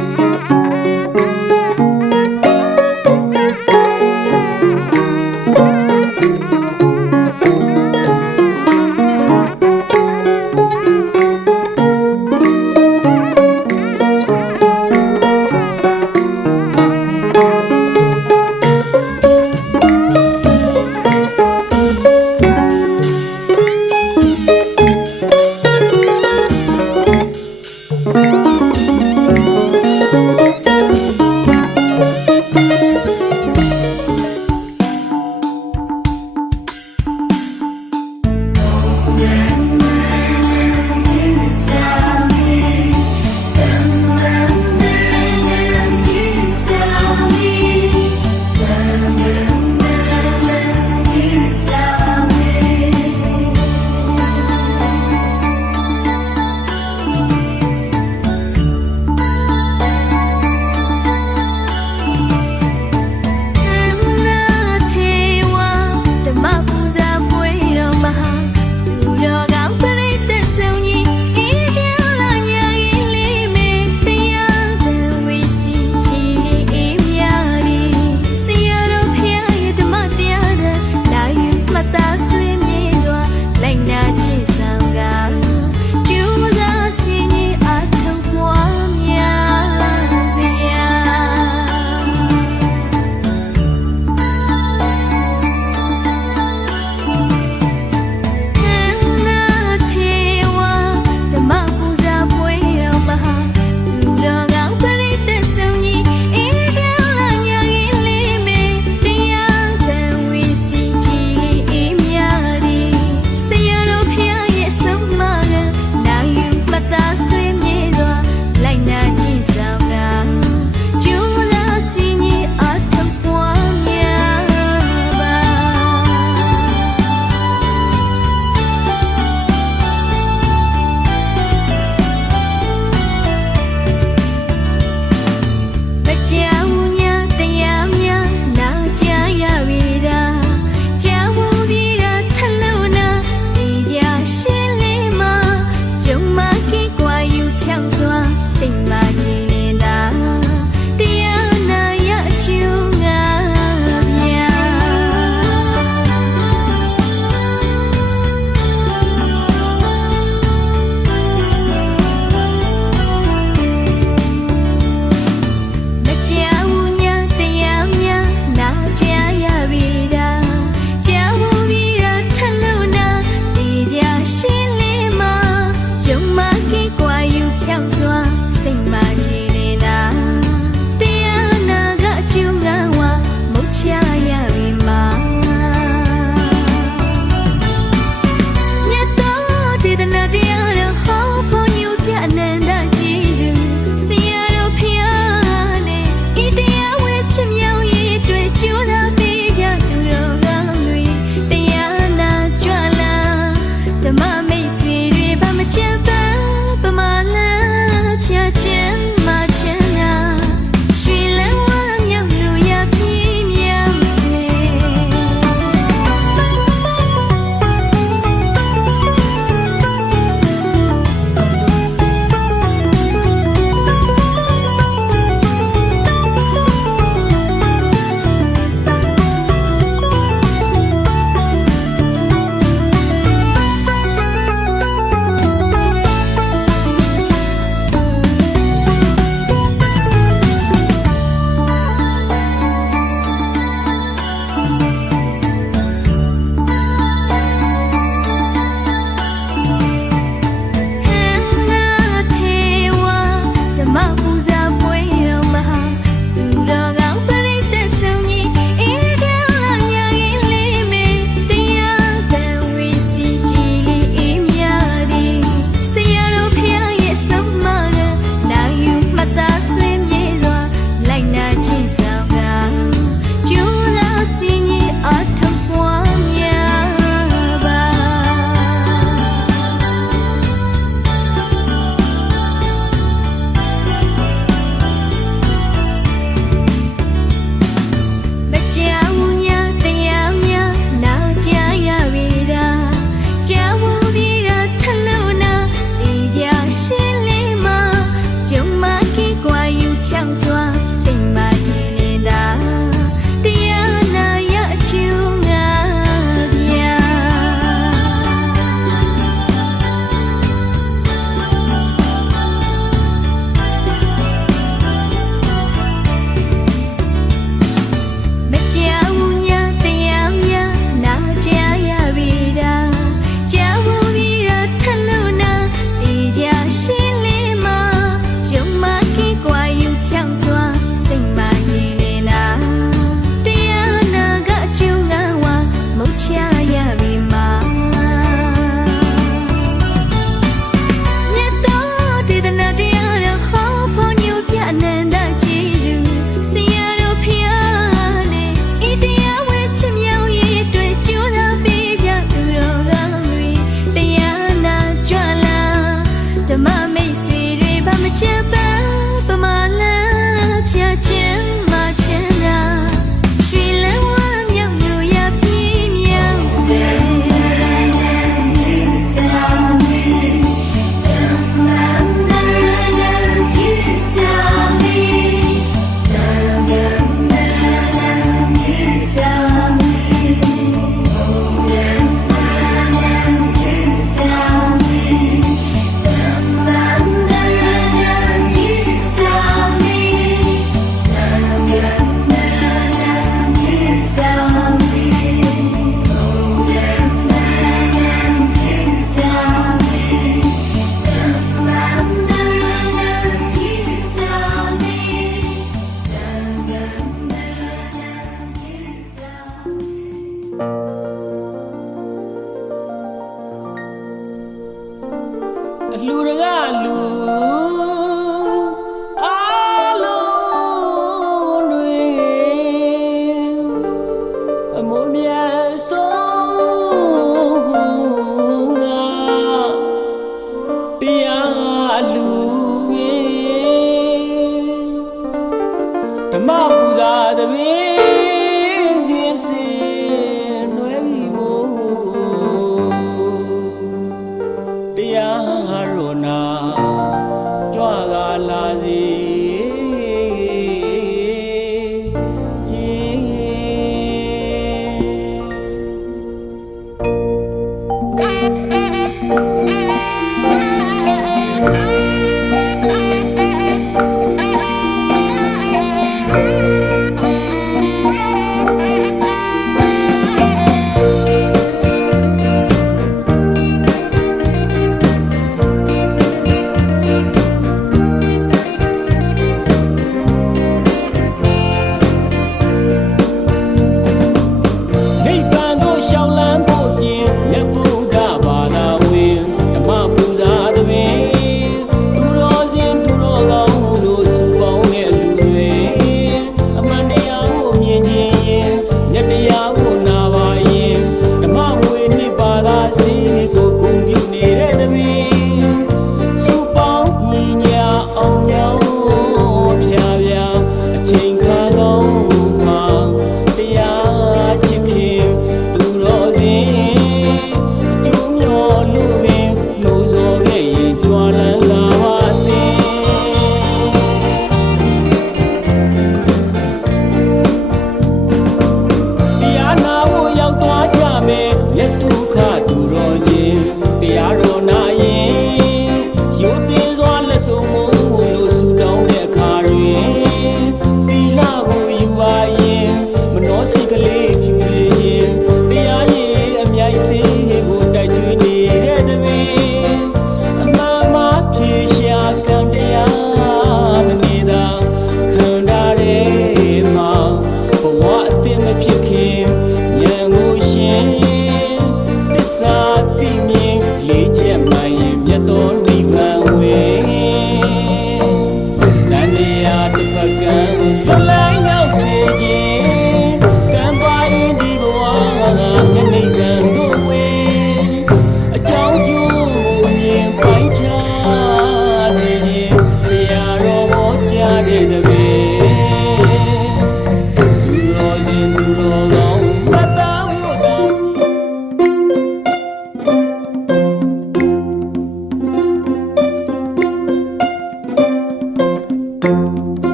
။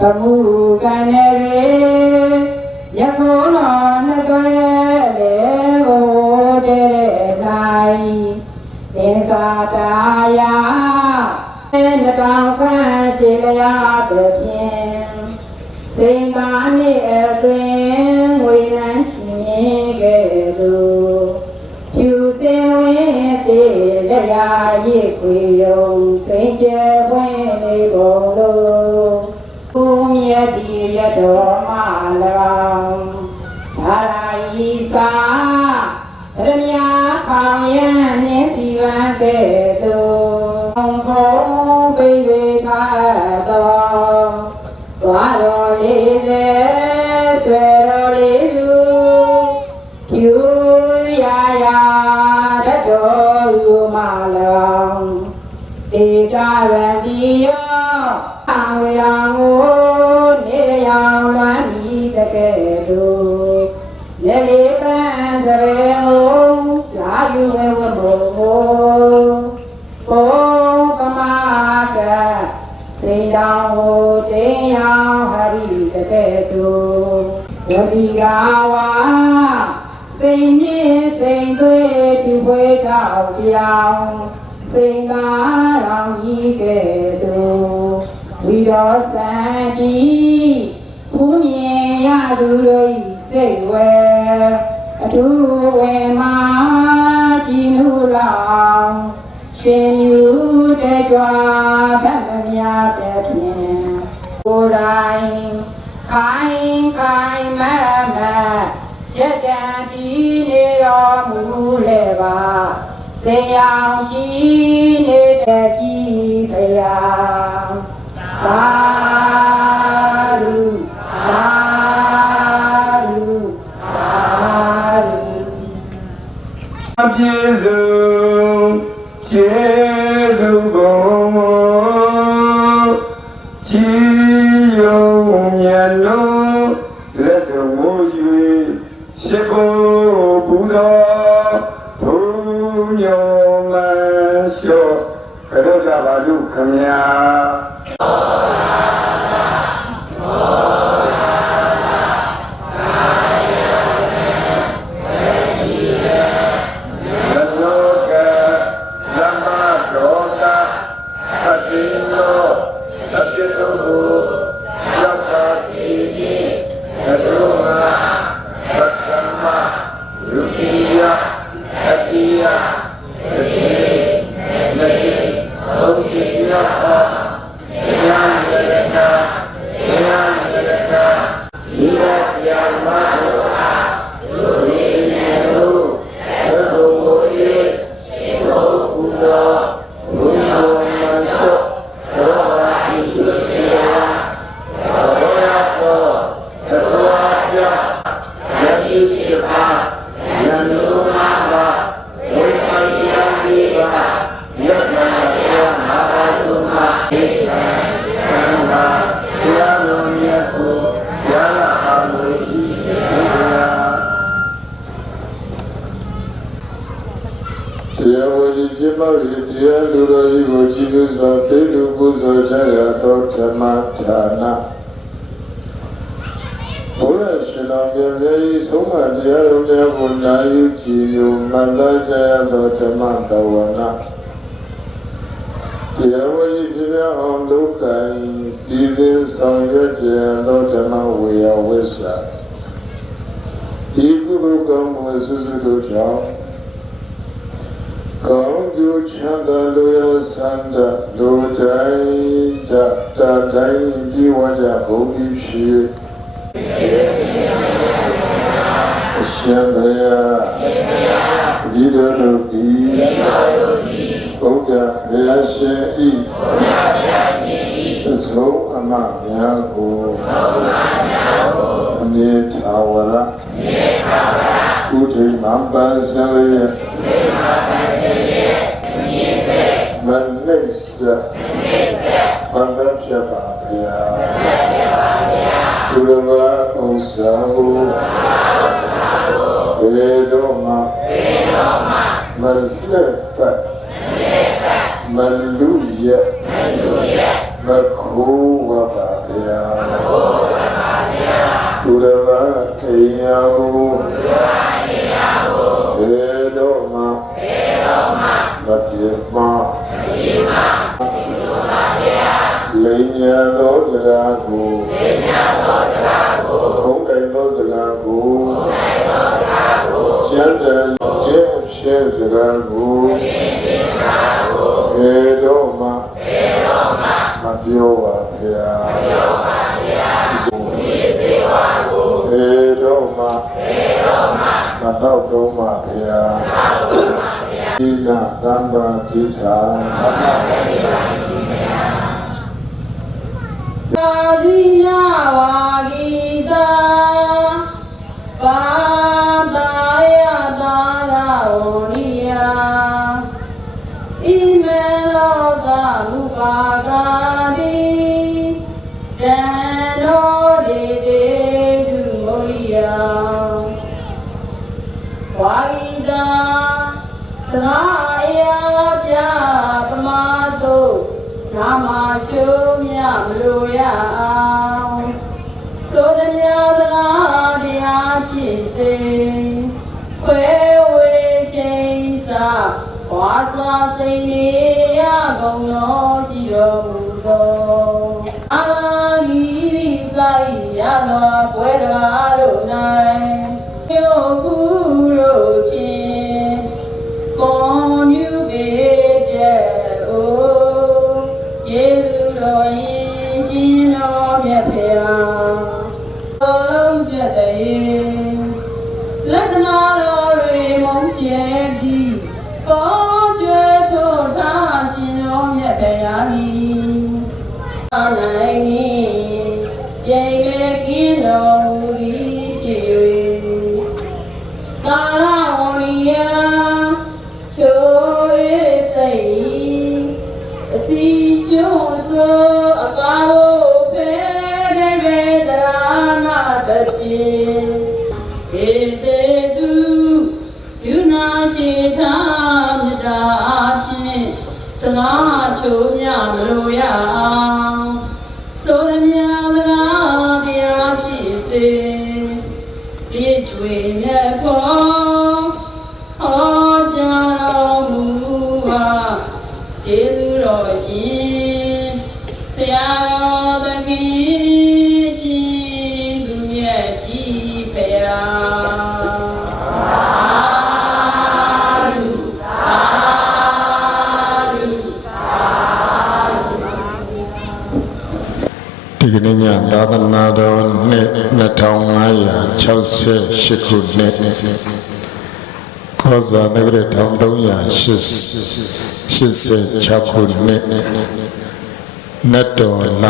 Kamu kanere yakono natwele ode nai desataya natang khan shilaya bepien singani etwen winan chine gedu Phu sewe te laya ye kwe yong saint je bwen bolo Kumyati yadoma lam Dharayisa Ramya kamyan nesivan kedo Hong bebe kato Swaro leze swero lezu Pyu yaya dato lumalam Teta randiyo Angwirango ne yang mani tekedo Nelepan sabeo jayu ewo Kong kamaka Sindang ho te yang hari tekedo Wasirawa Sini sindwe tiwe tau tiang Singarang ikedo We are Sandy, Pumi Yaduri, say where, to where my Jinula, Shin you the job, and ya the Line, kind, mamma, Shedadi, Muleva, say out she need a tea, Saru, saru, saru. Jesu, Jesu go, Jiyo miano, leso moju, Sheko Buddha, Punyo Masho, Kadoga Balu Kamya. မခိုးဝပါဗျာသူတော်ဘာအိယာကိုဘေတော်မှာမပြေမလိညာသောစကားကိုဘုံတိုင်သောစကားကိုကျမ်းတယ်ကျင့်ဖြဲစကားကိုဘေတော်မှာမပြောပါဗျာဘေတော်မှာမတော့တော့ပါဗျာဒီနာသံဃာတိထာသာသီနာဝါဂီတာပါတာယတာရာဝရိယာဣမေလောကမူပါကာတိတံနောဒေတေတုမောရိယာဝါဂီတာစရာအယာပြပမာတုနာမချုံမြမလိုရအောင်သို့သည်များတရားတရားဖြစ်စေခွဲဝေချိန်စာဝါစာစိတ်နေရကုန်တော်ရှိတော်မူသောအာဂီရိဆိုင်ရသောပွဲတော်တို့၌မြို့ကူတို့ဖြင့်ကွန်မြူပေတဲ့အိုယေရှုတော်ရင်ရှင်တော်မြတ်ဖေဟာလုံးကျက်တဲ့လက္ခဏာတော်တွေမုံဖြဲသည်ပေါ်ကျွဲထိုးထားရှင်တော်မြတ်ဖေဟာသည်နိုင်ပြေမေကင်းတော်မူသည်ဖြစ်၍ကာလဝရိယချိုးဧစိတ်အစီရှုံးသောအကာကိုဖဲနေပေတရာနာတတိဧတေတုဒုနာရှိထာမြတ်တာအဖြစ်စကားချိုးမြမလိုရအောင်သို့သည်များစကားတရားဖြစ်စေပြည့်ချွေမြတ်ဖို့ဟောကြားတော်မူပါကျေးဇူးတော်ရှင်ဆရာတော်သခင်ရှင်သူမြတ်ကြီးဖေဟာဒီကနေ့ညသာသနာတော်နှစ်2568ခုနှစ်ခောဇာနဂရ1386ခုနှစ်နတ်တော်လ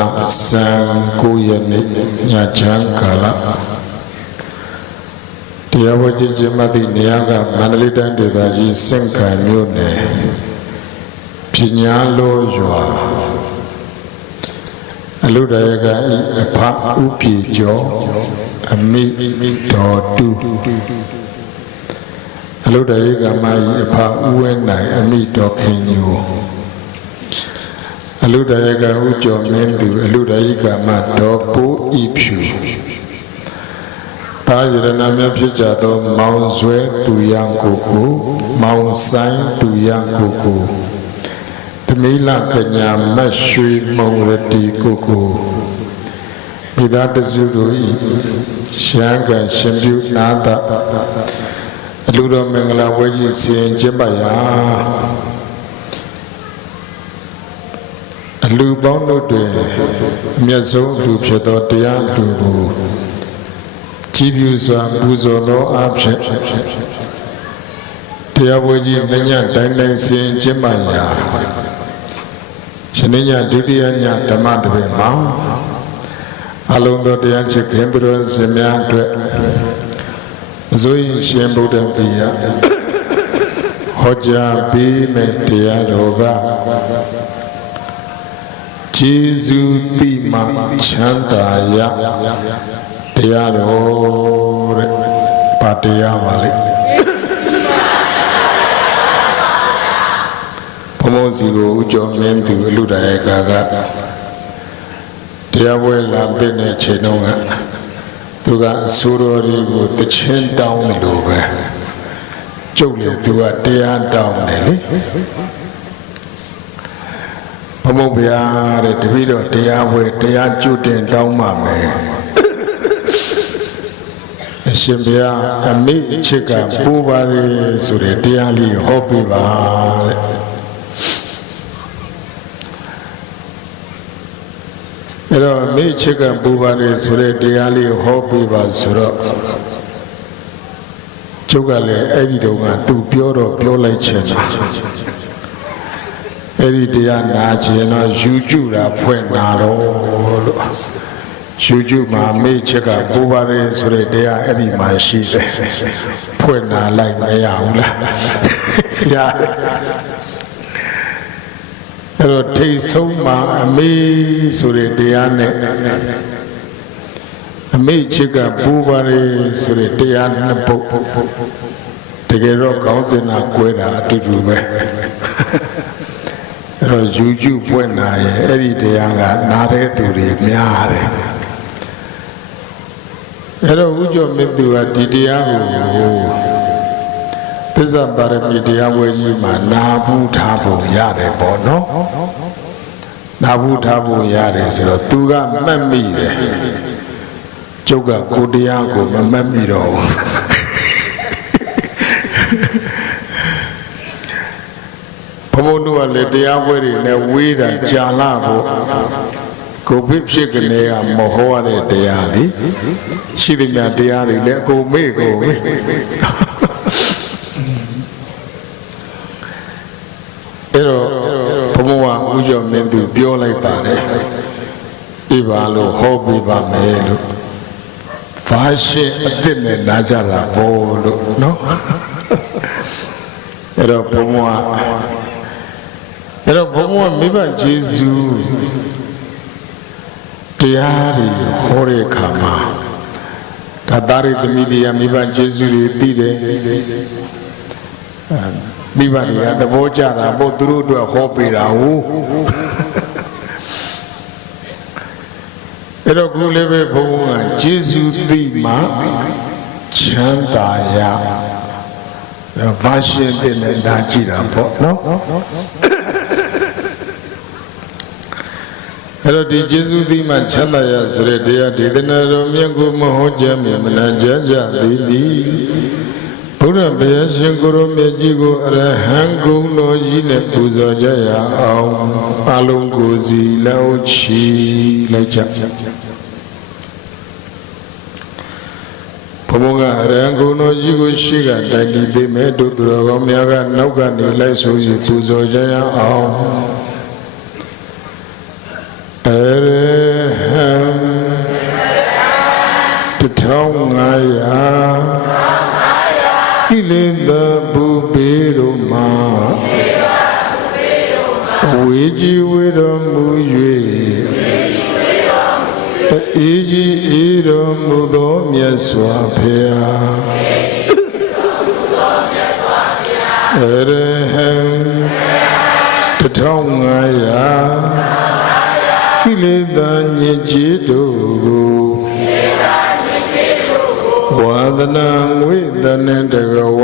ဆန်း9ရက်နေ့ညချမ်းကာလတရားဝကြီးကျင်းပသည့်နေရာကမန္တလေးတိုင်းဒေသကြီးစင့်ခံမြို့နယ်ပညာလိုရွာအလုဒယကဤအဖဥပြေကျော်အမိတော်တူအလုဒယကမဤအဖဥဝဲနိုင်အမိတော်ခင်ညိုအလုဒယကဥကျော်မင်းသူအလုဒယကမတော်ပိုးဤဖြူသာယရဏမြဖြစ်ကြသောမောင်ဆွဲသူရကိုကိုမောင်ဆိုင်သူရကိုကိုသမီးလကညာမတ်ရွှေမုံရတီကိုကိုမိသားတစုတို့ဤရှမ်းကရှင်ပြုနာတာအလူတော်မင်္ဂလာပွဲကြီးဆင်ကျင်းပရာအလူပေါင်းတို့တွင်အမျက်ဆုံးအလူဖြစ်သောတရားလူကိုကြည်ပြူစွာပူဇော်သောအဖြစ်တရားပွဲကြီးညတိုင်းတိုင်းဆင်ကျင်းပရာရှင်ညဒုတိယညဓမ္မသဘင်မှာအလုံးသောတရားချစ်ခင်သူတော်စင်များအတွက်အစိုးရရှင်ဗုဒ္ဓဘုရားဟောကြားပေးမဲ့တရားတော်ကကျေးဇူးတိမချမ်းသာရတရားတော်တဲ့ပါတရားပါလေဘုံစီကိုဥကျော်မင်းသူအလူတရေက တရားပွဲလာတဲ့နေချိန်တော့ကသူကအစိုးရတွေကိုတချင်းတောင်းတယ်လို့ပဲကျုပ်လေသူကတရားတောင်းတယ်လေဘုံဘုရားတဲ့တပည့်တော်တရားပွဲတရားကျွတ်တင်တောင်းပါမယ်အရှင်ဘုရားအမိအချစ်ကပူပါလေဆိုတဲ့တရားလေးဟောပြပါတဲ့အဲ့တော့အမိအချစ်ကပူပါလေဆိုတဲ့တရားလေးဟောပြပါဆိုတော့ကျုပ်ကလည်းအဲ့ဒီတော့ကသူပြောတော့ပြောလိုက်ချင်တာအဲ့ဒီတရားနာချင်တော့ယူကျတာဖွင့်နာတော့လို့ယူကျမှာမိချက်ကပူပါလေဆိုတဲ့တရားအဲ့ဒီမှာရှိတယ်ဖွင့်နာလိုက်မရဘူးလားရတယ်အဲ့တော့ထိတ်ဆုံးမှာအမေဆိုတဲ့တရားနဲ့အမေချက်ကပူပါလေဆိုတဲ့တရားနှစ်ပုဒ်တကယ်တော့ကောင်းစင်နာကွဲတာအတူတူပဲအဲ့တော့ယူကျဖွင့်နာရဲ့အဲ့ဒီတရားကနားတဲ့သူတွေများတယ်အဲ့တော့ဥကျော်မင်းသူကဒီတရားကိုသစ္စာပါရမီတရားဝဲကြီးမှာနာဘူးထားဖို့ရတယ်ပေါ့နော်နာဘူးထားဖို့ရတယ်ဆိုတော့သူကမှတ်မိတယ်ကျုပ်ကကိုတရားကိုမမှတ်မိတော့ဘူးဘုံဘုံတို့ကလည်းတရားပွဲတွေနဲ့ဝေးတာကြာလာဖို့ကိုဖြစ်ကနေကမဟောရတဲ့တရားလေရှိသမျှတရားတွေလည်းအကုန်မေ့ကုန်ပြီအဲ့တော့ဘုံဘုံကဥကျော်မင်းသူပြောလိုက်ပါတယ်ပြပါလို့ဟောပြပါမယ်လို့ဘာရှင်အစ်စ်နဲ့နာကြတာပေါ့လို့နော်အဲ့တော့ဘုံဘုံကမိဘကျေးဇူးတရားတွေဟောတဲ့အခါမှာဒါသားရိသမီးတွေကမိဘကျေးဇူးတွေသိတယ်မိဘတွေကသဘောကျတာပေါ့သူတို့အတွက်ဟောပေးတာဟုတ်အဲ့တော့ခုလည်းပဲဘုန်းကကျေးဇူးသိမှချမ်းသာရဘာရှင်တဲ့နဲ့ဒါကြည့်တာပေါ့နော်အဲ့တော့ဒီကျေးဇူးသိမှချမ်းသာရဆိုတဲ့တရားဒေသနာတော်မြတ်ကိုမဟောကြားမြင်မနာကြကြသိပြီဘုရားဘုရားရှင်ကိုရောမြတ်ကြီးကိုအရဟံဂုဏ်တော်ကြီးနဲ့ပူဇော်ကြရအောင်အလုံးကိုစီလောက်ချီလိုက်ကြဘုံကအရဟံဂုဏ်တော်ကြီးကိုရှိကတိုက်တည်ပေးမယ်တို့သူတော်ကောင်းများကနောက်ကနေလိုက်ဆိုစီပူဇော်ကြရအောင်အရဟံ1500ကိလေသာဘူပေတို့မှာဝေကြီးဝေတော်မူ၍အေးကြီးအေးတော်မူသောမြတ်စွာဘုရားအရဟံ1500ကိလေသာညစ်ကြေးတို့ကိုဝါဒနာငွေတနဲ့တကဝ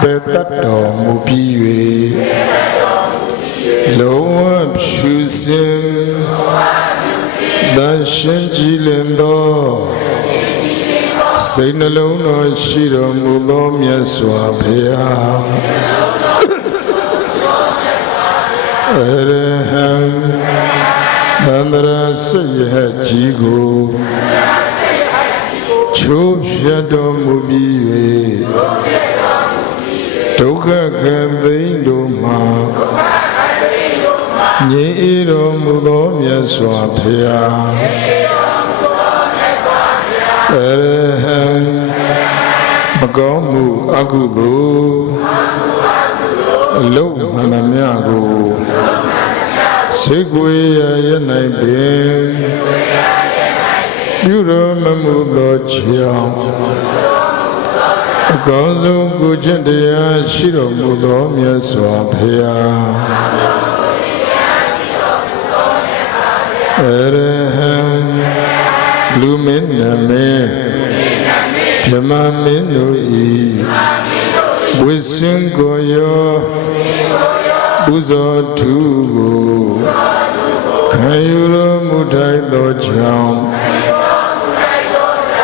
ပေတတ်တော်မူပြီး၍လုံးဝဖြူစင်သန့်ရှင်းကြည်လင်သောစိတ်နှလုံးတော်ရှိတော်မူသောမြတ်စွာဘုရားအရဟံသန္တရာစိတ်ရကြီးကိုချိုးဖြတ်တော်မူပြီး၍ဒုက္ခခံသိမ်းတို့မှာငြိမ်းအေးတော်မူသောမြတ်စွာဘုရားအရဟံမကောင်းမှုအကုသိုလ်အလုံးမှန်သမျှကိုစိတ်ကိုယ်ရနိုင်ပင်ပြုတော်မမူသောကြောင့်အကောင်းဆုံးကိုခြင်းတရားရှိတော်မူသောမြတ်စွာဘုရား ရဟံလူမင်းနမေဗြဟ္မာမင်းတို့ဤဝိစင်ကိုယောပူဇော်သူကိုခံယူတော်မူထိုက်သောကြောင့်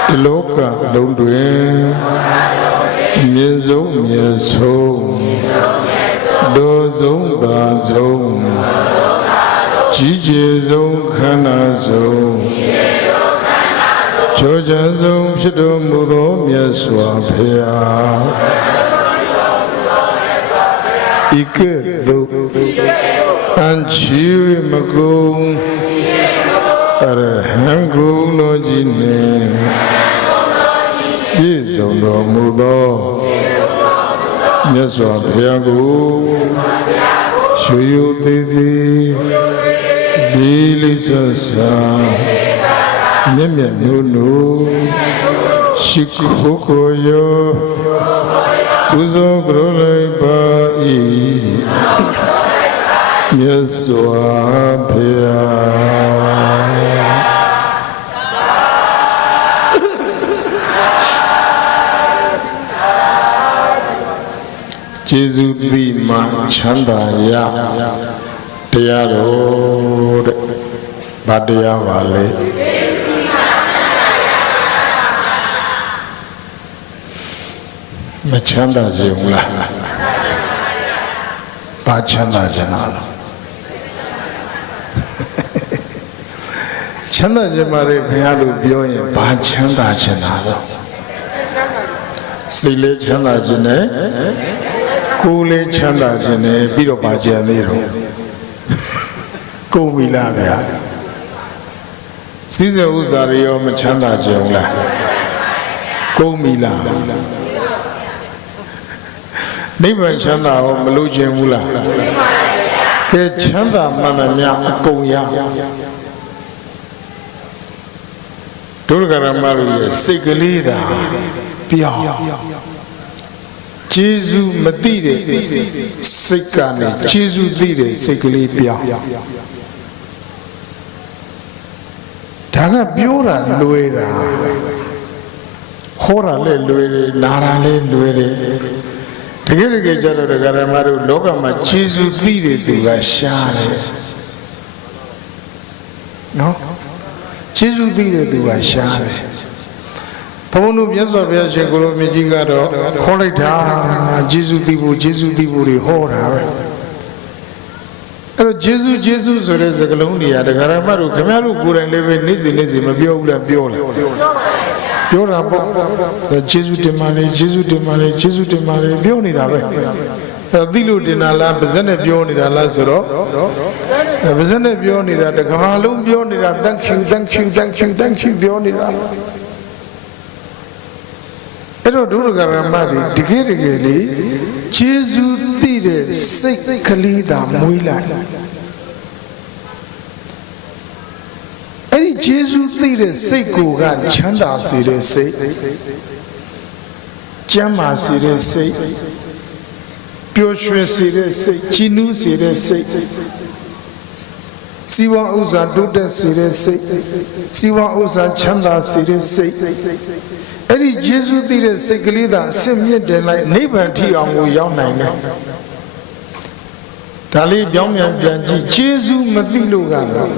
ဒီလောကလုံးတွင်မြင့်ဆုံးမြတ်ဆုံးဒိုဆုံးသာဆုံးကြီးကျယ်ဆုံးခန္ဓာဆုံးကျော်ကြဆုံးဖြစ်တော်မူသောမြတ်စွာဘုရားဤကဲ့သို့အန်ချီမကုံအရဟံကုံတော်ကြီးနှင့်ပြည့်စုံတော်မူသောမြတ်စွာဘုရားကိုရွှေရိုသေးသေးဒီလေးဆဆာမြတ်မြတ်နုနုရှိခိုးကိုယောပူဇော်ကြလိုက်ပါ၏မြတ်စွာဘုရားကျေးဇူးတိမှချမ်းသာရတရားတော်တဲ့ဗာတရားပါလေမချမ်းသာကြဘူးလားဘာချမ်းသာကြနာလားချမ်းသာကြမှာလေဘုရားတို့ပြောရင်ဘာချမ်းသာကြနာတော့စိတ်လေးချမ်းသာခြင်းနဲ့ကိုယ်လေးချမ်းသာခြင်းနဲ့ပြီးတော့ပါကြံသေးတော့ကိုယ်မီလားဗျာစီးစိမ်ဥစ္စာတွေရောမချမ်းသာကြဘူးလားကိုယ်မီလားနိဗ္ဗာန်ချမ်းသာရောမလို့ခြင်းဘူးလားကဲချမ်းသာမှန်သမျှအကုန်ရဒုက္ခရမတို့ရဲ့စိတ်ကလေးသာပြောင်းကျေးဇူးမသိတဲ့စိတ်ကနေကျေးဇူးသိတဲ့စိတ်ကလေးပြောင်းဒါကပြောတာလွယ်တာဟောတာလည်းလွယ်တယ်နာတာလည်းလွယ်တယ်တကယ်တကယ်ကြတော့ဒကာရမတို့လောကမှာကျေးဇူးသိတဲ့သူကရှားတယ်နော်ကျေးဇူးသိတဲ့သူကရှားတယ်ဘုန်းတို့မြတ်စွာဘုရားရှင်ကိုလိုမြတ်ကြီးကတော့ခေါ်လိုက်တာကျေးဇူးသိဖို့တွေဟောတာပဲအဲ့တော့ကျေးဇူးဆိုတဲ့စကားလုံးတွေကဒကာရမတို့ခင်ဗျားတို့ကိုယ်တိုင်လည်းပဲနေ့စဉ်မပြောဘူးလားပြောလားပြောတာပေါ့ကျေးဇူးတင်ပါလေပြောနေတာပဲအဲ့သိလို့တင်တာလားပါဇက်နဲ့ပြောနေတာလားဆိုတော့ပါဇက်နဲ့ပြောနေတာတကမ္ဘာလုံးပြောနေတာ thank you ပြောနေတာအဲ့တော့ဒုက္ခရမတွေတကယ်လေးကျေးဇူးသိတဲ့စိတ်ကလေးသာမွေးလိုက်အဲ့ဒီကျေးဇူးသိတဲ့စိတ်ကိုကချမ်းသာစေတဲ့စိတ်ကျမ်းမာစေတဲ့စိတ်ပျော်ရွှင်စေတဲ့စိတ်ကြည်နူးစေတဲ့စိတ်စီဝါဥစ္စာတိုးတက်စေတဲ့စိတ်စီဝါဥစ္စာချမ်းသာစေတဲ့စိတ်အဲ့ဒီယေရှုသိတဲ့စိတ်ကလေးသာအစစ်မြင့်တယ်လိုက်နိဗ္ဗာန်ထိအောင်ကိုရောက်နိုင်တယ်ဒါလေးပြောင်းပြန်ကြည့်ယေရှုမသိလို့ကတော့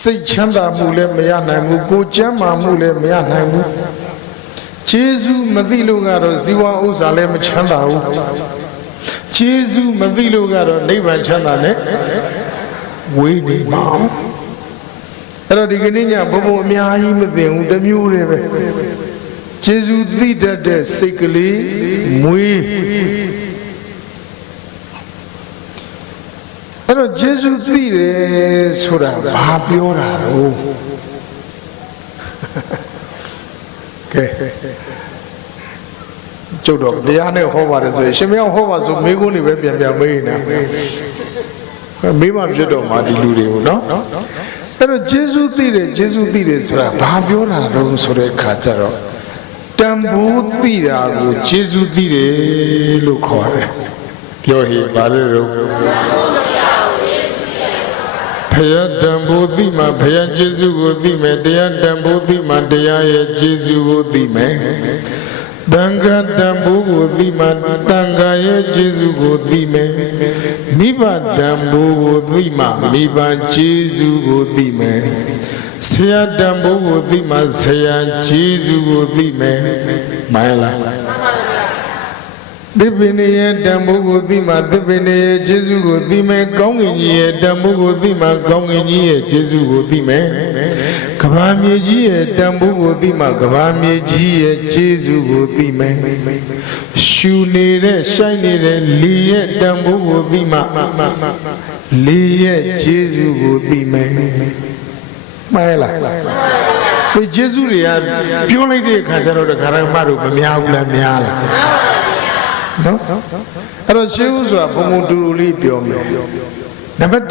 စိတ်ချမ်းသာမှုလည်းမရနိုင်ဘူးကိုယ်ကျမ်းမာမှုလည်းမရနိုင်ဘူးယေရှုမသိလို့ကတော့ဇီဝဥစ္စာလည်းမချမ်းသာဘူးယေရှုမသိလို့ကတော့နိဗ္ဗာန်ချမ်းသာနဲ့ဝေးနေပါအဲ့တော့ဒီကနေ့ညဘုံအများကြီးမသိဘူးတစ်မျိုးတည်းပဲယေရှုသိတတ်တဲ့စိတ်ကလေးမွေးအဲ့တော့ယေရှုသိတယ်ဆိုတာဘာပြောတာတော့ကဲကျုပ်တော့တရားနဲ့ဟောပါတယ်ဆိုရင်ရှင်မယောဟောပါဆိုမေးခွန်းတွေပဲပြန်မေးနေတာမေးမှဖြစ်တော့မှဒီလူတွေကိုနော်အဲ့တော့ယေရှုသိတယ်ဆိုတာဘာပြောတာတော့ဆိုတဲ့အခါကျတော့တန်ဖိုးသိတာကိုယေရှုသိတယ်လို့ခေါ်တယ်ပြောဟေ့ပါလေတော့ဘ ယားတန်ဖိုးသိမှဘုရားကျေးဇူးကိုသိမယ်တရားတန်ဖိုးသိမှတရားရဲ့ကျေးဇူးကိုသိမယ်သံဃာတန်ဖိုးကိုသိမှသံဃာရဲ့ကျေးဇူးကိုသိမယ်မိဘတန်ဖိုးကိုသိမှမိဘကျေးဇူးကိုသိမယ်ဆရာတန်ဖိုးကိုသိမှဆရာကျေးဇူးကိုသိမယ်မှန်လားသစ်ပင်ရဲ့တန်ဖိုးကိုသိမှသစ်ပင်ရဲ့ကျေးဇူးကိုသိမယ်ကောင်းကင်ကြီးရဲ့တန်ဖိုးကိုသိမှကောင်းကင်ကြီးရဲ့ကျေးဇူးကိုသိမယ်ကဘာမြေကြီးရဲ့တန်ဖိုးကိုသိမှကဘာမြေကြီးရဲ့ကျေးဇူးကိုသိမယ်ရှူနေတဲ့ရှိုက်နေတဲ့လေရဲ့တန်ဖိုးကိုသိမှလေရဲ့ကျေးဇူးကိုသိမယ်မှန်လားဒီကျေးဇူးတွေကပြောလိုက်တဲ့အခါကျတော့ဒကာရမတို့မများဘူးလားများလားနော်အဲ့တော့ရှေးဦးဆိုတာဘုံဘုံတူတူလေးပြောမယ်နံပါတ်1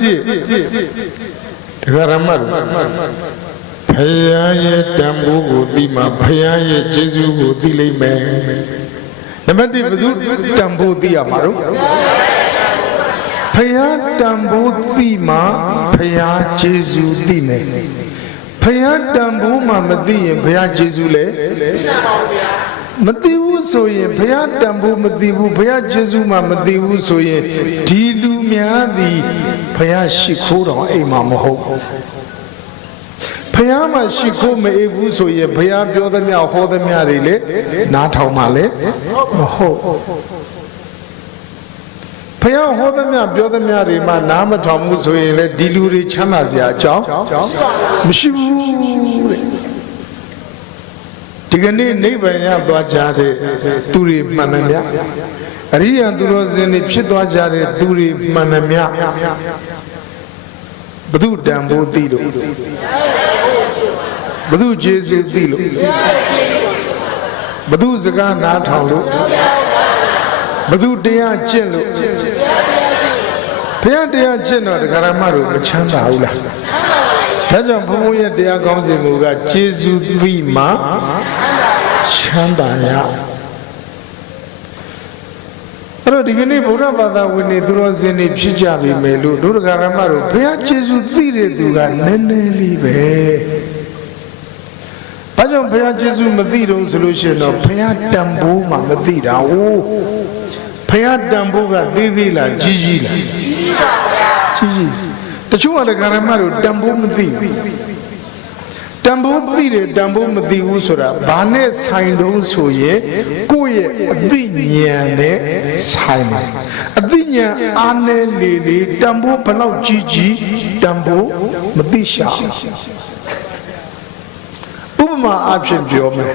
ဒကာရမတို့ဖယားရဲ့တန်ဖိုးကိုသိမှဖယားရဲ့ကျေးဇူးကိုသိလိမ့်မယ်နံပါတ်2ဘယ်သူတန်ဖိုးသိရမှာတော့ဖယားတန်ဖိုးသိမှဖယားကျေးဇူးသိမယ်ဖယားတန်ဖိုးမှမသိရင်ဖယားကျေးဇူးလည်းမသိဘူးဆိုရင်ဘုရားတန်ဖို့မသိဘူးဘုရားကျေးဇူးမှမသိဘူးဆိုရင်ဒီလူများသည်ဘုရားရှိခိုးတော်အိမ်မှာမဟုတ်ဘုရားမှာရှိခိုးမအိပ်ဘူးဆိုရင်ဘုရားပြောသမျှဟောသမျှတွေလေနားထောင်မှလည်းမဟုတ်ဘုရားဟောသမျှပြောသမျှတွေမှနားမထောင်ဘူးဆိုရင်လေဒီလူတွေချမ်းသာစရာအကြောင်းမရှိဘူးတဲ့ဒီကနေ့နိဗ္ဗာန်ရသွားကြတဲ့သူတွေမှန်သမျှအရိယသူတော်စင်တွေဖြစ်သွားကြတဲ့သူတွေမှန်သမျှဘု து တန်ဖိုးသိလို့ဘု து ကျေးဇူးသိလို့ဘု து စကားနားထောင်လို့ဘု து တရားကျင့်လို့ဘုရားတရားကျင့်တော့ဒကာရမတို့မချမ်းသာဘူးလားဒါကြောင့်ဘုံဘုံရဲ့တရားကောင်းစဉ်မူကကျေးဇူးသိမှချမ်းသာရအဲ့တော့ဒီကနေ့ဗုဒ္ဓဘာသာဝင်တွေသူတော်စင်တွေဖြစ်ကြပြီမယ်လို့ဒုဒကာရမတို့ဘုရားကျေးဇူးသိတဲ့သူကနည်းနည်းလေးပဲဘာကြောင့်ဘုရားကျေးဇူးမသိတော့ဆိုလို့ရှိရင်တော့ဘုရားတန်ဖိုးမှမသိတာ哦ဘုရားတန်ဖိုးကသေးသေးလားကြီးကြီးလားကြီးပါဗျာကြီးတချို့ကဒကာရမတို့တန်ဖိုးမသိဘူးတန်ဖိုးသိတယ်တန်ဖိုးမသိဘူးဆိုတာဘာနဲ့ဆိုင်တုံးဆိုရင်ကိုယ့်ရဲ့အသိဉာဏ်နဲ့ဆိုင်တယ်အသိဉာဏ်အားနည်းလေလေတန်ဖိုးဘလောက်ကြီးကြီးတန်ဖိုးမသိရှာဥပမာအဖြစ်ပြောမယ်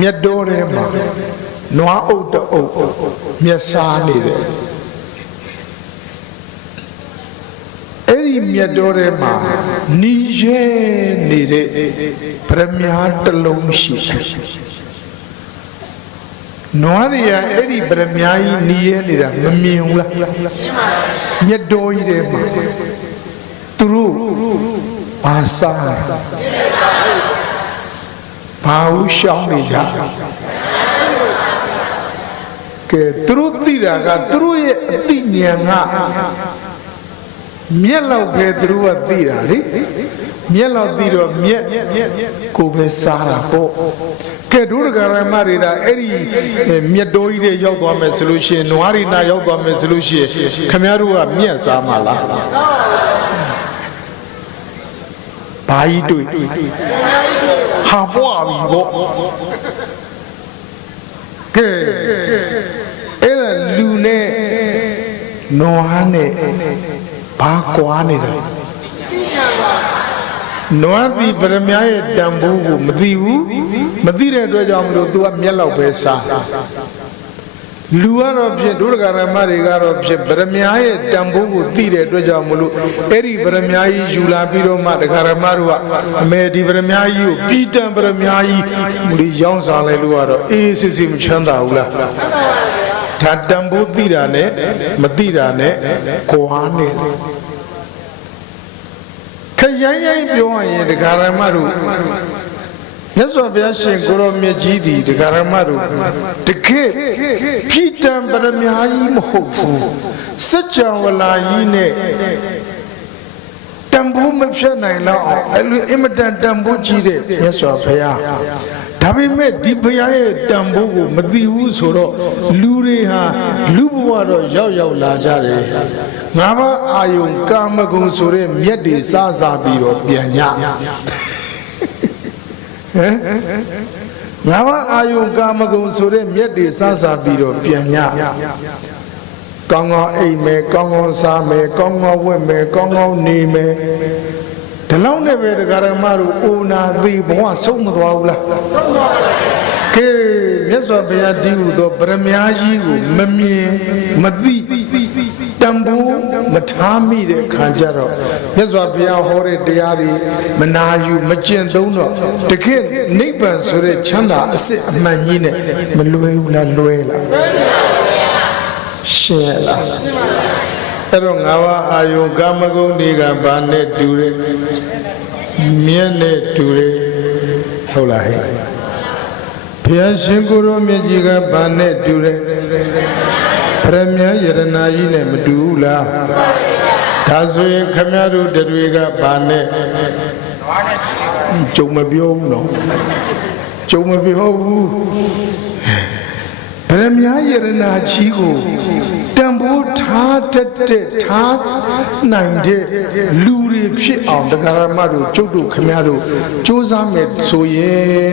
မြတ်တော်ထဲမှာနွားအုပ်တအုပ်မြတ်စားနေတယ်အဲ့ဒီမြတ်တော်ထဲမှာနီးရဲနေတဲ့ဗရမ ्या တစ်လုံးရှိတယ်နွားတွေကအဲ့ဒီဗရမ ्या ကြီးနီးရဲနေတာမမြင်ဘူးလားမြတ်တော်ကြီးထဲမှာသူတို့ဘာစားဘာဦးရှောင်းနေကြကဲသူတို့သိတာကသူတို့ရဲ့အသိဉာဏ်ကမျက်လောက်ပဲသူတို့ကသိတာလေမျက်လောက်သိတော့မျက်ကိုပဲစားတာပေါ့ကဲဒုဒကာရမတွေဒါအဲ့ဒီမြတ်တော်ကြီးတွေရောက်သွားမယ်ဆိုလို့ရှိရင်နွားရီနာရောက်သွားမယ်ဆိုလို့ရှိရင်ခမည်းတော်ကမျက်စားမှာလားဘာကြီးတွေ့ဟာပွားပြီပေါ့ကဲအဲ့ဒါလူနဲ့နွားနဲ့ဘာကွာနေတာနွားတိပရမ ्या ရဲ့တန်ဖိုးကိုမသိဘူးမသိတဲ့အတွက်ကြောင့်မလို့ तू ကမျက်လောက်ပဲစားလူကတော့ဖြစ်ဒုဒကာရမတွေကတော့ဖြစ်ပရမ ्या ရဲ့တန်ဖိုးကိုသိတဲ့အတွက်ကြောင့်မလို့အဲ့ဒီပရမ ्या ကြီးယူလာပြီးတော့မှဒကာရမတို့ကအမေဒီပရမ ्या ကြီးကိုပြီးတန်ပရမ ्या ကြီးမလို့ရောင်းစားလိုက်လို့ကတော့အေးစစ်စစ်မချမ်းသာဘူးလားဒါတန်ဖိုးသိတာနဲ့မသိတာနဲ့ကိုဟာနေခရိုင်းရိုင်းပြောရရင်ဒကာရမတို့ မြတ်စွာဘုရားရှင်ကိုရောမြတ်ကြီးသည်ဒကာရမတို့တခေပြည်တံပရမကြီးမဟုတ်ဘူးစัจ java လာကြီးနဲ့တန်ဖိုးမဖြတ်နိုင်တော့အောင်အဲ့လိုအင်မတန်တန်ဖိုးကြီးတဲ့မြတ်စွာဘုရားဒါပေမဲ့ဒီဘုရားရဲ့တန်ဖိုးကိုမသိဘူးဆိုတော့လူတွေဟာလူဘဝတော့ရောက်လာကြတယ်ငါးပါးအာယုံကာမဂုဏ်ဆိုတဲ့မြတ်တွေစားပြီးတော့ပြန်ညငါးပါးအာယုံကာမဂုဏ်ဆိုတဲ့မြတ်တွေစားပြီးတော့ပြန်ညကောင်းကောင်းအိမ်မယ်ကောင်းကောင်းစားမယ်ကောင်းကောင်းဝတ်မယ်ကောင်းကောင်းနေမယ်ဒီလောက်နဲ့ပဲတရားဓမ္မတို့အိုနာသေးဘဝဆုံးမသွားဘူးလားဆုံးသွားပါဘူးကဲမြတ်စွာဘုရားတည်ဟူသောပရမကြီးကိုမမြင်မသိတန်ဖိုးမထားမိတဲ့ခါကျတော့မြတ်စွာဘုရားဟောတဲ့တရားတွေမနာယူမကျင့်သုံးတော့တကယ်နိဗ္ဗာန်ဆိုတဲ့ချမ်းသာအစစ်အမှန်ကြီးနဲ့မလွယ်ဘူးလားလွယ်လားရှင်းလားအဲ့တော့ငါးပါးအာယုံကာမဂုဏ်တွေကဘာနဲ့တူတယ်မြတ်နဲ့တူတယ်ဟုတ်လားဟဲ့ဘုရားရှင်ကိုရောမြတ်ကြီးကဘာနဲ့တူတယ်ပရမယရဏကြီးနဲ့မတူဘူးလားဒါဆိုရင်ခမရတို့တွေကဘာနဲ့ကြုံမပြောဘူးနော်ကြုံမပြောဘူးပရမယရဏကြီးကိုတန်ဖိုးထားတတ်တဲ့ထားနိုင်တဲ့လူတွေဖြစ်အောင်တရားဓမ္မတို့ကျုပ်တို့ခမရတို့စူးစမ်းမယ်ဆိုရင်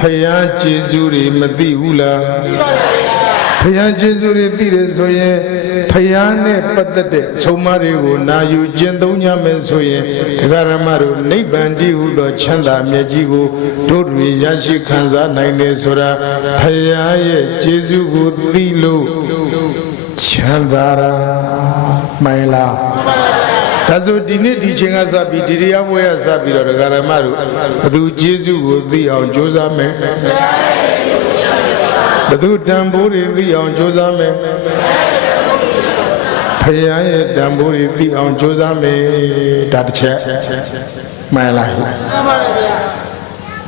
ဖယားကျေးဇူးတွေမသိဘူးလားဖယားကျေးဇူးတွေသိတယ်ဆိုရင်ဖယားနဲ့ပတ်သက်တဲ့ဆုံးမတွေကိုနာယူကျင့်သုံးကြမယ်ဆိုရင်တရားဓမ္မတို့နိဗ္ဗာန်တည်းဟူသောချမ်းသာမြတ်ကြီးကိုတို့တွေရရှိခံစားနိုင်တယ်ဆိုတာဖယားရဲ့ကျေးဇူးကိုသိလို့ချမ်းသာရာမိုင်လားဒါဆိုဒီနေ့ဒီချိန်ကစပြီးဒီတရားပွဲကစပြီးတော့တရားဓမ္မတို့ဘသူကျေးဇူးကိုသိအောင်ကြိုးစားမယ်ဘသူတန်ဖိုးတွေသိအောင်ကြိုးစားမယ်ဖယားရဲ့တန်ဖိုးတွေသိအောင်ကြိုးစားမယ်ဒါတစ်ချက်မှန်လားမှန်ပါတယ်ဗျာ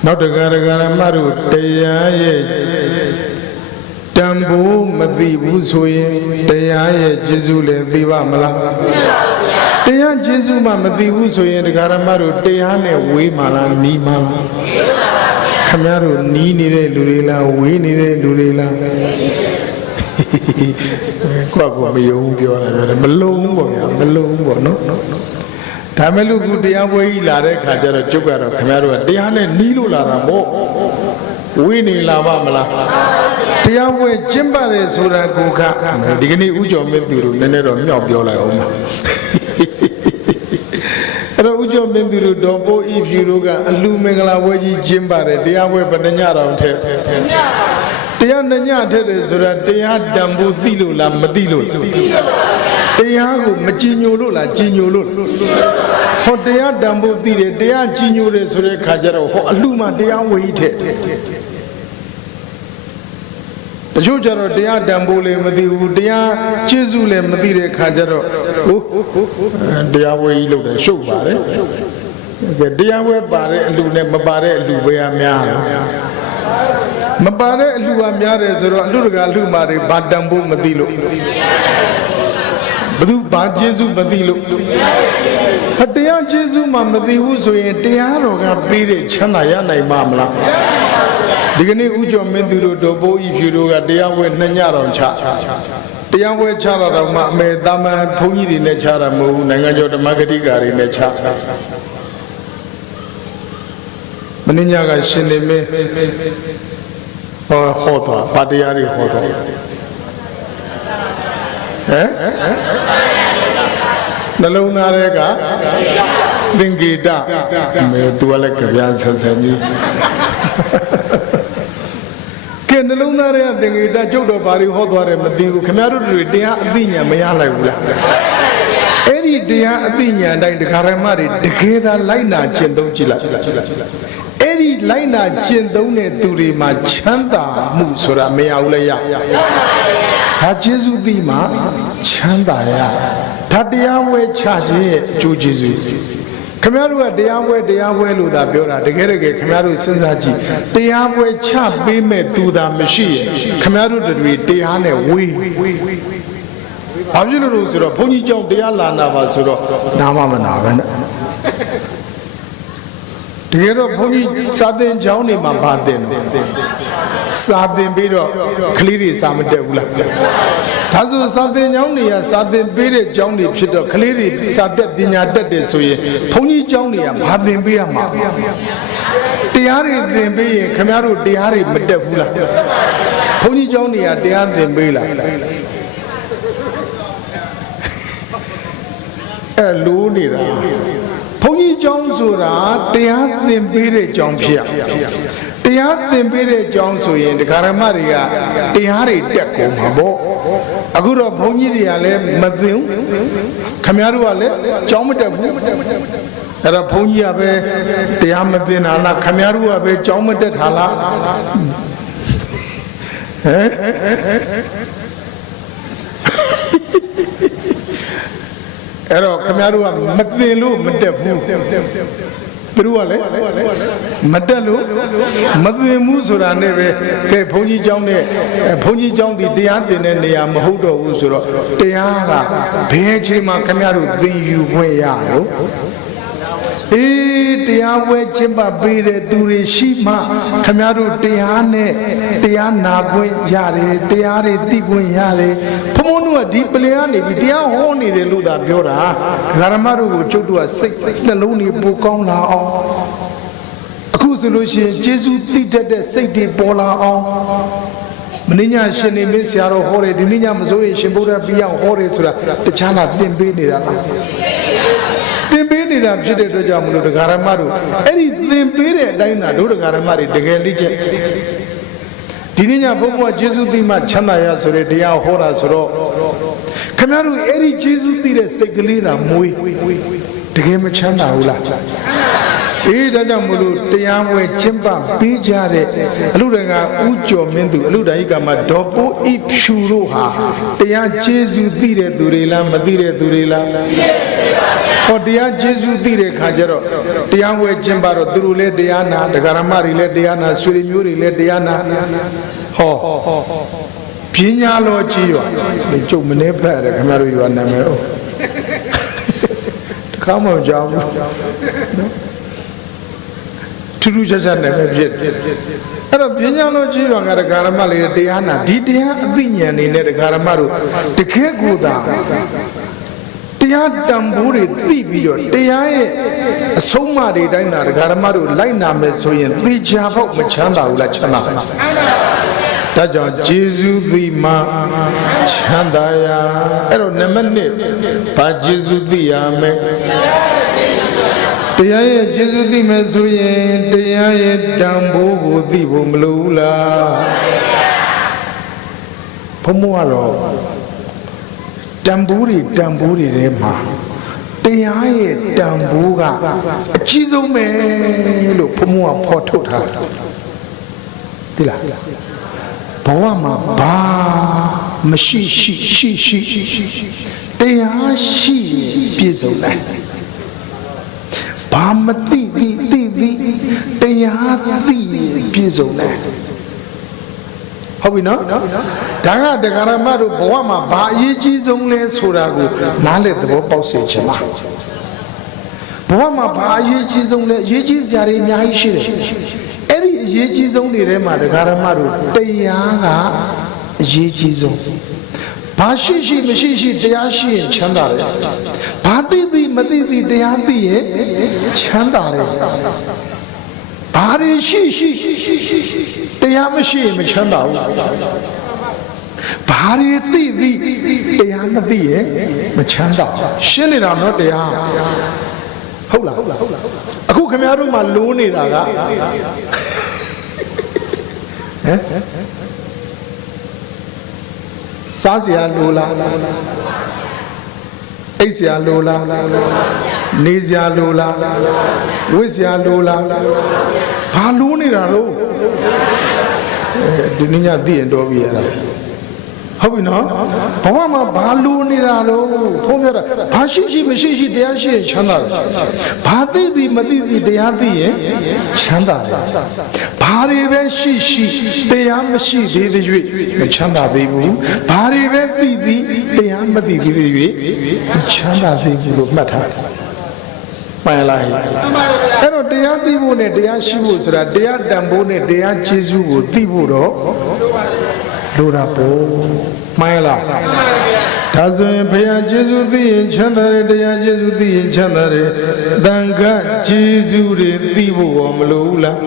နောက်တရားဓမ္မတို့တရားရဲ့တန်ဖိုးမသိဘူးဆိုရင်တရားရဲ့ကျေးဇူးလည်းသိပါမလားတရားကျေးဇူးမှမသိဘူးဆိုရင်တရားဓမ္မတို့တရားနဲ့ဝေးမှလားနီးမှလားခမရတို့နီးနေတဲ့လူတွေလားဝေးနေတဲ့လူတွေလားကိုကမယုံပြောတယ်မလုံးပေါ့ဗျာမလုံးပေါ့နော်ဒါမဲ့လူကတရားပွဲကြီးလာတဲ့ခါကျတော့ကျုပ်ကတော့ခမရတို့ကတရားနဲ့နီးလို့လာတာပေါ့ဝေးနေလာပါမလားတရားပွဲကျင့်ပါတယ်ဆိုတာကိုခဒီကနေ့ဥကျော်မင်းသူတို့နည်းနည်းတော့မြောက်ပြောလိုက်အောင်ပါအဲ့တော့ဥကျော်မင်းသူတို့တော်ပိုးဤဖြူတို့ကအလူမင်္ဂလာပွဲကြီးကျင့်ပါတယ်တရားပွဲဘယ်နှညတော်ထက်တရားနှညထက်တယ်ဆိုတာတရားတန်ဖို့သိလို့လားမသိလို့တရားကိုမကြည်ညိုလို့လားကြည်ညိုလို့ဟောတရားတန်ဖို့သိတယ်တရားကြည်ညိုတယ်ဆိုတဲ့ခါကျတော့ဟောအလူမှတရားဝေးထက်တချို့ကျတော့တရားတန်ဖိုးလည်းမသိဘူးတရားကျေးဇူးလည်းမသိတဲ့ခါကျတော့တရားဝဲကြီးလုပ်တယ်ရှုပ်ပါတယ်တရားဝဲပါတဲ့အလူနဲ့မပါတဲ့အလူပဲအများတယ်မပါတဲ့အလူကများတယ်ဆိုတော့အလူတကာလူမာတွေဘာတန်ဖိုးမသိလို့ဘသူဘာကျေးဇူးမသိလို့တရားကျေးဇူးမှမသိဘူးဆိုရင်တရားတော်ကပေးတဲ့ချမ်းသာရနိုင်မှာမလားဒီကနေ့ဥကျော်မင်းသူတို့တော်ဘိုးဤဖြူတို့ကတရားပွဲနှစ်ညတော်ချတရားပွဲချလာတော့မှအမေတာမန်ဘုန်းကြီးတွေနဲ့ချတာမဟုတ်ဘူးနိုင်ငံကျော်ဓမ္မဂတိကာတွေနဲ့ချမင်းညကရှင်နေမင်းဟောတော့ဗာတရားတွေဟောတော့ဟမ်နှလုံးသားတွေကသင်္ကေတမေသူကလည်းကြပြဆန်းဆန်းကြီးကဲနှလုံးသားတွေကသင်္ကေတကျုပ်တော်ဘာတွေဟောသွားတယ်မသိဘူးခင်ဗျားတို့တွေတရားအသိဉာဏ်မရလိုက်ဘူးလားအဲ့ဒီတရားအသိဉာဏ်တိုင်းဒကာရမတွေတကယ်သာလိုက်နာကျင့်သုံးကြည့်လိုက်အဲ့ဒီလိုက်နာကျင့်သုံးတဲ့သူတွေမှာချမ်းသာမှုဆိုတာမရဘူးလေရဒါကျေးဇူးသိမှချမ်းသာရဒါတရားဝဲချခြင်းရဲ့အကျိုးကျေးဇူးခ ခမရတို့ကတရားပွဲလို့သာပြောတာတကယ်ခမရတို့စဉ်းစားကြည့်တရားပွဲချပေးမဲ့သူသာမရှိရင်ခမရတို့တွေတရားနဲ့ဝေးဘာဖြစ်လို့ဆိုတော့ဘုန်းကြီးကျောင်းတရားလာနာပါဆိုတော့နာမမနာပဲနဲ့တကယ်တော့ဘုန်းကြီးစာသင်ကျောင်းနေမှာဘာသင်တယ်စာသင်ပြီးတော့ကလေးတွေစာမတက်ဘူးလားဒါဆိုစာသင်ကျောင်းတွေကစာသင်ပေးတဲ့ကျောင်းတွေဖြစ်တော့ကလေးတွေစာတက်ပညာတက်တယ်ဆိုရင်ဘုန်းကြီးကျောင်းတွေကဘာသင်ပေးရမှာတရားတွေသင်ပေးရင်ခင်ဗျားတို့တရားတွေမတက်ဘူးလားဘုန်းကြီးကျောင်းတွေကတရားသင်ပေးလားအဲ့လိုနေတာဘုန်းကြီးကျောင်းဆိုတာတရားသင်ပေးတဲ့ကျောင်းဖြစ်တရားသင်ပေးတဲ့ကျောင်းဆိုရင်ဒကာရမတွေကတရားတွေတက်ကုန်မှာပေါ့အခုတော့ဘုန်းကြီးတွေကလည်းမသင်ဘူးခမရတို့ကလည်းကျောင်းမတက်ဘူးအဲ့တော့ဘုန်းကြီးကပဲတရားမသင်တာလားခမရတို့ကပဲကျောင်းမတက်တာလားဟမ်အဲ့တော့ခမရတို့ကမသင်လို့မတက်ဘူးသူတို့ကလည်းမတက်လို့မသင်ဘူးဆိုတာနဲ့ပဲကဲဘုန်းကြီးကျောင်းနဲ့ဘုန်းကြီးကျောင်းဒီတရားသင်တဲ့နေရာမဟုတ်တော့ဘူးဆိုတော့တရားကဘယ်အချိန်မှခမရတို့သင်ယူခွင့်ရရောအေးတရားဝဲကျင့်ပပေးတဲ့သူတွေရှိမှခမရတို့တရားနဲ့တရားနာခွင့်ရတယ်တရားတွေသိခွင့်ရတယ်ဘုံဘုံတို့ကဒီပလင်ကနေပြီးတရားဟောနေတယ်လို့သာပြောတာဓမ္မတို့ကိုကျုပ်တို့ကစိတ်နှလုံးတွေပိုကောင်းလာအောင်အခုဆိုလို့ရှိရင်ယေရှုသိတတ်တဲ့စိတ်တွေပေါ်လာအောင်မင်းညာရှင်နေမင်းဆရာတော်ဟောတယ်ဒီနေ့ညမစိုးရင်ရှင်ဘုရားပြအောင်ဟောတယ်ဆိုတာတခြားလားသင်ပေးနေတာလားသင်ပေးနေတာဖြစ်တဲ့အတွက်ကြောင့်မလို့ဒကာရမတို့အဲ့ဒီသင်ပေးတဲ့အတိုင်းသာတို့ဒကာရမတွေတကယ်လေ့ကျင့်ဒီနေ့ညဘုန်းဘုရားယေရှုသိမှချမ်းသာရဆိုတဲ့တရားဟောတာဆိုတော့ခင်ဗျားတို့အဲ့ဒီယေရှုသိတဲ့စိတ်ကလေးသာမွေးတကယ်မချမ်းသာဘူးလားအေးဒါကြောင့်မလို့တရားဝဲကျင့်ပပေးကြတဲ့အလူတွေကဥကျော်မင်းသူအလူတိုင်းကမှဒေါ်ပိုးဤဖြူတို့ဟာတရားယေရှုသိတဲ့သူတွေလားမသိတဲ့သူတွေလားဟောတရားယေရှုသိတဲ့ခါကျတော့တရားဝဲကျင့်ပတော့သူတို့လည်းတရားနာဒကာရမတွေလည်းတရားနာဆွေမျိုးတွေလည်းတရားနာဟောပညာလောကြီးရွာကျုပ်မနေဖက်ရတယ်ခင်ဗျားတို့ရွာနာမည်ဟုတ်တခါမှမကြောက်ဘူးနော်ထူးထူးခြားခြားနာမည်ဖြစ်အဲ့တော့ပညာလောကြီးရွာကဒကာရမလေးတရားနာဒီတရားအသိဉာဏ်နေနဲ့ဒကာရမတို့တကယ်ကိုသာတရားတန်ဖိုးတွေသိပြီးတော့တရားရဲ့အဆုံးအမတွေတိုင်းသာဒကာရမတို့လိုက်နာမယ်ဆိုရင်သိချာဖို့မချမ်းသာဘူးလားချမ်းသာပါဒါကြောင့်ယေရှုသိမှချမ်းသာရာအဲ့တော့နံပါတ်1ဘာယေရှုသိရမယ်တရားရဲ့ယေရှုသိမယ်ဆိုရင်တရားရဲ့တန်ဖိုးကိုသိဖို့မလိုဘူးလားဘုံမောကတော့တန်ဖိုးတွေထဲမှာတရားရဲ့တန်ဖိုးကအကြီးဆုံးပဲလို့ဘုံမောကဖော်ထုတ်ထားတယ်သိလားဘဝမှာဘာမရှိရှိတရားရှိပြည့်စုံတယ်ဘာမသိတရားသိပြည့်စုံတယ်ဟုတ်ပြီနော်ဒါကဒကာရမတို့ဘဝမှာဘာအရေးကြီးဆုံးလဲဆိုတာကိုနားလည်သဘောပေါက်စေချင်လားဘဝမှာဘာအရေးကြီးဆုံးလဲအရေးကြီးစရာတွေအများကြီးရှိတယ်အဲ့ဒီအရေးကြီးဆုံးတွေထဲမှာဒကာရမတို့တရားကအရေးကြီးဆုံးဘာရှိမရှိတရားရှိရင်ချမ်းသာတယ်ဘာသိမသိတရားသိရင်ချမ်းသာတယ်ဘာတွေရှိတရားမရှိရင်မချမ်းသာဘူးဘာတွေသိတရားမသိရင်မချမ်းသာရှင်းနေတာနော်တရားဟုတ်လားအခုခင်ဗျားတို့မှလိုးနေတာကဟမ်စားစရာလိုလားအိပ်စရာလိုလားနေစရာလိုလားဝတ်စရာလိုလားဘာလိုးနေတာလို့ဒီနေ့ညသိရင်တော်ပြီရတာ ဟုတ်ပြီနော်ဘဝမှာဘာလို့နေတာတော့ဖုံးပြတာဘာရှိမရှိတရားရှိရင်ချမ်းသာတယ်ဘာသိမသိတရားသိရင်ချမ်းသာတယ်ဘာတွေပဲရှိတရားမရှိသေးတဲ့၍ချမ်းသာသေးဘူးဘာတွေပဲသိတရားမသိသေးတဲ့၍ချမ်းသာသေးဘူးလို့မှတ်ထားမှန်လားအဲ့တော့တရားသိဖို့နဲ့တရားရှိဖို့ဆိုတာတရားတန်ဖိုးနဲ့တရားကျေးဇူးကိုသိဖို့တော့လိုတာပေါ့မှန်လားဒါဆိုရင်ဘုရားကျေးဇူးသိရင်ချမ်းသာတယ်တရားကျေးဇူးသိရင်ချမ်းသာတယ်တန်ခါကျေးဇူးတွေသိဖို့ရောမလိုဘူးလား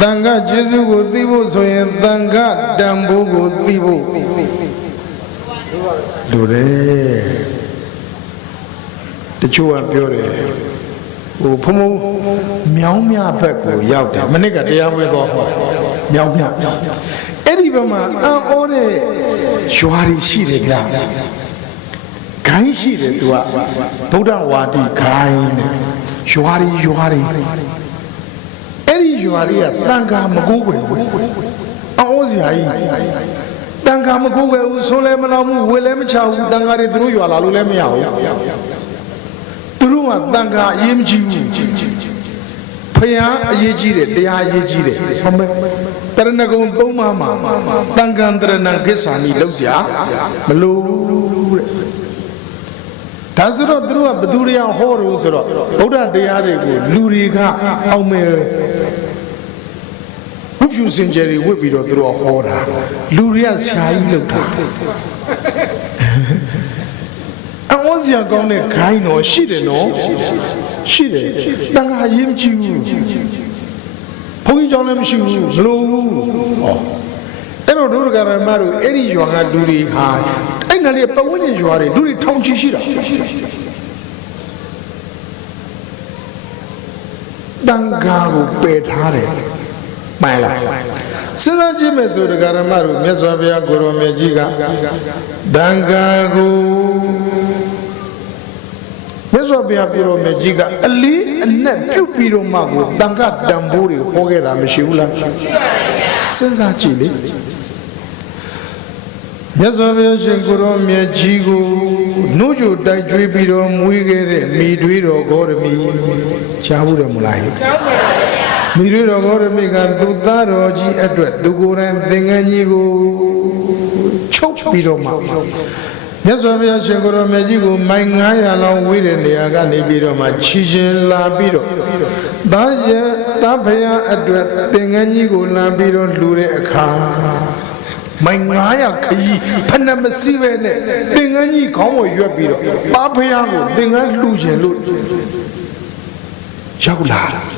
တန်ခါကျေးဇူးကိုသိဖို့ဆိုရင်တန်ခါတန်ဖိုးကိုသိဖို့လိုတယ်တချို့ကပြောတယ်ဟိုဖုံမြောင်းမြဘက်ကိုရောက်တယ်မနစ်ကတရားဝဲတော့မြောင်းမြအဲ့ဒီဘက်မှာအံ့ဩတဲ့ရွာတွေရှိတယ်ဗျာဂိုင်းရှိတယ်သူကဗုဒ္ဓဝါဒီဂိုင်းနဲ့ရွာတွေအဲ့ဒီရွာတွေကတန်ခါမကိုးွယ်ဘူးအံ့ဩစရာကြီးတန်ခါမကိုးွယ်ဘူးဆိုလဲမလောက်ဘူးဝေလဲမချဘူးတန်ခါတွေသူတို့ရွာလာလို့လည်းမရဘူးသူတို့ကတန်ခါအရေးမကြီးဘူးဖယားအရေးကြီးတယ်တရားအရေးကြီးတယ်ဟုတ်မယ်တရဏဂုံသုံးပါးမှာတန်ခါတရဏကိစ္ဆာနိလောက်စရာမလိုတဲ့ဒါဆိုတော့သူတို့ကဘသူတွေကဟောတော့ဆိုတော့ဗုဒ္ဓတရားတွေကိုလူတွေကအောင်မယ်ဘုဖြူစင်ကြယ်တွေဝတ်ပြီးတော့သူတို့ဟောတာလူတွေကဆရာကြီးလောက်တာအော်စရာကောင်းတဲ့ခိုင်းတော့ရှိတယ်နော်ရှိတယ်တန်ခါအရေးမကြီးဘူးဘုန်းကြီးကြောင့်လည်းမရှိဘူးမလိုဘူးအဲ့တော့ဒုဒကရမတို့အဲ့ဒီရွာကလူတွေဟာအဲ့နာလေးပတ်ဝန်းကျင်ရွာတွေလူတွေထောင်ချီရှိတာတန်ခါကိုပယ်ထားတယ်မှန်လားစဉ်းစားကြည့်မယ်ဆိုဒကရမတို့မြတ်စွာဘုရားကိုရောမြတ်ကြီးကတန်ခါကိုမြတ်စွာဘုရားကိုရောမြတ်ကြီးကအလေးအနက်ပြုတ်ပြီးတော့မှကိုတန်ခါတန်ဖိုးတွေဟောခဲ့တာမရှိဘူးလားစဉ်းစားကြည့်လေမြတ်စွာဘုရားရှင်ကိုရောမြတ်ကြီးကိုနှုတ်ကြိုတိုက်ကျွေးပြီးတော့မွေးခဲ့တဲ့မိတွေးတော်ဂေါရမီကြားဘူးတယ်မလားမိတွေးတော်ဂေါရမီကသူသားတော်ကြီးအတွက်သူကိုယ်တိုင်သင်္ကန်းကြီးကိုချုပ်ပြီးတော့မှမြတ်စွာဘုရားရှင်ကိုရောမြတ်ကြီးကိုမိုင်900လောက်ဝေးတဲ့နေရာကနေပြီးတော့မှချီချင်းလာပြီးတော့သားဘုရားအတွက်သင်္ကန်းကြီးကိုလမ်းပြီးတော့လှူတဲ့အခါမိုင်900ခကြီးဖဏမစီးပဲနဲ့သင်္ကန်းကြီးခေါင်းပေါ်ရွက်ပြီးတော့သားဘုရားကိုသင်္ကန်းလှူခြင်းလို့ရောက်လာတာ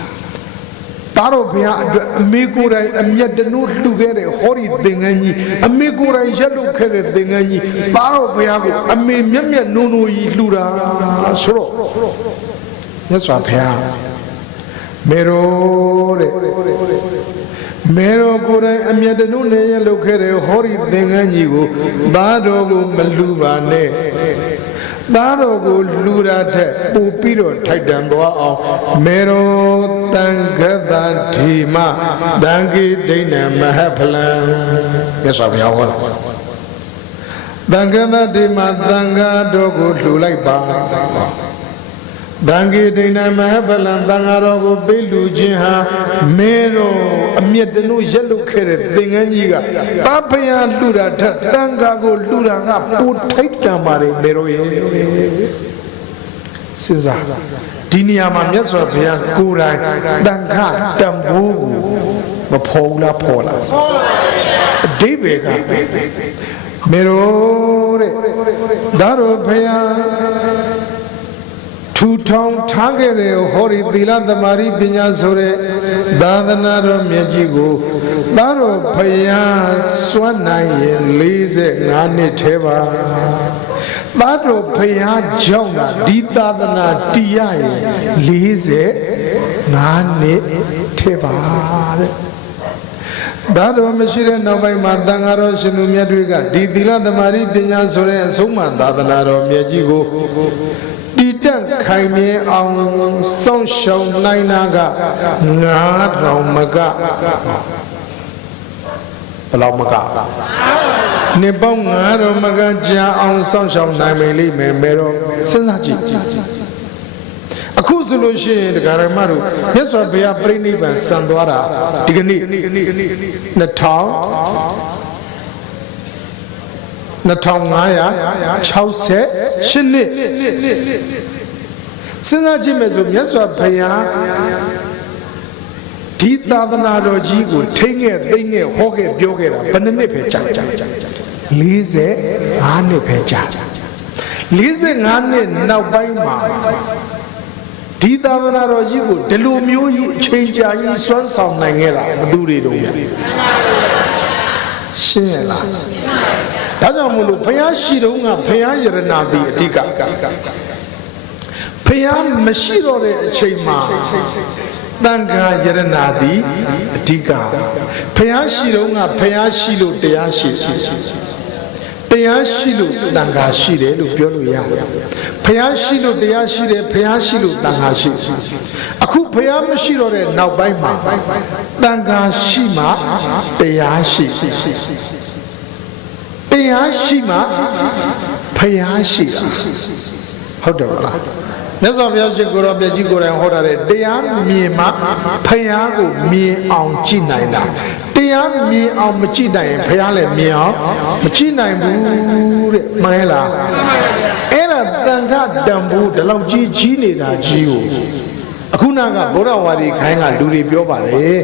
သားတော်ဘုရားအတွက်အမေကိုယ်တိုင်အမျက်တနိုးလှူခဲ့တဲ့ဟောဒီသင်္ကန်းကြီးအမေကိုယ်တိုင်ရက်လုပ်ခဲ့တဲ့သင်္ကန်းကြီးသားတော်ဘုရားကိုအမေမျက်နိုးကြီးလှူတာဆိုတော့မြတ်စွာဘုရားမေရောတဲ့မေရောကိုယ်တိုင်အမျက်တနိုးနဲ့ရက်လုပ်ခဲ့တဲ့ဟောဒီသင်္ကန်းကြီးကိုသားတော်ကိုမလှူပါနဲ့သားတော်ကိုလှူတာထက်ပိုပြီးတော့ထိုက်တန်သွားအောင်မေရောတန်ခသဓိမတံကိဒိဋ္ဌံမဟဖလံမြတ်စွာဘုရားဟောတာတန်ခသဓိမသံဃာတော်ကိုလှူလိုက်ပါတံကိဒိဋ္ဌံမဟဖလံသံဃာတော်ကိုပေးလူခြင်းဟာမေရောအမျက်တနိုးရက်လုခဲ့တဲ့သင်္ကန်းကြီးကပါဖယားလှူတာထက်တန်ခါကိုလှူတာကပိုထိုက်တန်ပါတယ်မေရောရဲ့စဉ်းစားဒီနေရာမှာမြတ်စွာဘုရားကိုယ်တိုင်တန်ခါတန်ဖိုးကိုမဖော်ဘူးလားဖော်လားအဓိပ္ပာယ်ကမေရောတဲ့ဒါတော့ဘုရားထူထောင်ထားခဲ့တဲ့ဟောဒီသီလသမารိပညာဆိုတဲ့သာသနာတော်မြတ်ကြီးကိုသားတော်ဘုရားစွမ်းနိုင်ရင်45နှစ်ထဲပါသားတော်ဘုရားကြောင့်ဒီသာသနာတည်ရရင်45နှစ်ထဲပါတဲ့ဒါတော်မရှိတဲ့နောက်ပိုင်းမှာသံဃာတော်ရှင်သူမြတ်တွေကဒီသီလသမารိပညာဆိုတဲ့အဆုံးအမသာသနာတော်မြတ်ကြီးကိုတည်တံ့ခိုင်မြဲအောင်စောင့်ရှောက်နိုင်တာက9000မကဘယ်လောက်မက နေပေါင်း9တော်မကကြာအောင်စောင့်ရှောက်နိုင်မယ်လိမ့်မယ်မဲတော့စဉ်းစားကြည့်အခုဆိုလို့ရှိရင်တရားဓမ္မတို့မြတ်စွာဘုရားပြိဋိဘံစံသွားတာဒီကနေ့2568နှစ်စဉ်းစားကြည့်မယ်ဆိုမြတ်စွာဘုရားဒီသာသနာတော်ကြီးကိုထိမ့်ခဲ့သိမ့်ခဲ့ဟောခဲ့ပြောခဲ့တာဘယ်နှစ်ပဲကြာ45နှစ်ပဲကြာ45နှစ်နောက်ပိုင်းမှာဒီသာသနာတော်ကြီးကိုဒီလိုမျိုးကြီးအချိန်ကြာကြီးစွမ်းဆောင်နိုင်ခဲ့တာဘယ်သူတွေတော့ရှင်းရလားဒါကြောင့်မို့လို့ဘုရားရှိတော်ကဘုရားယရနာတိအဓိကဘုရားမရှိတော့တဲ့အချိန်မှာတန်ခါယရနာတိအဓိကဘုရားရှိတော်ကဘုရားရှိလို့တရားရှိတရားရှိလို့တန်ခါရှိတယ်လို့ပြောလို့ရတယ်ဘုရားရှိလို့တရားရှိတယ်ဘုရားရှိလို့တန်ခါရှိအခုဘုရားမရှိတော့တဲ့နောက်ပိုင်းမှာတန်ခါရှိမှတရားရှိတရားရှိမှဘုရားရှိတာဟုတ်တယ်လားမြတ်စွာဘုရားရှင်ကိုရောမြတ်ကြီးကိုယ်တိုင်ဟောထားတဲ့တရားမြင်မှဘုရားကိုမြင်အောင်ကြည့်နိုင်တာတရားမြင်အောင်မကြည့်နိုင်ရင်ဘုရားလည်းမြင်အောင်မကြည့်နိုင်ဘူးတဲ့မှန်လားအဲ့ဒါတန်ခတန်ဖို့ဒီလောက်ကြီးနေတာကြီးကိုအခုနကဗုဒ္ဓဝါဒီခိုင်းကလူတွေပြောပါတယ်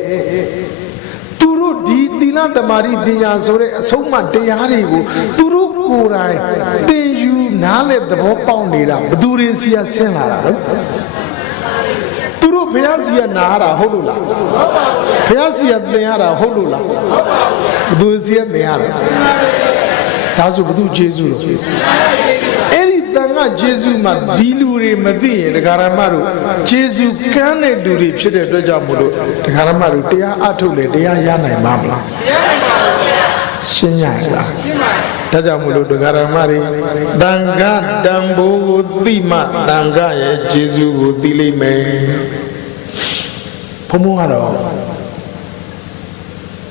သူတို့ဒီသီလသမာဓိပညာဆိုတဲ့အဆုံးအမတရားတွေကိုသူတို့ကိုယ်တိုင်သင်ယူနားလေသဘောပေါက်နေတာဘသူတွေစီကဆင်းလာတာလဲသူတို့ဘုရားစီကနားရတာဟုတ်လို့လားဘုရားစီကသင်ရတာဟုတ်လို့လားဘသူစီကသင်ရတာဒါဆိုဘသူယေရှုတော့အဲ့ဒီတန်ခါယေရှုမှာဒီလူတွေမသိရင်ဒကာရမတို့ယေရှုကမ်းတဲ့လူတွေဖြစ်တဲ့အတွက်ကြောင့်မို့လို့ဒကာရမတို့တရားအထုတ်လေတရားရနိုင်မှာမလားမရနိုင်ပါဘူးဗျာရှင်းရလားရှင်းပါဒါကြောင့်မို့လို့ဒကာရမတွေတန်ခါတန်ဖိုးကိုသိမှတန်ခါရဲ့ယေရှုကိုသိလိမ့်မယ်ဘုံဘုံကတော့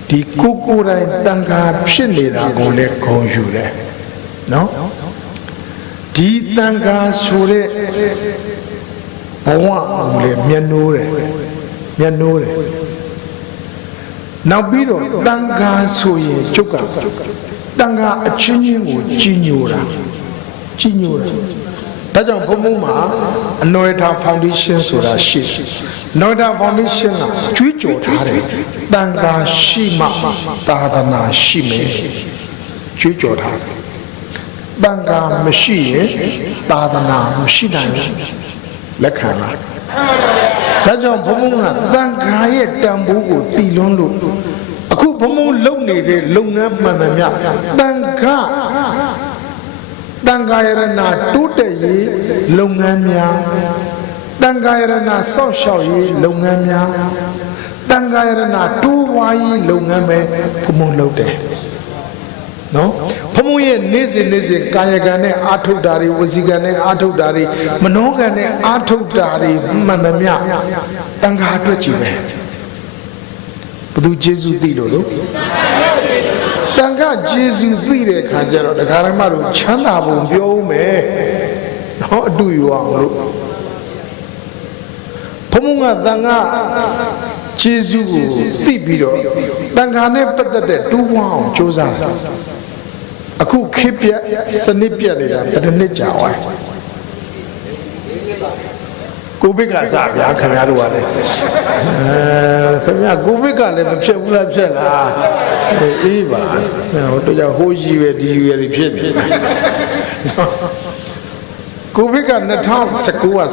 ဒီကိုကိုယ်တိုင်တန်ခါဖြစ်နေတာကိုလည်းဂုဏ်ယူတယ်နော်ဒီတန်ခါဆိုတဲ့ဘဝကိုလည်းမျက်နှိုးတယ်နောက်ပြီးတော့တန်ခါဆိုရင်ကျုပ်ကတန်ခါအချင်းချင်းကိုကြီးညိုတာဒါကြောင့်ဘုံဘုံမှာအနွယ်ထာဖောင်ဒေးရှင်းဆိုတာရှိတယ်။နော်ထာဖောင်ဒေးရှင်းကကြွေးကြော်ထားတယ်။တန်ခါရှိမှသာသနာရှိမယ်။ကြွေးကြော်ထားတယ်။တန်ခါမရှိရင်သာသနာမရှိနိုင်ဘူး။လက်ခံလား။ဒါကြောင့်ဘုံဘုံကတန်ခါရဲ့တန်ဖိုးကိုသိလွန်းလို့အခုဘုံဘုံလုံနေတဲ့လုပ်ငန်းမှန်သမျှတန်ခါတန်ခါယရဏတိုးတက်ရေးလုပ်ငန်းများတန်ခါယရဏစောင့်ရှောက်ရေးလုပ်ငန်းများတန်ခါယရဏတိုးဝါးရေးလုပ်ငန်းပဲဘုံဘုံလုပ်တယ်နော်ဘုံဘုံရဲ့နေ့စဉ်ကာယကံနဲ့အာထုတ်တာတွေဝစီကံနဲ့အာထုတ်တာတွေမနောကံနဲ့အာထုတ်တာတွေမှန်သမျှတန်ခါအတွက်ကြည့်ပဲဘုသူယေရှုသိလို့တန်ခါယေရှုသိတဲ့ခါကျတော့ဒကာရမတို့ချမ်းသာပုံပြောဦးမယ်နော်အတူယူအောင်လို့ဘုံဘုံကတန်ခါယေရှုကိုသိပြီးတော့တန်ခါနဲ့ပတ်သက်တဲ့တူးဝအောင်စူးစမ်းတယ်အခုခေတ်ပြက်စနစ်ပြက်နေတာဘယ်နှစ်ကြာသွားကိုဗစ်ကစားဗျာခင်ဗျားတို့ကလည်းခင်ဗျာကိုဗစ်ကလည်းမဖြစ်ဘူးလားဖြစ်လားအေးပါဟိုတော့ကြောင့်ဟိုးကြီးပဲဒီရွယ်တွေဖြစ်နေကိုဗစ်က2019က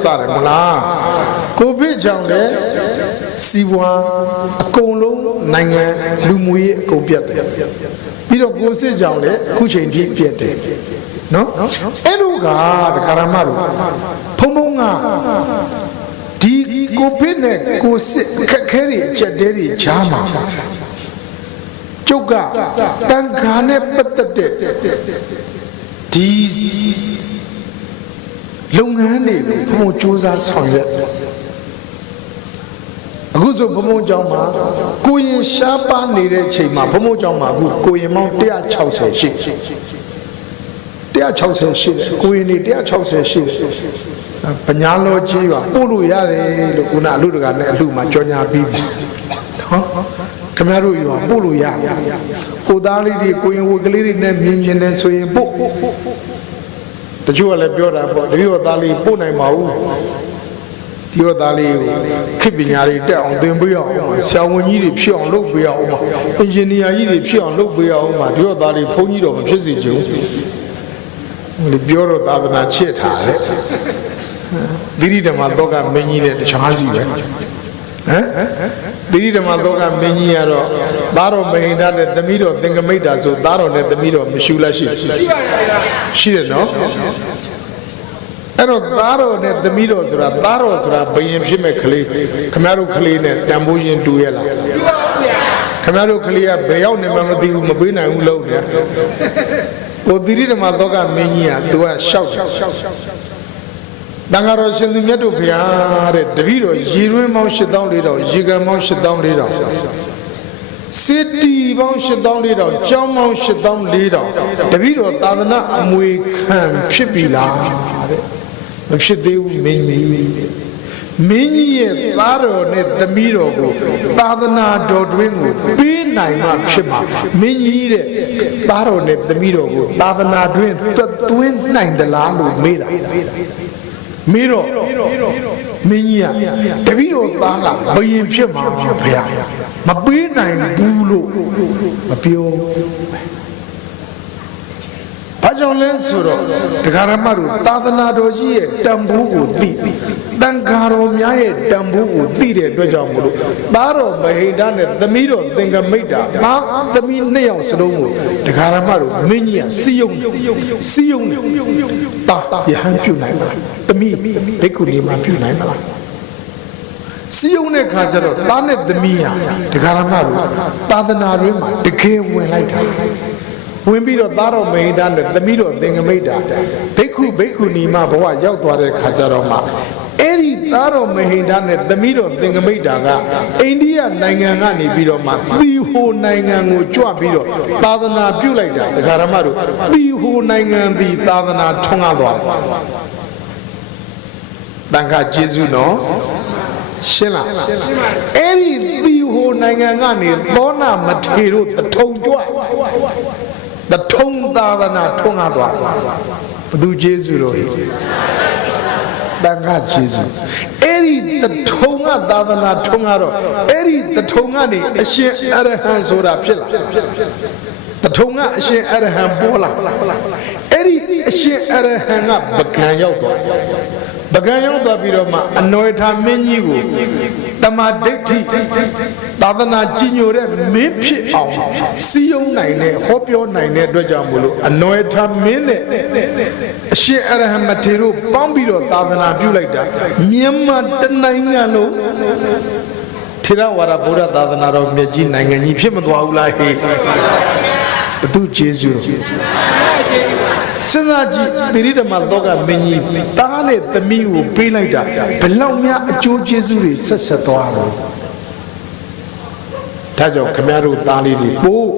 စတယ်မလားကိုဗစ်ကြောင့်လည်းစီးပွားအကုန်လုံးနိုင်ငံလူမှုရေးအကုန်ပြတ်တယ်ပြီးတော့ကိုစစ်ကြောင့်လည်းအခုချိန်ထိပြတ်တယ်နော်အဲ့လိုကဒကာရမတို့ဖုံဖုံကဒီကိုဗစ်နဲ့ကိုစစ်ခက်ခဲတွေအကျက်တဲတွေချားမှာကျုပ်ကတန်ခါနဲ့ပတ်သက်တဲ့ဒီလုပ်ငန်းတွေကိုဘုံစူးစမ်းဆောင်ရွက် အခုဆိုဘုံဘုံကြောင့်မှာကိုရင်ရှားပါနေတဲ့ချိန်မှာဘုံဘုံကြောင့်မှာအခုကိုရင်မောင်း160ရှိ160ရှိတယ်ကိုရင်နေ160ရှိတယ်ပညာလောကြီးပါပို့လို့ရတယ်လို့ခုနအလူတကာနဲ့အလူမှာကြော်ညာပြီးပြီနော်ခင်ဗျားတို့ရောပို့လို့ရတယ်ကိုသားလေးတွေကိုရင်ဝကလေးတွေနဲ့မြင်မြင်နေဆိုရင်ပို့တချို့ကလည်းပြောတာပေါ့တချို့သားလေးပို့နိုင်ပါဘူးဒီတော့သားလေးကိုခေတ်ပညာတွေတက်အောင်သင်ပေးအောင်ဆရာဝန်ကြီးတွေဖြစ်အောင်လုပ်ပေးအောင်အင်ဂျင်နီယာကြီးတွေဖြစ်အောင်လုပ်ပေးအောင်ဒီတော့သားလေးဘုန်းကြီးတော်မဖြစ်စေချင်ဘူးလေပြောတော့သာသနာချစ်ထားတယ်သီရိဓမ္မတော့ကမင်းကြီးနဲ့တခြားစီပဲသီရိဓမ္မတော့ကမင်းကြီးကတော့သားတော်မဟိန္ဒနဲ့သမီးတော်သင်္ကမိတ်တာဆိုသားတော်နဲ့သမီးတော်မရှိလားရှိတယ်နော်အဲ့တော့သားတော်နဲ့သမီးတော်ဆိုတာသားတော်ဆိုတာဘယင်ဖြစ်မဲ့ကလေးခမရတို့ကလေးနဲ့တန်ဖိုးရင်တူရဲ့လားခမရတို့ကလေးကဘယ်ရောက်နေမှမသိဘူးမပေးနိုင်ဘူးလို့လေဟိုသီရိဓမ္မတော့ကမင်းကြီးကသူကရှောက်တန်ဃာတော်ရှင်သူမြတ်တို့ဘုရားတဲ့တပည့်တော်ရေရွင်းပေါင်း8400ရေကန်ပေါင်း8400စစ်တီပေါင်း8400ကျောင်းပေါင်း8400တပည့်တော်သာသနာအမွေခံဖြစ်ပြီလားတဲ့မဖြစ်သေးဘူးမင်းကြီးရဲ့သားတော်နဲ့သမီးတော်ကိုသာသနာတော်တွင်ကိုပေးနိုင်မှဖြစ်မှာမင်းကြီးတဲ့သားတော်နဲ့သမီးတော်ကိုသာသနာတွင်သွင်းနိုင်သလားလို့မေးတာမေးတော့မင်းကြီးကတပည့်တော်သားကဘယင်ဖြစ်မှာဘုရားမပေးနိုင်ဘူးလို့မပြောဘာကြောင့်လဲဆိုတော့တရားဓမ္မတို့သာသနာတော်ကြီးရဲ့တန်ဖိုးကိုသိတန်ဃာတော်များရဲ့တန်ဖိုးကိုသိတဲ့အတွက်ကြောင့်မလို့သားတော်မဟိန္ဒနဲ့သမီးတော်သင်္ကမိတ်တာသားသမီးနှစ်ယောက်စလုံးကိုတရားဓမ္မတို့မင်းကြီးကစီယုံတာယဟန်ပြုနိုင်မလားသမီးဘိက္ခုနီမှာပြုနိုင်မလားစီယုံတဲ့ခါကျတော့သားနဲ့သမီးဟာတရားဓမ္မတို့သာသနာတွင်မှာတကယ်ဝင်လိုက်တာဝင်ပြီးတော့သားတော်မဟိန္ဒနဲ့သမီးတော်သင်္ကမိတ်တာဘိက္ခုနီမဘဝရောက်သွားတဲ့ခါကျတော့မှအဲ့ဒီသားတော်မဟိန္ဒနဲ့သမီးတော်သင်္ကမိတ်တာကအိန္ဒိယနိုင်ငံကနေပြီးတော့မှသီဟိုနိုင်ငံကိုကြွပြီးတော့သာသနာပြုလိုက်တာဒကာရမတို့သီဟိုနိုင်ငံသည်သာသနာထွန်းကားသွားတန်ခါကျေးဇူးနော်ရှင်းလားအဲ့ဒီသီဟိုနိုင်ငံကနေသောနာမထေတို့တထုံကြွတထုံသာသနာထွန်းကားသွားဘသူကျေးဇူးတော်တန်ခါကျေးဇူးအဲ့ဒီတထုံကသာသနာထွန်းကားတော့အဲ့ဒီတထုံကနေအရှင်အရဟံဆိုတာဖြစ်လာတထုံကအရှင်အရဟံပေါ်လာအဲ့ဒီအရှင်အရဟံကပကံရောက်သွားပြီးတော့မှအနွယ်ထာမင်းကြီးကိုတမဒိဋ္ဌိသာသနာကြီးညိုတဲ့မင်းဖြစ်အောင်စီယုံနိုင်တဲ့ဟောပြောနိုင်တဲ့အတွက်ကြောင့်မလို့အနွယ်ထာမင်းနဲ့အရှင်အရဟံမထေရတို့ပေါင်းပြီးတော့သာသနာပြုလိုက်တာမြန်မာတနိုင်ငံလုံးထေရဝါဒဗုဒ္ဓသာသနာတော်မြတ်ကြီးနိုင်ငံကြီးဖြစ်မသွားဘူးလားဟေ့ဘုသူကျေးဇူးစဉ်းစားကြည့်သီရိဓမ္မတော့ကမင်းကြီးသားနဲ့သမီးကိုပေးလိုက်တာဘလောက်များအကျိုးကျေးဇူးတွေဆက်သွားတော့ဒါကြောင့်ခမရတို့သားလေးတွေပို့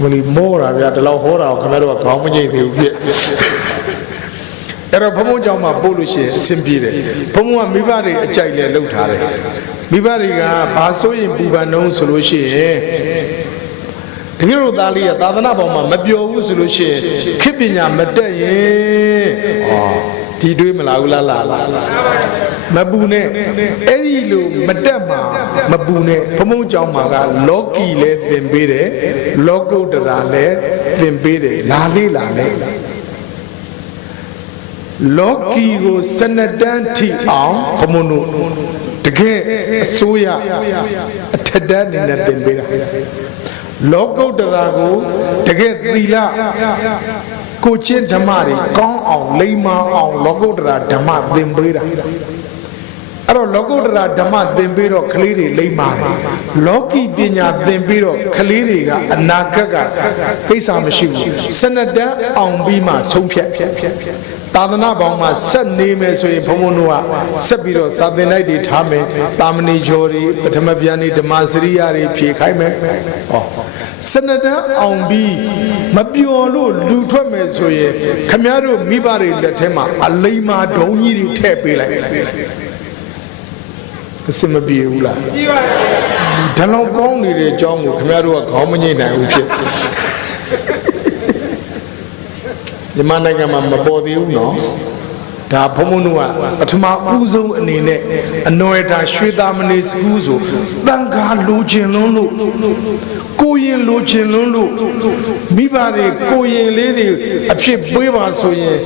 မလီမောတာဗျာဒီလောက်ဟောတာကိုခမရတို့ကခေါင်းမငိမ့်သေးဘူးဖြစ်အဲ့တော့ဘုံဘုံကြောင့်မှပို့လို့ရှိရင်အဆင်ပြေတယ်ဘုံဘုံကမိဘတွေအကြိုက်လဲလှုပ်ထားတယ်မိဘတွေကဘာစိုးရင်ပူပန်နှုံးဆိုလို့ရှိရင်တကယ်လို့သားလေးကသာသနာပေါ်မှာမပြောဘူးဆိုလို့ရှိရင်ခေပညာမတက်ရင်ဒီတွေးမလားဘူးလားမပူနဲ့အဲ့ဒီလိုမတက်မှာမပူနဲ့ဘုံဘုံကြောင့်မှာကလောကီလည်းသင်ပေးတယ်လောကုတ္တရာလည်းသင်ပေးတယ်လာလေလောကီကိုစနတန်းထိအောင်ဘုံဘုံတို့တကယ်အစိုးရအထက်တန်းနေနဲ့သင်ပေးတာလောကုတ္တရာကိုတကယ်သီလကိုချင်းဓမ္မတွေကောင်းအောင်လိမ္မာအောင်လောကုတ္တရာဓမ္မသင်ပေးတာအဲ့တော့လောကုတ္တရာဓမ္မသင်ပေးတော့ကလေးတွေလိမ္မာတယ်လောကီပညာသင်ပေးတော့ကလေးတွေကအနာဂတ်ကကိစ္စမရှိဘူးစနတန်းအောင်ပြီးမှဆုံးဖြတ် သာသနာပေါင်းမှာဆက်နေမယ်ဆိုရင်ဘုံဘုံတို့ကဆက်ပြီးတော့စာသင်တိုက်တွေထားမယ်တာမဏေကျော်တွေပထမပြန်နေဓမ္မစရိယာတွေဖြေခိုင်းမယ်ဟောစနတန်းအောင်ပြီးမပျော်လို့လူထွက်မယ်ဆိုရင်ခမည်းတော်မိဘတွေလက်ထဲမှာအလိမ္မာဒုံကြီးတွေထည့်ပေးလိုက်အစမပြေဘူးလားပြေပါဘူးဓလောင်ကောင်းနေတဲ့အကြောင်းကိုခမည်းတော်ကခေါင်းမငိမ့်နိုင်ဘူးဖြစ်မြန်မာနိုင်ငံမှာမပေါ်သေးဘူးနော်ဒါဘုံဘုံတို့ကပထမဦးဆုံးအနေနဲ့အနွယ်တာရွှေသားမနေစကူးဆိုတန်ခါလိုချင်လွန်းလို့ကိုရင်လိုချင်လွန်းလို့မိဘတွေကိုရင်လေးတွေအဖြစ်ပေးပါဆိုရင်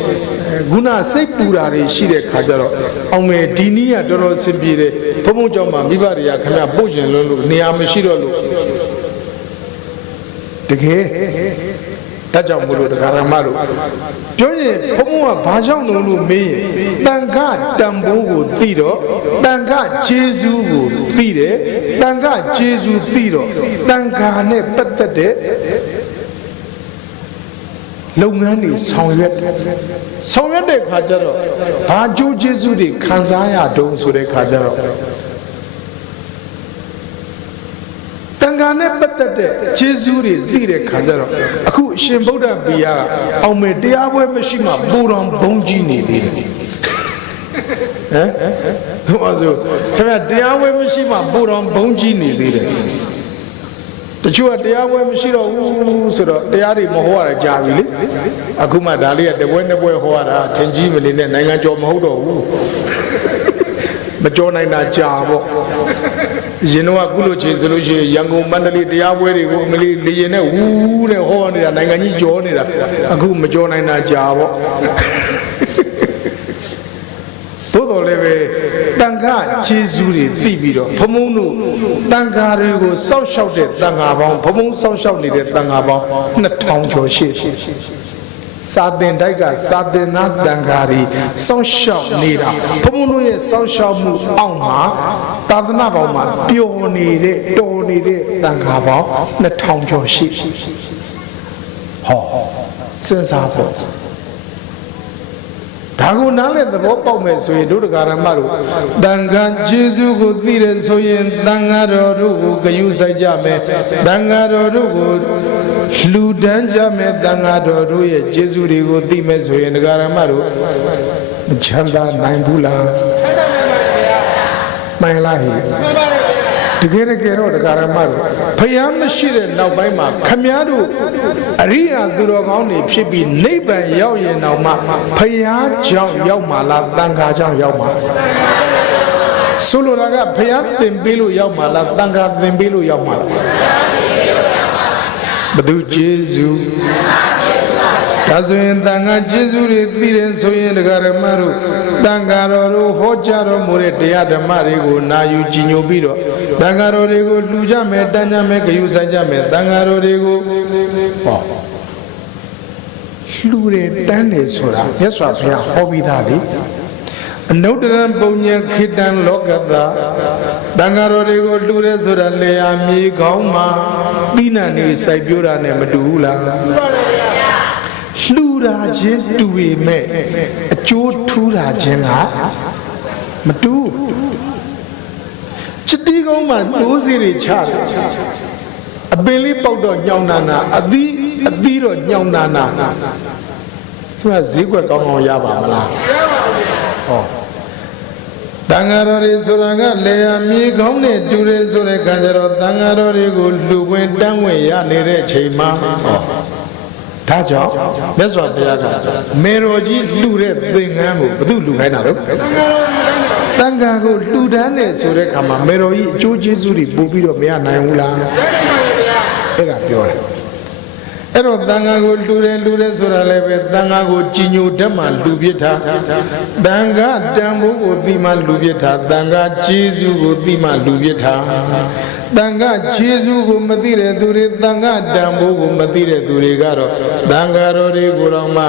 ခုနစိတ်ပူတာတွေရှိတဲ့ခါကျတော့အောင်မယ်ဒီနည်းကတော်တော်စင်ပြေတယ်ဘုံဘုံကြောင့်မှမိဘတွေကခင်ဗျပို့ချင်လွန်းလို့နေရာမရှိတော့လို့တကယ်ဒါကြောင့်မို့လို့တရားဓမ္မတို့ပြောရင်ဘုံဘုံကဘာကြောင့်လို့မေးရင်တန်ခတန်ဖိုးကိုသိတော့တန်ခကျေးဇူးကိုသိတယ်တန်ခကျေးဇူးသိတော့တန်ခါနဲ့ပတ်သက်တဲ့လုပ်ငန်းတွေဆောင်ရွက်တဲ့ခါကျတော့ဘာကျိုးကျေးဇူးတွေခံစားရတုံးဆိုတဲ့ခါကျတော့တန်ခါနဲ့ပတ်သက်တဲ့ကျေးဇူးတွေသိတဲ့ခါကျတော့အခုအရှင်ဗုဒ္ဓဘုရားအောင်မယ်တရားပွဲမရှိမှပူတော်ဘုံကြီးနေသေးတယ်ဟမ်ဟိုဆိုခင်ဗျတရားပွဲမရှိမှပူတော်ဘုံကြီးနေသေးတယ်တချို့ကတရားပွဲမရှိတော့ဘူးဆိုတော့တရားတွေမဟောရကြပြီလေအခုမှဒါလေးကတပွဲနှစ်ပွဲဟောရတာထင်ကြီးမနေနဲ့နိုင်ငံကျော်မဟုတ်တော့ဘူးမကျော်နိုင်တာကြာပေါ့ရင်တော့အခုလိုချိန်ဆိုလို့ရှိရင်ရန်ကုန်မန္တလေးတရားပွဲတွေကိုအမလီလေရင်နဲ့ဝူးနဲ့ဟောနေတာနိုင်ငံကြီးကျော်နေတာအခုမကျော်နိုင်တာကြာပေါ့သို့တော်လည်းပဲတန်ခါကျေးဇူးတွေသိပြီးတော့ဘုံဘုံတို့တန်ခါတွေကိုစောင့်ရှောက်တဲ့တန်ခါပေါင်းဘုံဘုံစောင့်ရှောက်နေတဲ့တန်ခါပေါင်း2000ကျော်ရှိစာသင်တိုက်ကစာသင်သားတန်ခါတွေစောင့်ရှောက်နေတာဘုံဘုံတို့ရဲ့စောင့်ရှောက်မှုအောက်မှာသာသနာပေါင်းမှာပျော်နေတဲ့တော်နေတဲ့တန်ခါပေါင်း2000ကျော်ရှိဟောစဉ်းစားဖို့ဒါကိုနားလည်သဘောပေါက်မယ်ဆိုရင်တို့တရားဓမ္မတို့တန်ခါကျေးဇူးကိုသိတယ်ဆိုရင်တန်ခါတော်တို့ကိုဂရုစိုက်ကြမယ်တန်ခါတော်တို့ကိုလှူဒန်းကြမယ်တန်ခါတော်တို့ရဲ့ကျေးဇူးတွေကိုသိမယ်ဆိုရင်တရားဓမ္မတို့မချမ်းသာနိုင်ဘူးလားမှန်လားဟိတကယ်တော့တရားဓမ္မတို့ဖျားမရှိတဲ့နောက်ပိုင်းမှာခမည်းတော်အရိယာသူတော်ကောင်းတွေဖြစ်ပြီးနိဗ္ဗာန်ရောက်ရင်တော့မှဖျားကြောင့်ရောက်မှာလားတန်ခါကြောင့်ရောက်မှာဆိုလိုတာကဖျားသင်ပေးလို့ရောက်မှာလားတန်ခါသင်ပေးလို့ရောက်မှာလားဘုသူကျေးဇူးဒါဆိုရင်တန်ခါကျေးဇူးတွေသိတယ်ဆိုရင်တရားဓမ္မတို့တန်ခါတော်တို့ဟောကြားတော်မူတဲ့တရားဓမ္မတွေကိုနာယူကြည်ညိုပြီးတော့တန်ခါတော်တွေကိုလှူကြမယ်တန်းကြမယ်ဂရုစိုက်ကြမယ်တန်ခါတော်တွေကိုဟောလှူတယ်တန်းတယ်ဆိုတာမြတ်စွာဘုရားဟောပြီးသားလေအနုတ္တရံပုံညခိတံလောကတာတန်ခါတော်တွေကိုလှူတယ်ဆိုတာလေယာမြေကောင်းမှာသီးနှံတွေစိုက်ပျိုးတာနဲ့မတူဘူးလားလှူတာချင်းတူပေမဲ့အကျိုးထူးတာချင်းကမတူချတိကုန်းမှာတိုးစီတွေချတယ်အပင်လေးပေါက်တော့ညောင်နာနာအသီးတော့ညောင်နာနာဆိုတာဈေးကွက်ကောင်းအောင်ရပါမလားဟောတန်ဃာတော်တွေဆိုတာကလေယာမြေကောင်းနဲ့တူတယ်ဆိုတဲ့ကံကြတော့တန်ဃာတော်တွေကိုလှူခွင့်တန်းဝင်ရနေတဲ့ချိန်မှာဟောဒါကြောင့်မြတ်စွာဘုရားကမေတော်ကြီးလှူတဲ့သင်္ကန်းကိုဘယ်သူလှူခိုင်းတာလဲတန်ခါကိုလှူဒန်းတယ်ဆိုတဲ့အခါမှာမေတော်ကြီးအကျိုးကျေးဇူးတွေပို့ပြီးတော့မရနိုင်ဘူးလားအဲ့ဒါပြောတယ်အဲ့တော့တန်ခါကိုလှူတယ်ဆိုတာလည်းပဲတန်ခါကိုကြည်ညိုတတ်မှလှူပြစ်တာတန်ခါတန်ဖိုးကိုသိမှလှူပြစ်တာတန်ခါကျေးဇူးကိုသိမှလှူပြစ်တာတန်ခါကျေးဇူးကိုမသိတဲ့သူတွေတန်ခါတန်ဖိုးကိုမသိတဲ့သူတွေကတော့တန်ခါတော်တွေကိုတော့မှ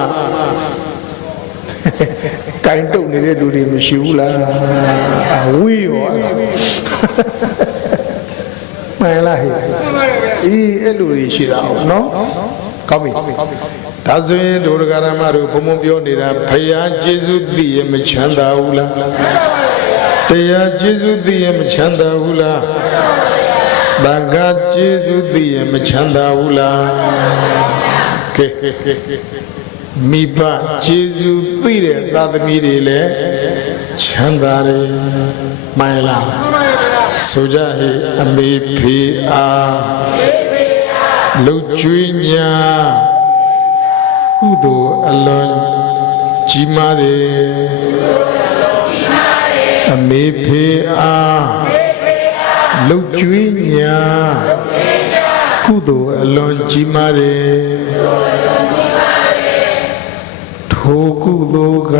ကိုင်တုတ်နေတဲ့လူတွေမရှိဘူးလားအဝေးရောမှန်လားဟဲ့အေးအဲ့လိုတွေရှိတာနော်ကောင်းပြီဒါ ဒါဆိုရင်ဒုရဂရမတို့ဘုံဘုံပြောနေတာဖယားကျေးဇူးသိရမချမ်းသာဘူးလားတရားကျေးဇူးသိရမချမ်းသာဘူးလားသံဃာကျေးဇူးသိရမချမ်းသာဘူးလားကဲမိဘကျေးဇူးသိတဲ့သာသမီတွေလည်းချမ်းသာတယ်မှန်လားဆိုကြဟိအမေဖေအားလှုပ်ကြွေးညာကုသိုလ်အလွန်ကြီးမားတယ်အမေဖေအားလှုပ်ကြွေးညာကုသိုလ်အလွန်ကြီးမားတယ်ထိုကုသိုလ်က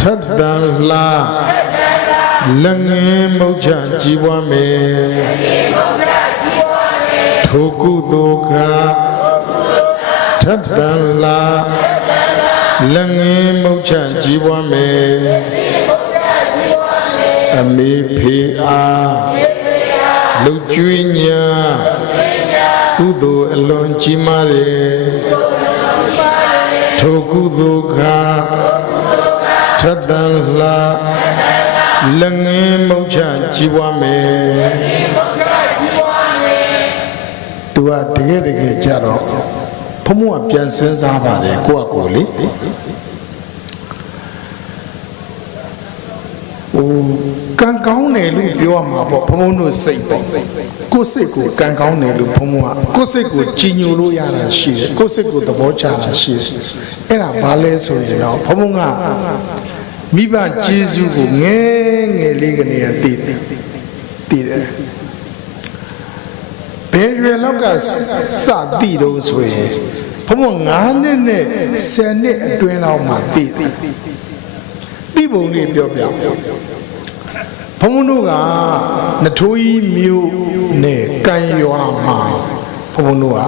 ထက်တန်လာလက်ငယ်မုတ်ချကြီးပွားမယ်ထိုကုသိုလ်ကထက်တန်လာလက်ငယ်မုတ်ချကြီးပွားမယ်အမေဖေအားလှုပ်ကြွေးညာကုသိုလ်အလွန်ကြီးမားတယ်ထိုကုသိုလ်ကထက်တန်လာလက်ငယ်မုတ်ချကြီးပွားမယ်သူကတကယ်ကြတော့ဘုံဘုံကပြန်စဉ်းစားပါတယ်ကိုယ့်အကိုလေကံကောင်းတယ်လို့ပြောရမှာပေါ့ဘုံဘုံတို့စိတ်ပေါ့ကိုယ်စိတ်ကိုကံကောင်းတယ်လို့ဘုံဘုံကကိုယ်စိတ်ကိုကြည်ညိုလို့ရတာရှိတယ်ကိုယ်စိတ်ကိုသဘောကျတာရှိတယ်အဲ့ဒါဘာလဲဆိုရင်တော့ဘုံဘုံကမိဘကျေးဇူးကိုငယ်ငယ်လေးကနေသိတယ်ဘယ်ရွယ်လောက်ကစသိတော့ဆိုရင်ဘုံဘုံ9နှစ်နဲ့10နှစ်အတွင်းလောက်မှသိတယ်သိပုံလေးပြောပြဘုံဘုံတို့ကနထိုးကြီးမြို့နဲ့ကံရွာမှာဘုံဘုံတို့က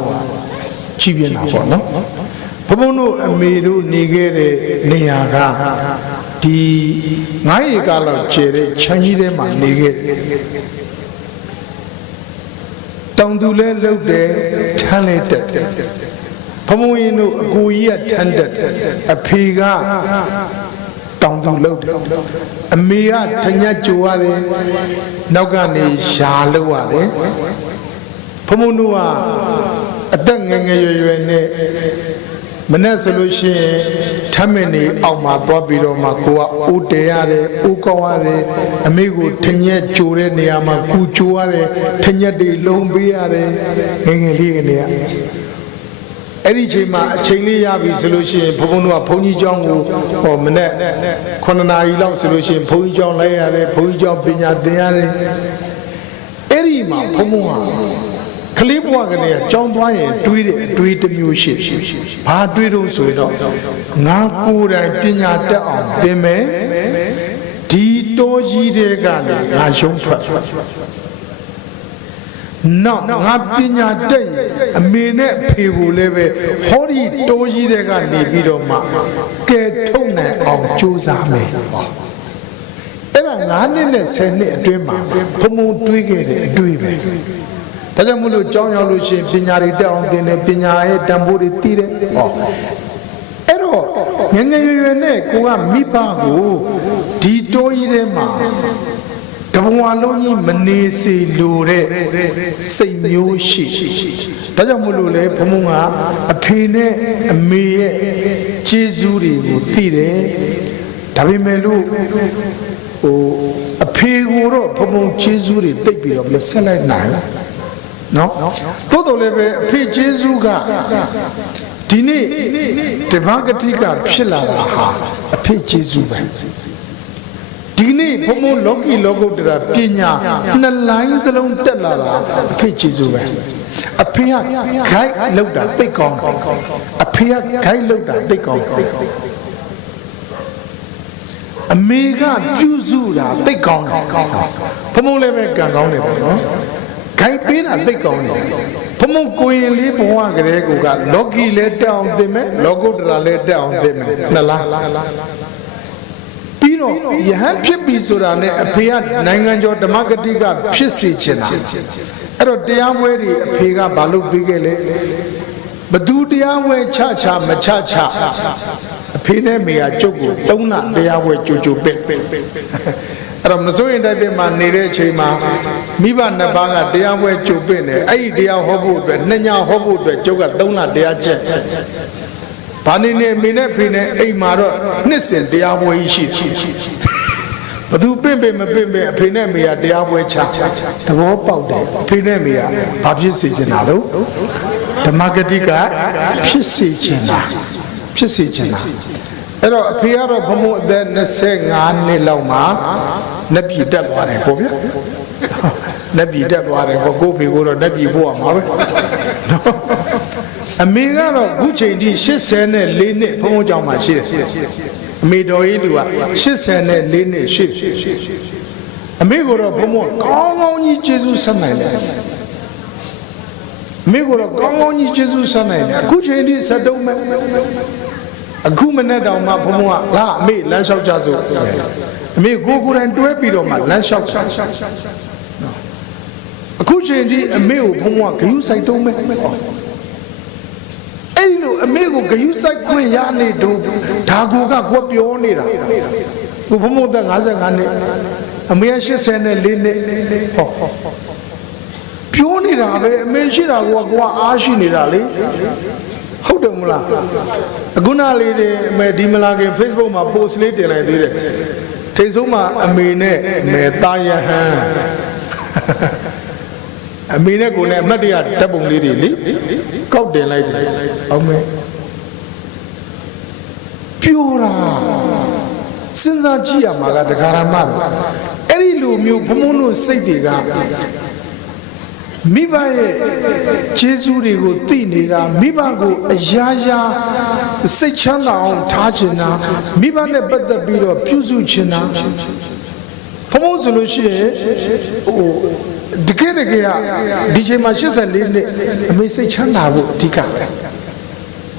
ကြီးပြင်းတာပေါ့နော်ဘုံဘုံတို့အမေတို့နေခဲ့တဲ့နေရာကဒီ9ဧကလောက်ကျယ်တဲ့ခြံကြီးထဲမှာနေခဲ့တောင်သူလဲလှုပ်တယ်ထမ်းလဲတက်တယ်ဘုံဘုံရင်တို့အကိုကြီးကထမ်းတက်အဖေကတောင်သူလှုပ်တယ်အမေကထညက်ကြိုရတယ်နောက်ကနေရှာလှုပ်ရတယ်ဘုံဘုံတို့ကအသက်ငယ်ငယ်ရွယ်နဲ့မနဲ့ဆိုလို့ရှိရင်ထမ်းမင်းနေအောက်မှာသွားပြီးတော့မှကိုကအိုးတဲရတယ်အိုးကောင်းရတယ်အမေကိုထညက်ကြိုတဲ့နေရာမှာကူကြိုရတယ်ထညက်တွေလုံးပေးရတယ်ငယ်ငယ်လေးကနေကအဲ့ဒီချိန်မှာအချိန်လေးရပြီဆိုလို့ရှိရင်ဘုံဘုံတို့ကဘုန်းကြီးကျောင်းကိုဟောမနဲ့9နာရီလောက်ဆိုလို့ရှိရင်ဘုန်းကြီးကျောင်းလိုက်ရတယ်ဘုန်းကြီးကျောင်းပညာသင်ရတယ်အဲ့ဒီမှာဘုံဘုံကကလေးဘဝကနေကြောင်းသွားရင်တွေးတဲ့အတွေးတစ်မျိုးရှိဘာတွေးတော့ဆိုတော့ငါကိုယ်တိုင်ပညာတက်အောင်သင်မယ်ဒီတောကြီးတွေကနေငါရုံးထွက်နောက်ငါပညာတက်ရင်အမေနဲ့အဖေကိုလည်းပဲဟောဒီတောကြီးတွေကနေပြီးတော့မှကဲထုတ်နိုင်အောင်ကြိုးစားမယ်အဲ့ဒါ9နှစ်နဲ့10နှစ်အတွင်းမှာဘုံဘုံတွေးခဲ့တဲ့အတွေးပဲဒါကြောင့်မလို့ကြောင်းရောက်လို့ရှိရင်ပညာတွေတက်အောင်သင်တယ်ပညာရဲ့တန်ဖိုးတွေသိတယ်ဟောအဲ့တော့ငယ်ငယ်ရွယ်နဲ့ကိုကမိဘကိုဒီတိုးကြီးထဲမှာတဘဝလုံးကြီးမနေစေလိုတဲ့စိတ်မျိုးရှိဒါကြောင့်မလို့လေဘုံဘုံကအဖေနဲ့အမေရဲ့ကျေးဇူးတွေကိုသိတယ်ဒါပေမဲ့လို့အဖေကိုတော့ဘုံဘုံကျေးဇူးတွေသိပြီးတော့မဆက်လိုက်နိုင်ဘူးနော်သို့တော်လည်းပဲအဖေကျေးဇူးကဒီနေ့တမဂတိကဖြစ်လာတာဟာအဖေကျေးဇူးပဲဒီနေ့ဘုံဘုံလောကီလောကုတ္တရာပညာနှစ်လိုင်းစလုံးတက်လာတာအဖေကျေးဇူးပဲအဖေကဂိုက်လောက်တာသိကောင်းအဖေကဂိုက်လောက်တာသိကောင်းအမေကပြုစုတာသိကောင်းတယ်ဘုံဘုံလည်းပဲကံကောင်းတယ်ပေါ့နော်ဂိုက်ပေးတာသိကောင်းတယ်ဘုံဘုံကိုရင်လေးဘဝကလေးကလောကီလည်းတက်အောင်သင်မယ်လောကုတ္တရာလည်းတက်အောင်သင်မယ်နှစ်လားပြီးတော့ယဟန်ဖြစ်ပြီဆိုတာနဲ့အဖေကနိုင်ငံကျော်ဓမ္မဂတိကဖြစ်စေချင်တာအဲ့တော့တရားပွဲတွေအဖေကဘာလို့ပြီးခဲ့လဲ ဘသူတရားဝဲချချမချချအဖေနဲ့မေကကျုပ်ကို3လတရားဝဲကြိုကြိုပင့်အဲ့တော့မစိုးရင်တိုက်တဲ့မှာနေတဲ့အချိန်မှာမိဘနှစ်ပါးကတရားဝဲကြိုပင့်တယ်အဲ့ဒီတရားဟောဖို့အတွက်နှစ်ညဟောဖို့အတွက်ကျုပ်က3လတရားချက်ဘာနေနေမေနဲ့ဖေနဲ့အိမ်မှာတော့နှစ်စဉ်တရားဝဲရှိတယ်ဘသူပင့်ပင်မပင့်ပင်အဖေနဲ့မေကတရားဝဲချသဘောပေါက်တယ်အဖေနဲ့မေကဘာဖြစ်စေချင်တာလို့ဓမ္မဂတိကဖြစ်စေချင်တာဖြစ်စေချင်တာအဲ့တော့အဖေကတော့ဘုံဘုံအသက်25နှစ်လောက်မှာနှက်ပြည်တက်သွားတယ်ပေါ့ဗျာနှက်ပြည်တက်သွားတယ်ပေါ့ကိုဖေကိုတော့နှက်ပြည်ပို့ရမှာပဲအမေကတော့ခုချိန်ထိ84နှစ်ဘုံဘုံကြောင့်မှရှိတယ်အမေတော်ကြီးလူက84နှစ်ရှိတယ်အမေကတော့ဘုံဘုံကောင်းကောင်းကြီးကျေးဇူးဆက်နိုင်တယ်အမေကတော့ကောင်းကောင်းကြီးကျေးဇူးဆက်နိုင်တယ်အခုချိန်ထိ73မဲ့အခုမနေ့တောင်မှဘုံဘုံကလာအမေလမ်းလျှောက်ကြစို့အမေကိုယ်တိုင်တွဲပြီးတော့မှလမ်းလျှောက်အခုချိန်ထိအမေကိုဘုံဘုံကဂယုစိုက်တုံးမဲ့အဲ့လိုအမေကိုဂယုစိုက်ခွင့်ရနေတော့ဒါကိုကကိုပြောနေတာကိုဘုံဘုံသက်55နှစ်အမေက84နှစ်ဟောပြောနေတာပဲအမေရှိတာကိုကအားရှိနေတာလေဟုတ်တယ်မလားအခုနလေးတွေအမေဒီမလာခင် Facebook မှာ post လေးတင်လိုက်သေးတယ်ထိတ်ဆုံးမှာအမေနဲ့မေတာယဟန်အမေနဲ့ကိုလည်းအမတ်တရဓာတ်ပုံလေးတွေလေကောက်တင်လိုက်တယ်အောင်မေပြောတာစဉ်းစားကြည့်ရမှာကတရားဓမ္မတော့အဲ့ဒီလိုမျိုးဘုံဘုံတို့စိတ်တွေကမိဘရဲ့ခြေစွတွေကိုသိနေတာမိဘကိုအရာရာစိတ်ချမ်းသာအောင်ထားချင်တာမိဘနဲ့ပတ်သက်ပြီးတော့ပြုစုချင်တာဘုံဘုံဆိုလို့ရှိရင်ဟိုတကယ်ဒီချိန်မှာ84နှစ်အမေစိတ်ချမ်းသာဖို့အဓိကပဲ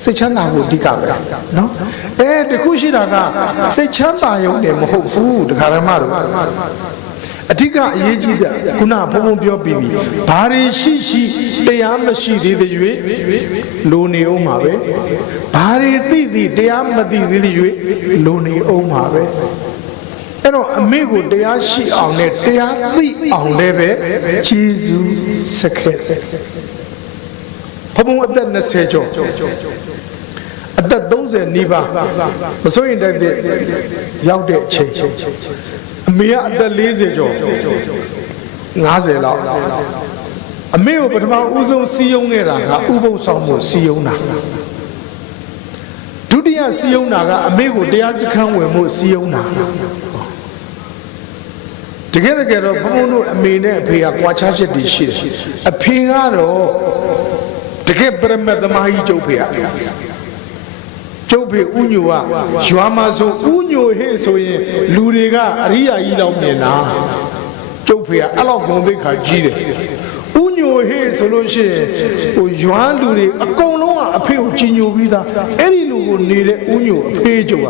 စိတ်ချမ်းသာဖို့အဓိကပဲနော်တခုရှိတာကစိတ်ချမ်းသာရုံနဲ့မဟုတ်ဘူးတရားဓမ္မတို့အဓိကအရေးကြီးတာခုနဘုံဘုံပြောပြီးပြီဘာတွေရှိတရားမရှိသေးတဲ့၍လိုနေအောင်ပါပဲဘာတွေသိတရားမသိသေးတဲ့၍လိုနေအောင်ပါပဲအဲ့တော့အမေကိုတရားရှိအောင်နဲ့တရားသိအောင်လည်းပဲကျေးဇူးဆက်ခဲ့ဘုံဘုံအသက်20ကျော်အသက်30နီးပါးမစိုးရင်တဲ့ရောက်တဲ့အချိန်အမေကအသက်40ကျော်50လောက်အမေကိုပထမဦးဆုံးစီယုံခဲ့တာကဥပုသ်ဆောင်မှုစီယုံတာဒုတိယစီယုံတာကအမေကိုတရားစခန်းဝင်မှုစီယုံတာတကယ်တော့ဘုံဘုံတို့အမေနဲ့အဖေကကွာခြားချက်တွေရှိတယ်အဖေကတော့တကယ်ပရမတ်သမားကြီးကျုပ်ဖေကကျုပ်ဖေဥညိုကရွာမှာဆိုဥညိုဟဲ့ဆိုရင်လူတွေကအရိယာကြီးလောက်မြင်တာကျုပ်ဖေကအဲ့လောက်ဂုဏ်သိက္ခာကြီးတယ်ဥညိုဟဲ့ဆိုလို့ရှိရင်ဟိုရွာလူတွေအကုန်လုံးကအဖေကိုကြီးညိုပြီးသားအဲ့ဒီလူကိုနေတဲ့ဥညိုအဖေကျုပ်က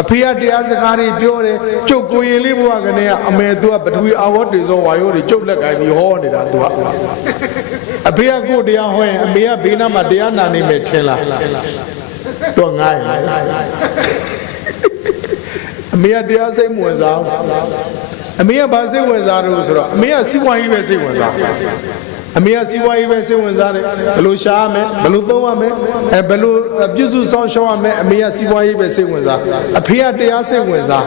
အဖေကတရားစကားတွေပြောတယ်ကျုပ်ကိုရင်လေးဘဝကနေကအမေသူကပထဝီအာဝတ်တွေစောဝါရောတွေကျုပ်လက်ကင်ပြီးဟောနေတာသူကအဖေကကိုတရားဟောရင်အမေကဘေးနားမှာတရားနာနေမယ်ထင်လားတော့ငိုင်းအမေကတရားစိတ်ဝင်စားအမေကဘာစိတ်ဝင်စားလို့ဆိုတော့အမေကစီးပွားရေးပဲစိတ်ဝင်စားအမေကစီးပွားရေးပဲစိတ်ဝင်စားတယ်ဘယ်လိုရှာရမလဲဘယ်လိုသုံးရမလဲဘယ်လိုပြုစုဆောင်ရှောက်ရမလဲအမေကစီးပွားရေးပဲစိတ်ဝင်စားအဖေကတရားစိတ်ဝင်စား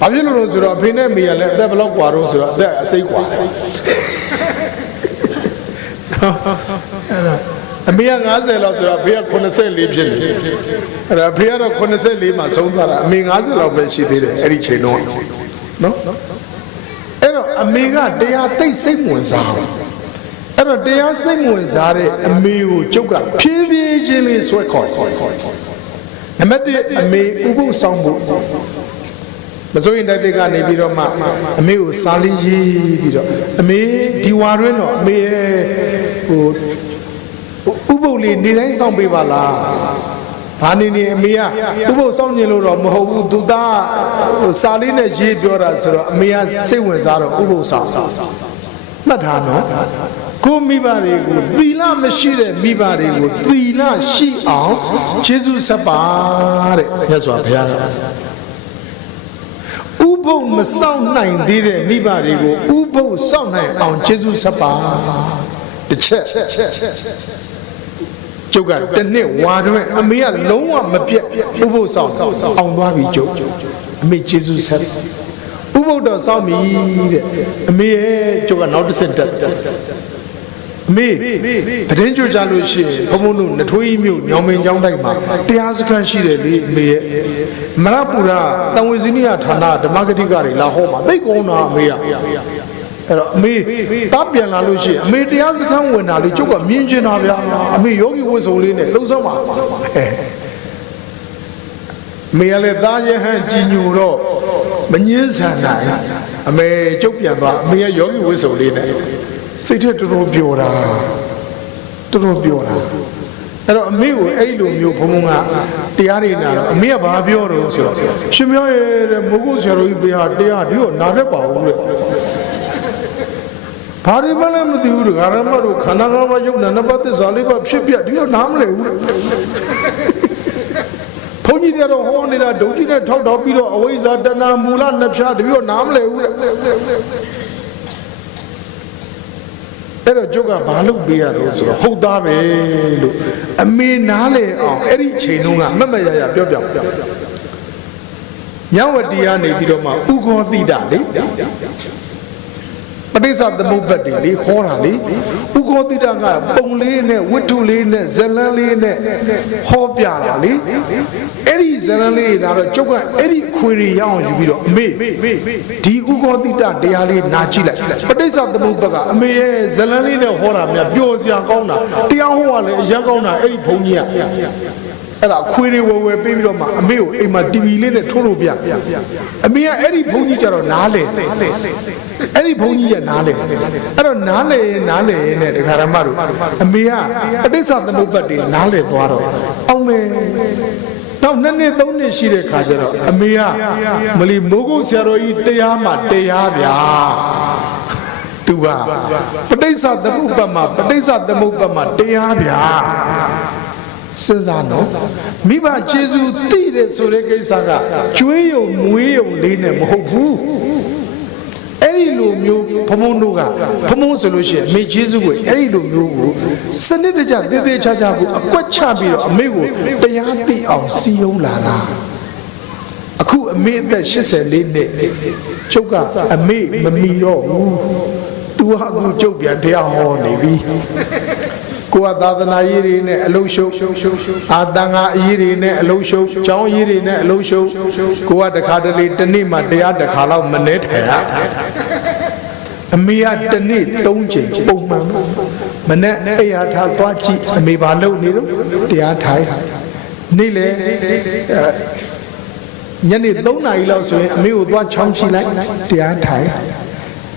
ဘာဖြစ်လို့လဲဆိုတော့အဖေနဲ့အမေကလည်းအသက်ဘယ်လောက်กว่าတော့ဆိုတော့အသက်အစိတ်กว่าအမေက50လောက်ဆိုတော့အဖေက84ဖြစ်နေအဲ့ဒါအဖေကတော့84မှာဆုံးသွားတာအမေ50လောက်ပဲရှိသေးတယ်အဲ့ဒီချိန်တော့နော်အဲ့တော့အမေကတရားသိစိတ်ဝင်စားအဲ့တော့တရားစိတ်ဝင်စားတဲ့အမေကိုကျုပ်ကဖြည်းဖြည်းချင်းလေးဆွဲခေါ်နံပါတ်1အမေဥပုသ်ဆောင်ဖို့မစိုးရင်တိုက်တဲ့ကနေပြီးတော့မှအမေကိုစားလေးရေးပြီးတော့အမေဒီဝါတွင်းတော့အမေရဲ့ဟိုဥပုသ်လေးနေတိုင်းဆောင်ပေးပါလား ဘာနေနေအမေကသူ့ဘုတ်စောင့်ကျင်လို့တော့မဟုတ်ဘူးသူသားစာလေးနဲ့ရေးပြောတာဆိုတော့အမေကစိတ်ဝင်စားတော့ဥပုသ်ဆောင်မှတ်ထားနော်ကိုမိဘတွေကိုသီလမရှိတဲ့မိဘတွေကိုသီလရှိအောင်ယေရှုဆက်ပါတဲ့မြတ်စွာဘုရားဥပုသ်မဆောင်နိုင်သေးတဲ့မိဘတွေကိုဥပုသ်ဆောင်နိုင်အောင်ယေရှုဆက်ပါတစ်ချက်ကျုပ်ကတစ်နှစ်ဝါတွင်အမေကလုံးဝမပြတ်ဥပုသ်ဆောင်အောင်သွားပြီကျုပ်အမေယေရှုဆက်ဥပုသ်တော်ဆောင်ပြီတဲ့အမေရဲ့ကျုပ်ကနောက်တစ်ဆင့်တက်အမေတရင်ကြွကြလို့ရှိရင်ဘုံဘုံတို့နထွေးမြို့ညောင်မင်းကျောင်းတိုက်မှာတရားစခန်းရှိတယ်လေအမေရဲ့မရပူရတန်ဝေဇီနိယဌာနဓမ္မဂတိကတွေလာဟောမှာသိကောင်းတာအမေကအဲ့တော့အမေတပ်ပြန်လာလို့ရှိရင်အမေတရားစခန်းဝင်တာလေကျုပ်ကမြင်ချင်တာဗျာအမေယောဂီဝတ်စုံလေးနဲ့လှုပ်ဆောင်ပါမေရလေသားရဟန်းကြည်ညိုတော့မငင်းဆန်နိုင်အမေကျုပ်ပြန်သွားအမေရဲ့ယောဂီဝတ်စုံလေးနဲ့စိတ်ထက်တော်တော်ပြောတာအဲ့တော့အမေကိုအဲ့လိုမျိုးဘုံဘုံကတရားတွေနာတော့အမေကဘာပြောတော့ဆိုတော့ရှင်ပြောရဲ့တဲ့မိုးကုတ်ဆရာတော်ကြီးဘေးဟာတရားဒီကိုနားတတ်ပါဘူးတဲ့ဘာတွေမှလည်းမသိဘူးဒကာရမတို့ခန္ဓာ၅ပါးယုတ်နာနှစ်ပါးသစ္စာလေးပါးဖြစ်ပြဒီတော့နားမလည်ဘူးတဲ့ဘုန်းကြီးတွေတော့ဟောနေတာဒုံကြီးနဲ့ထောက်တော့ပြီးတော့အဝိဇ္ဇာတဏှာမူလနှစ်ဖြားဒီတော့နားမလည်ဘူးတဲ့အဲ့တော့ကျုပ်ကဘာလုပ်ပေးရတော့ဆိုတော့ဟုတ်သားပဲလို့အမေနားလေအောင်အဲ့ဒီအချိန်တုန်းကမမရရပြောမြဝတီကနေပြီးတော့မှဥခောတိတလေပဋိစ္စသမုပ္ပါဒ်လေခေါ်တာလေဥခောတိတကပုံလေးနဲ့ဝတ္ထုလေးနဲ့ဇလန်းလေးနဲ့ဟောပြတာလေအဲ့ဒီဇလန်းလေးဒါတော့ကျုပ်ကအဲ့ဒီအခွေတွေရအောင်ယူပြီးတော့အမေဒီဥခောတိတတရားလေးနာကြည့်လိုက်ပဋိစ္စသမုပ္ပါဒ်ကအမေရဲ့ဇလန်းလေးနဲ့ဟောတာများပျော်စရာကောင်းတာတရားဟောရလဲအရန်ကောင်းတာအဲ့ဒီဘုန်းကြီးကအဲ့ဒါခွေးတွေဝယ်ပေးပြီးတော့မှအမေကိုအိမ်မှာ TV လေးနဲ့ထိုးလို့ပြအမေကအဲ့ဒီဘုန်းကြီးကျတော့နားလေအဲ့ဒီဘုန်းကြီးကနားလေအဲ့တော့နားလေနဲ့ဒကာရမတို့အမေကပဋိစ္စသမုပ္ပါဒ်တွေနားလေသွားတော့အောင်မယ်နောက်2နှစ်3နှစ်ရှိတဲ့ခါကျတော့အမေကမလီမိုးကုတ်ဆရာတော်ကြီးတရားမှတရားဗျာသူကပဋိစ္စသမုပ္ပါဒ်မှာတရားဗျာစဉ်းစားနော်မိဘကျေးဇူးသိတယ်ဆိုတဲ့ကိစ္စကကျွေးယုံမွေးယုံလေးနဲ့မဟုတ်ဘူးအဲ့ဒီလိုမျိုးဘုံဘုံတို့ကဘုံဘုံဆိုလို့ရှိရင်အမေကျေးဇူးကိုအဲ့ဒီလိုမျိုးကိုစနစ်တကျတည်တည်ချာချာကိုအကွက်ချပြီးတော့အမေကိုတရားသိအောင်စီယုံလာတာအခုအမေအသက်84နှစ်ကျုပ်ကအမေမမီတော့ဘူးသူကအခုကျုပ်ပြန်တရားဟောနေပြီကိုယ်ကသာသနာရေးတွေနဲ့အလုံးရှုပ်အာတန်ဃာအရေးတွေနဲ့အလုံးရှုပ်ကျောင်းရေးတွေနဲ့အလုံးရှုပ်ကိုယ်ကတခါတလေတစ်နေ့မှတရားတစ်ခါလောက်မနေထိုင်ရအမေကတစ်နေ့3ချိန်ပုံမှန်မနဲ့အိယာထားသွားကြည့်အမေဘာလုပ်နေလို့တရားထိုင်နေ့လေညနေ3နာရီလောက်ဆိုရင်အမေကိုသွားချောင်းကြည့်လိုက်တရားထိုင်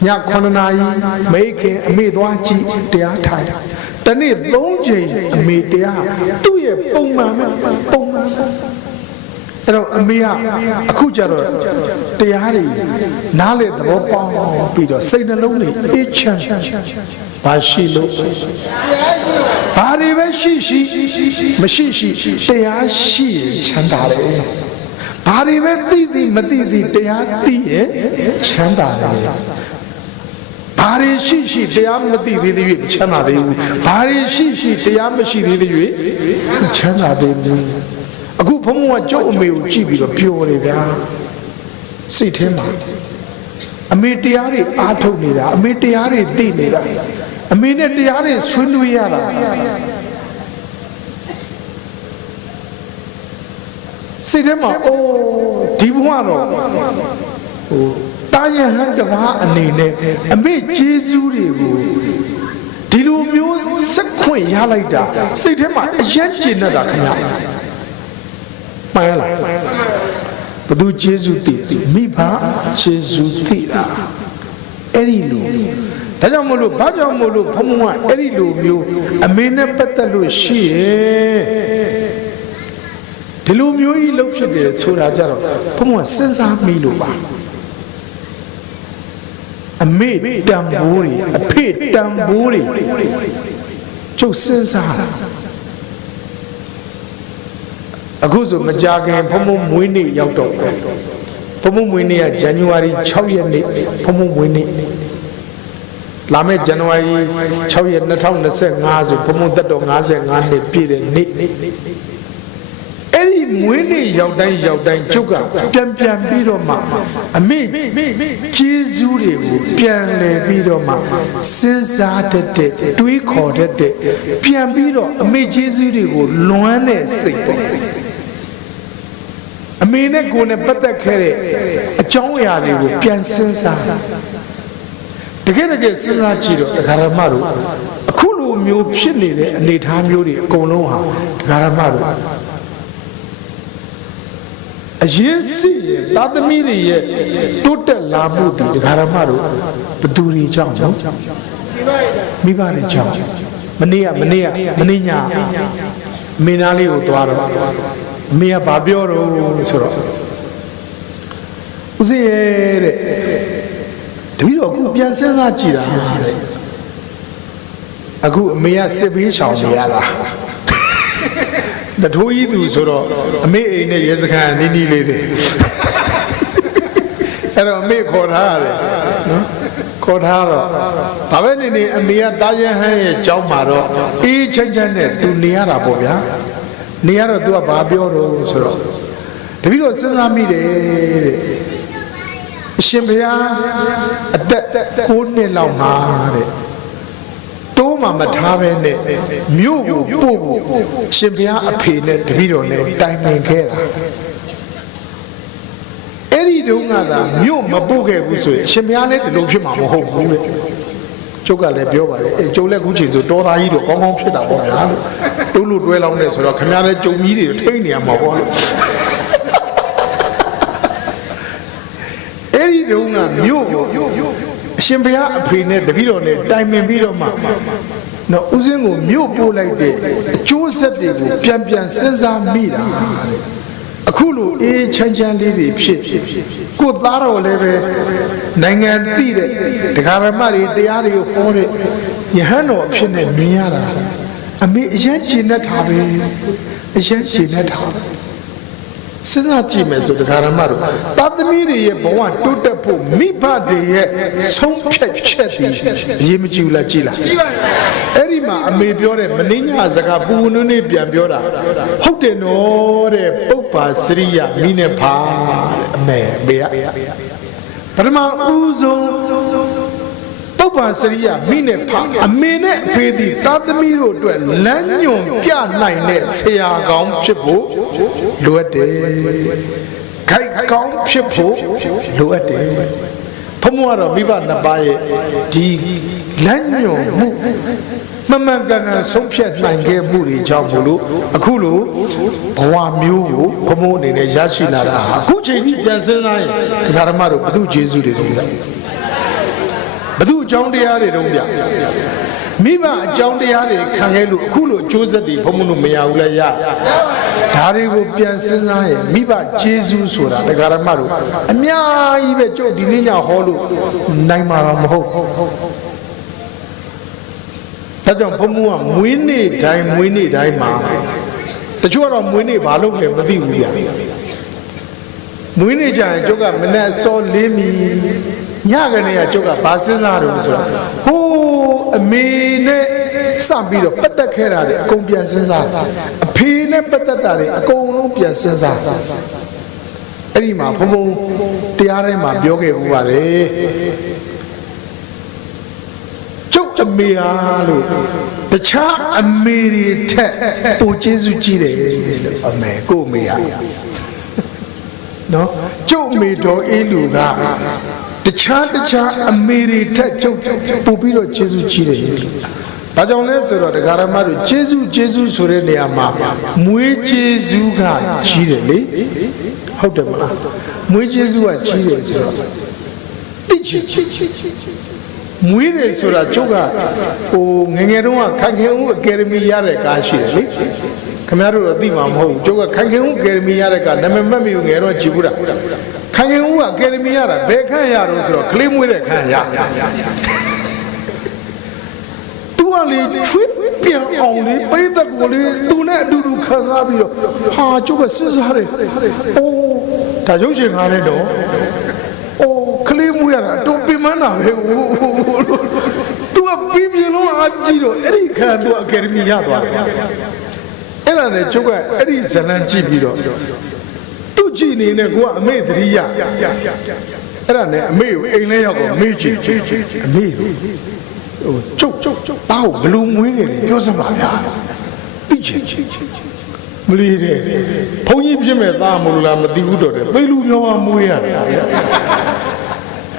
ည9နာရီမိခင်အမေသွားကြည့်တရားထိုင်တနေ့3ချိန်အမေတရားသူ့ရဲ့ပုံမှန်အဲ့တော့အမေကအခုကျတော့တရားတွေနားလေသဘောပေါက်ပြီးတော့စိတ်နှလုံးတွေအေးချမ်းဘာရှိလို့ဘာတွေပဲရှိမရှိတရားရှိချမ်းသာတယ်ဘာတွေပဲသိမသိတရားသိရင်ချမ်းသာတယ်ဘာတွေရှိတရားမသိသေးသေး၍ချမ်းသာသေးဘူးဘာတွေရှိတရားမရှိသေးသေး၍ချမ်းသာသေးဘူးအခုဘုံဘုံကကျုပ်အမေကိုကြည့်ပြီးတော့ပျော်တယ်ဗျာစိတ်ထဲမှာအမေတရားတွေအားထုတ်နေတာအမေတရားတွေသိနေတာအမေနဲ့တရားတွေဆွေးနွေးရတာစိတ်ထဲမှာအိုးဒီဘဝတော့တာယဟန်တပါးအနေနဲ့အမေကျေးဇူးတွေကိုဒီလိုမျိုးစက်ခွင့်ရလိုက်တာစိတ်ထဲမှာအယက်ကျင်နေတာခင်ဗျာမှန်လားဘသူကျေးဇူးသိမိဘကျေးဇူးသိတာအဲ့ဒီလိုဒါကြောင့်မို့လို့ဘာကြောင့်မို့လို့ဘုံဘုံကအဲ့ဒီလိုမျိုးအမေနဲ့ပတ်သက်လို့ရှိရဲ့ ဒီလိုမျိုးကြီးလှုပ်ဖြစ်တယ်ဆိုတာကြတော့ဘုံကစဉ်းစားမိလို့ပါအမေတံပိုးတွေအဖေတံပိုးတွေကျုပ်စဉ်းစားအခုဆိုမကြခင်ဘုံမွေးနေ့ရောက်တော့ဘုံမွေးနေ့ကဇန်နဝါရီ6ရက်နေ့ဘုံမွေးနေ့လာမယ့်ဇန်နဝါရီ6ရက်2025ဆိုဘုံသက်တော်55နှစ်ပြည့်တဲ့နေ့အဲ့ဒီမွေးနေ့ရောက်တိုင်းကျုပ်ကပြန်ပြီးတော့မှအမေကျေးဇူးတွေကိုပြန်လည်ပြီးတော့မှစဉ်းစားတတ်တဲ့တွေးခေါ်တတ်တဲ့ပြန်ပြီးတော့အမေကျေးဇူးတွေကိုလွမ်းတဲ့စိတ်အမေနဲ့ကိုယ်နဲ့ပတ်သက်ခဲ့တဲ့အကြောင်းအရာတွေကိုပြန်စဉ်းစားတကယ်စဉ်းစားကြည့်တော့ဒကာရမတို့အခုလိုမျိုးဖြစ်နေတဲ့အနေအထားမျိုးတွေအကုန်လုံးဟာဒကာရမတို့အရင်စီသာသမီတွေရဲ့တိုးတက်လာမှုဒီဒကာရမတို့ဘသူတွေကြောင့်မိဘတွေကြောင့်မနေ့ညမင်းသားလေးကိုသွားတော့အမေကဘာပြောတော့ဆိုတော့ဦးစင်းရဲ့တဲ့တပည့်တော်အခုပြန်စဉ်းစားကြည့်တာတဲ့အခုအမေကစစ်ဘေးရှောင်နေရတာတထိုးကြီးသူဆိုတော့အမေအိမ်နဲ့ရဲစခန်းနီးလေးတွေအဲ့တော့အမေခေါ်ထားရတယ်နော်ခေါ်ထားတော့ဘာပဲနေအမေကတားရဟန်းရဲ့ကြောင်းမှာတော့အေးချမ်းနဲ့သူနေရတာပေါ့ဗျာနေရတော့ तू ကဘာပြောတော့ဆိုတော့တပည့်တော်စဉ်းစားမိတယ်တဲ့အရှင်ဘုရားအသက်9နှစ်လောက်မှာတဲ့တိုးမှမထားပဲနဲ့မြို့ကိုပို့ဖို့ရှင်ဘုရားအဖေနဲ့တပည့်တော်နဲ့တိုင်ပင်ခဲ့တာအဲ့ဒီတုန်းကသာမြို့မပို့ခဲ့ဘူးဆိုရင်ရှင်ဘုရားလည်းဒီလိုဖြစ်မှာမဟုတ်ဘူးလေကျုပ်ကလည်းပြောပါတယ်ကျုပ်လည်းအခုချိန်ဆိုတော်သားကြီးတော့ကောင်းကောင်းဖြစ်တာပေါ့ဗျာလို့တွဲလောင်းနေဆိုတော့ခင်ဗျားလည်းကြုံကြီးတွေထိနေရမှာပေါ့လို့အဲ့ဒီတုန်းကမြို့ကိုအရှင်ဘုရားအဖေနဲ့တပည့်တော်နဲ့တိုင်ပင်ပြီးတော့မှနော်ဦးစင်းကိုမြို့ပို့လိုက်တဲ့အကျိုးဆက်တွေကိုပြန်စဉ်းစားမိတာအခုလိုအေးချမ်းလေးတွေဖြစ်ကိုသားတော်လည်းပဲနိုင်ငံသိတဲ့ဒကာရမတွေတရားတွေဟောတဲ့ယဟန်တော်အဖြစ်နဲ့မြင်ရတာအမေအရင်ကျင့်တတ်တာပဲအရင်ကျင့်တတ်တာစဉ်းစားကြည့်မယ်ဆိုဒကာရမတို့သာသမီတွေရဲ့ဘဝတိုးတက်ဖို့မိဘတွေရဲ့ဆုံးဖြတ်ချက်တွေအရေးမကြီးဘူးလားကြည်လားအဲ့ဒီမှာအမေပြောတဲ့မင်းညစကားပူနွေးနေပြန်ပြောတာဟုတ်တယ်နော်တဲ့ပုပ္ပါစရိယမိနဲ့ဖာတဲ့အမေကပထမဦးဆုံးပုပ္ပါစရိယမိနဲ့ဖာအမေနဲ့အဖေသည်သာသမီတို့အတွက်လမ်းညွန်ပြနိုင်တဲ့ဆရာကောင်းဖြစ်ဖို့လိုအပ်တယ်ခိုက်ကောင်းဖြစ်ဖို့လိုအပ်တယ်ဘုံကတော့မိဘနှစ်ပါးရဲ့ဒီလမ်းညွန်မှုမှန်ကန်ဆုံးဖြတ်နိုင်ခဲ့မှုတွေကြောင့်မို့လို့အခုလိုဘဝမျိုးကိုဘုံအနေနဲ့ရရှိလာတာအခုချိန်ကြီးပြန်စဉ်းစားရင်ဓမ္မတို့ဘုသူ့ကျေးဇူးတွေတုံးပြဘုသူ့အကြောင်းတရားတွေတုံးပြမိဘအကြောင်းတရားတွေခံခဲ့လို့အခုလိုအကျိုးဆက်တွေဘုံတို့မရဘူးလဲရဒါတွေကိုပြန်စဉ်းစားရင်မိဘကျေးဇူးဆိုတာဒကာရမတို့အများကြီးပဲကြုတ်ဒီနေ့ညဟောလို့နိုင်မှာမဟုတ်ဒါကြောင့်ဘုံကမွေးနေ့တိုင်းမှာတချို့ကတော့မွေးနေ့ဘာလုပ်လဲမသိဘူးဗျာမွေးနေ့ကြရင်ကျုပ်ကမနဲ့စောလေးမီညကနေကကျုပ်ကဘာစဉ်းစားတော့ဆိုတော့ဟိုးအမေနဲ့စပြီးတော့ပတ်သက်ခဲ့တာတွေအကုန်ပြန်စဉ်းစားအဖေနဲ့ပတ်သက်တာတွေအကုန်လုံးပြန်စဉ်းစားအဲ့ဒီမှာဘုံတရားထဲမှာပြောခဲ့ဘူးပါလေကျုပ်အမေအားလို့တခြားအမေတွေထက်ပိုကျေးဇူးကြီးတယ်လို့အမေကိုအမေရနော်ကျုပ်အမေတော်အေးလူကတခြားအမေတွေထက်ကျုပ်ပို့ပြီးတော့ကျေးဇူးကြီးတယ်ဘာကြောင့်လဲဆိုတော့ဒကာရမတို့ကျေးဇူးဆိုတဲ့နေရာမှာမွေးကျေးဇူးကကြီးတယ်လေဟုတ်တယ်မလားမွေးကျေးဇူးကကြီးတယ်ဆိုတော့တိချင်မွေးတယ်ဆိုတာကျုပ်ကဟိုငယ်တုန်းကခိုင်ခင်ဦးအကယ်ဒမီရတဲ့ကားရှိတယ်လေ ခင်ဗျားတို့တော့သိမှာမဟုတ်ဘူးကျုပ်ကခိုင်ခင်ဦးအကယ်ဒမီရတဲ့ကနာမည်မှတ်မိငယ်တော့ကြည်ဘူးလားခိုင်ခင်ဦးကအကယ်ဒမီရတာဘယ်ခန့်ရတော့ဆိုတော့ကလေးမွေးတဲ့ခန့်ရသူကလေချွေးပြန်အောင်လေပိတ်သက်ကိုလေသူနဲ့အတူတူခံစားပြီးတော့ဟာကျုပ်ကစဉ်းစားတယ်အိုးဒါရုပ်ရှင်ကားနဲ့တော့အိုးကလေးမွေးရတာတော့ပင်မနာပဲသူကပြီးပြင်းလုံးအားကြည့်တော့အဲ့ဒီခန့်သူအကယ်ဒမီရသွားတယ်အဲ့ဒါနဲ့ကျုပ်ကအဲ့ဒီဇလံကြည့်ပြီးတော့သူကြည့်နေနဲ့ကိုကအမေသတိရအဲ့ဒါနဲ့အမေကိုအိမ်လဲရောက်တော့မေးကြည့်အမေဟိုကျုပ်ဘာကိုဘလူးမွေးနေလဲပြောစမ်းပါဗျာသိချင်မလီတဲ့ဘုန်းကြီးဖြစ်မဲ့သားမလို့လားမသိဘူးတော့တယ်သေလူမျိုးမမွေးရတယ်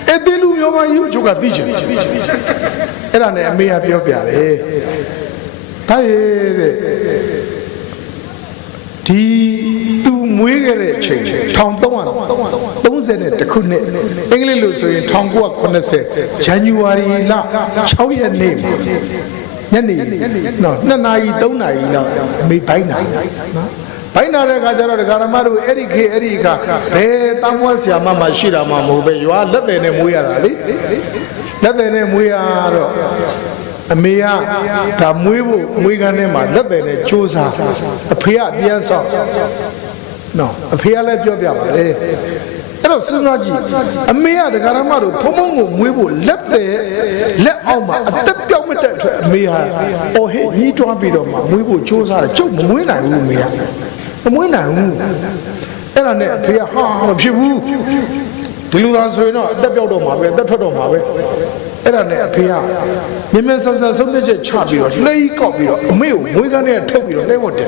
အဲ့သေလူမျိုးမယူကျုပ်ကသိချင်အဲ့ဒါနဲ့အမေကပြောပြတယ်ဒါရဲ့တဲ့ဒီသူမွေးခဲ့တဲ့အချိန်1330ခုနှစ်အင်္ဂလိပ်လို့ဆိုရင်1980ဇန်နဝါရီလ6ရက်နေ့ညနေနော်2နာရီ3နာရီလောက်အမေပိုင်းနာနော်ဘိုင်းနာတဲ့ခါကျတော့ဒကာရမတို့အဲ့ဒီခေအဲ့ဒီခါဘယ်တန်းမွန်းဆရာမမရှိတာမှမဟုတ်ပဲရွာလက်တယ်နဲ့မွေးရတာလေလက်တယ်နဲ့မွေးရတော့အမေကဒါမွေးဖို့မွေးကန်းထဲမှာလက်တယ်နဲ့ကြိုးစားအဖေကပြန်ဆောင်နော်အဖေကလည်းပြောပြပါတယ်အဲ့တော့စဉ်းစားကြည့်အမေကဒကာရမတို့ဖုံဖုံကိုမွေးဖို့လက်အောက်မှာအသက်ပြောက်မတဲ့အတွက်အမေဟာအော်ဟေးညီးတွားပြီးတော့မှမွေးဖို့ကြိုးစားတယ်ကျုပ်မမွေးနိုင်ဘူးအမေကမမွေးနိုင်ဘူးအဲ့ဒါနဲ့အဖေကဟာမဖြစ်ဘူးဒီလိုသာဆိုရင်တော့အသက်ပြောက်တော့မှာပဲအသက်ထွက်တော့မှာပဲအဲ့ဒါနဲ့အဖေကမြင်မြင်ဆန်ဆန်ဆုံးဖြတ်ချက်ချပြီးတော့လှိကောက်ပြီးတော့အမေကိုမွေးကန်းနဲ့ထုတ်ပြီးတော့လှဲဝတ်တ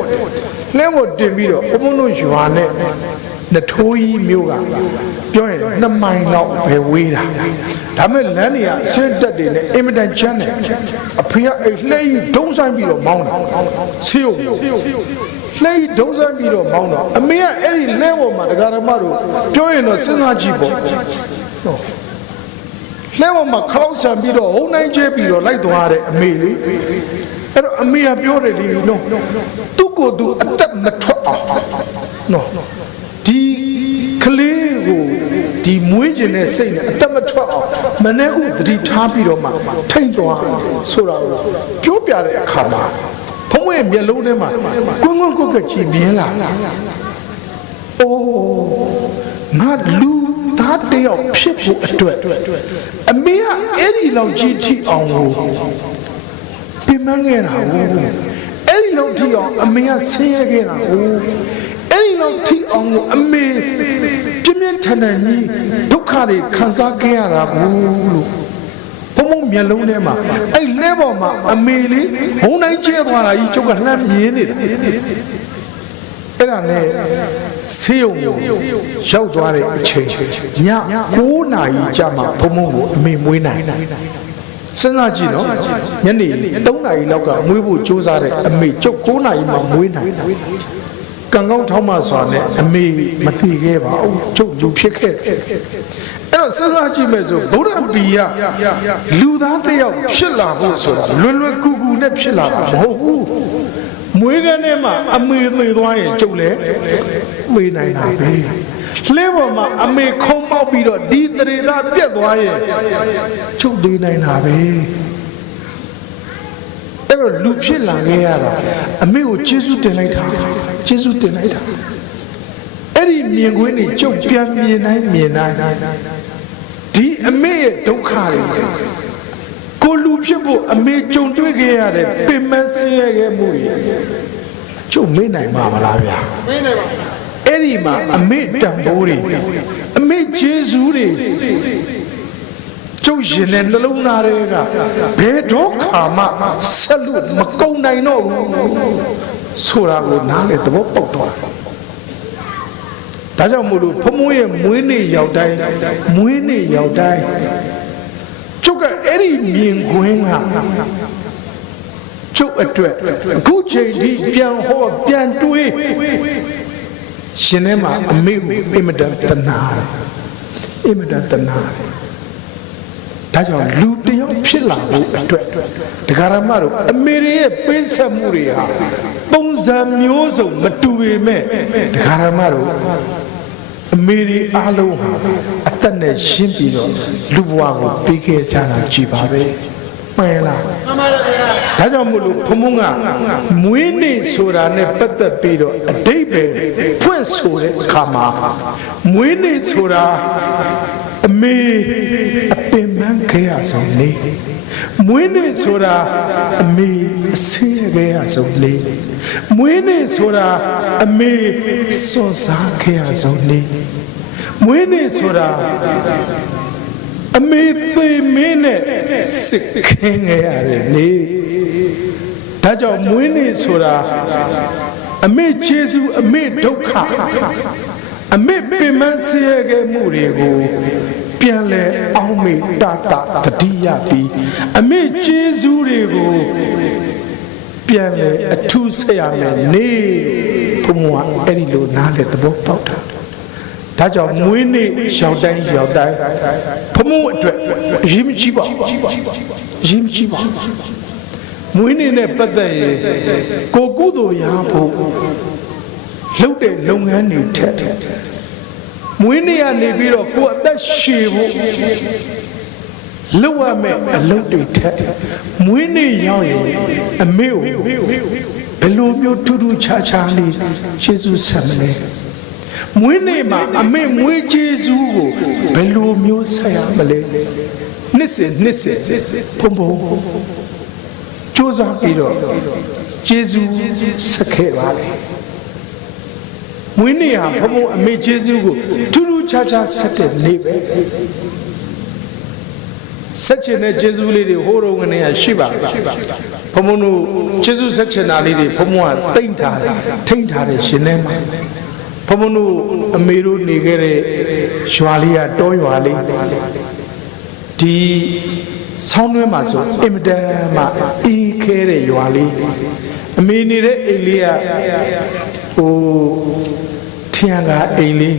င်ပြီးတော့ဘုံတို့ရွာနဲ့နထိုးကြီးမျိုးကပြောရင်2မိုင်လောက်ပဲဝေးတာဒါမဲ့လမ်းတွေကအဆင့်တက်တွေနဲ့အင်မတန်ချမ်းတယ်အဖေကအဲ့လှဲကြီးဒုံးဆိုင်ပြီးတော့မောင်းတာဆေးုံလှဲကြီးဒုံးဆိုင်ပြီးတော့မောင်းတော့အမေကအဲ့ဒီလဲပေါ်မှာဒကာရမတို့ပြောရင်တော့စဉ်းစားကြည့်ပေါ့လဲပေါ်မှာခေါင်းဆန်ပြီးတော့ဟုံးနိုင်ကျဲပြီးတော့လိုက်သွားတဲ့အမေလေအဲ့တော့အမေကပြောတယ်လေနော်သူ့ကိုယ်သူအသက်မထွက်အောင်နော်ဒီကလေးကိုဒီမွေးကျင်တဲ့စိတ်နဲ့အသက်မထွက်အောင်မနေ့ကသတိထားပြီးတော့မှထိမ့်သွားဆိုတာကိုပြောပြတဲ့အခါမှာဖုံးရဲ့မျက်လုံးထဲမှာကွန်းကွန်းကွက်ကကြည်မြင်လာအိုးငါလူသားတယောက်ဖြစ်ဖို့အတွက်အမေကအဲ့ဒီလောက်ကြီးထိအောင်ကိုပြင်မခဲ့တာဟုတ်အဲ့ဒီလောက်ထိအောင်အမေကဆင်းရဲခဲ့တာဟုတ်အဲ့ဒီလောက်ထိအောင်ကိုအမေပြင်းပြင်းထန်ထန်ကြီးဒုက္ခတွေခံစားခဲ့ရတာကိုလို့ဘုံမျက်လုံးထဲမှာအဲ့လဲပေါ်မှာအမေလေးဘုံတိုင်းကျဲသွားတာကြီးကျုပ်ကလှမ်းမြင်နေတာအဲ့ဒါနဲ့ဆေးရုံရောက်သွားတဲ့အချိန်ည9နာရီကြာမှဘုံကိုအမေမွေးနိုင်စဉ်းစားကြည့်နော်ညနေ3နာရီလောက်ကမွေးဖို့ကြိုးစားတဲ့အမေကျုပ်9နာရီမှမွေးနိုင်ကံကောင်းထောက်မစွာနဲ့အမေမသိခဲ့ပါဘူးကျုပ်လူဖြစ်ခဲ့အဲ့တော့စဉ်းစားကြည့်မယ်ဆိုဗုဒ္ဓဘီယာလူသားတစ်ယောက်ဖြစ်လာဖို့ဆိုတာလွယ်ကူကူနဲ့ဖြစ်လာတာမဟုတ်ဘူးမွေးကန်းထဲမှာအမေသေသွားရင်ကျုပ်လည်းမေးနိုင်တာပဲလှဲပေါ်မှာအမေခုံပေါက်ပြီးတော့ဒီတရေသားပြက်သွားရင်ချုပ်သေးနိုင်တာပဲအဲ့တော့လူဖြစ်လာခဲ့ရတာအမေကိုကျေးဇူးတင်လိုက်တာအဲ့ဒီမြင်ကွင်းတွေကျုပ်ပြန်မြင်နိုင်ဒီအမေရဲ့ဒုက္ခတွေကိုလူဖြစ်ဖို့အမေကြုံတွေ့ခဲ့ရတဲ့ပင်မဆင်းရဲခဲ့မှုတွေကျုပ်မေ့နိုင်မှာမလားဗျာမေ့နိုင်ပါအဲ့ဒီမှာအမေတန်ဖိုးတွေအမေကျေးဇူးတွေကျုပ်ရှင်တဲ့နှလုံးသားတွေကဘယ်တော့ခါမှဆက်လို့မကုန်နိုင်တော့ဘူးဆိုတာကိုနားလေသဘောပေါက်သွားဒါကြောင့်မို့လို့ဖမိုးရဲ့မွေးနေ့ရောက်တိုင်းကျုပ်ကအဲ့ဒီမြင်ကွင်းကကျုပ်အတွက်အခုချိန်ထိပြန်ဟောပြန်တွေးရှင်ထဲမှာအမေကိုအင်မတန်တနာတယ်ဒါ ဒါကြောင့်လူတယောက်ဖြစ်လာဖို့အတွက်ဒကာရမတို့အမေရဲ့ပေးဆက်မှုတွေဟာပုံစံမျိုးစုံမတူပေမဲ့ဒကာရမတို့အမေအားလုံးဟာအသက်နဲ့ရှင်းပြီးတော့လူဘဝကိုပေးခဲ့ကြတာကြည်ပါပဲမှန်လားမှန်ပါဗျာဒါကြောင့်မို့လို့ဘုံဘုံကမွေးနေ့ဆိုတာနဲ့ပတ်သက်ပြီးတော့အတိတ်ပဲဖွင့်ဆိုတဲ့အခါမှာမွေးနေ့ဆိုတာအမေအပင်ပန်းခဲ့ရဆုံးနေမွေးနေ့ဆိုတာအမေအဆင်းရဲခဲ့ရဆုံးနေမွေးနေ့ဆိုတာအမေစွန့်စားခဲ့ရဆုံးနေမွေးနေ့ဆိုတာအမေသေမင်းနဲ့စစ်ခင်းခဲ့ရတယ်နေဒါကြောင့်မွေးနေ့ဆိုတာအမေကျေးဇူးအမေဒုက္ခအမေပင်မဆင်းရဲခဲ့မှုတွေကိုပြန်လဲအောင်မေတ္တာတတိယပြီးအမေကျေးဇူးတွေကိုပြန်လဲအထူးဆက်ရမယ်နေဘုံကအဲ့ဒီလိုနားလေသဘောပေါက်တာဒါကြောင့်မွေးနေ့ရောက်တိုင်းဘုံအတွက်အရေးမကြီးပါဘူးအရေးမကြီးပါဘူးမွေးနေ့နဲ့ပတ်သက်ရင်ကိုကုသိုလ်ရဖို့လှုပ်တဲ့လုပ်ငန်းတွေထက်မွေးနေ့ကနေပြီးတော့ကိုအသက်ရှည်ဖို့လှုပ်ရမယ်အလုပ်တွေထက်မွေးနေ့ရောက်ရင်အမေကိုဘယ်လိုမျိုးထူးထူးခြားခြားလေးယေရှုဆက်မလဲမွေးနေ့မှာအမေမွေးကျေးဇူးကိုဘယ်လိုမျိုးဆက်ရမလဲနှစ်စဉ်ဘုံစူးစမ်းပြီးတော့ကျေးဇူးဆက်ခဲ့ပါလေမွေးနေ့ဟာဘုံအမေကျေးဇူးကိုထူးထူးခြားခြားဆက်တဲ့နေ့ပဲဆက်ချင်တဲ့ကျေးဇူးလေးတွေဟိုးတော့ကနေရရှိပါဘုံတို့ကျေးဇူးဆက်ချင်တာလေးတွေဘုံကတိမ့်ထားတယ်ထိမ့်ထားတယ်ရှင်ထဲမှာဘုံတို့အမေတို့နေခဲ့တဲ့ရွာလေးကတောရွာလေးဒီဆောင်းတွင်းမှာဆိုအင်မတန်မှအေးခဲတဲ့ရွာလေးအမေနေတဲ့အိမ်လေးကဟိုထျံကအိမ်လေး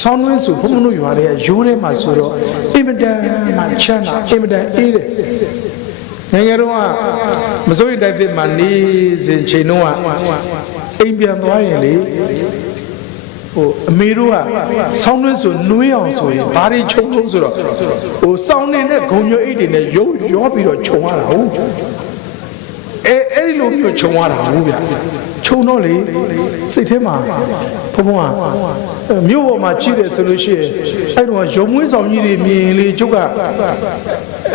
ဆောင်းတွင်းဆိုဘုံတို့ရွာတွေကရိုးထဲမှာဆိုတော့အင်မတန်မှချမ်းသာအင်မတန်အေးတယ်ငယ်ငယ်တော့မစိုးရိမ်တိုက်တဲ့မှာနေစဉ်ချိန်တော့အိမ်ပြန်သွားရင်လေဟိုအမေတို့ကဆောင်းတွင်းဆိုနွေးအောင်ဆိုရင်ဘာတွေခြုံဆိုတော့ဟိုစောင်းနေတဲ့ဂုံညွအိတ်တွေနဲ့ရောပြီးတော့ခြုံရတာဟုတ်အဲ့ဒီလိုမျိုးခြုံရတာဟုတ်ဗျခြုံတော့လေစိတ်ထဲမှာဘုံကမြို့ပေါ်မှာကြည့်တယ်ဆိုလို့ရှိရင်အဲ့တော့ရုံမွေးဆောင်ကြီးတွေမြင်လေကျုပ်က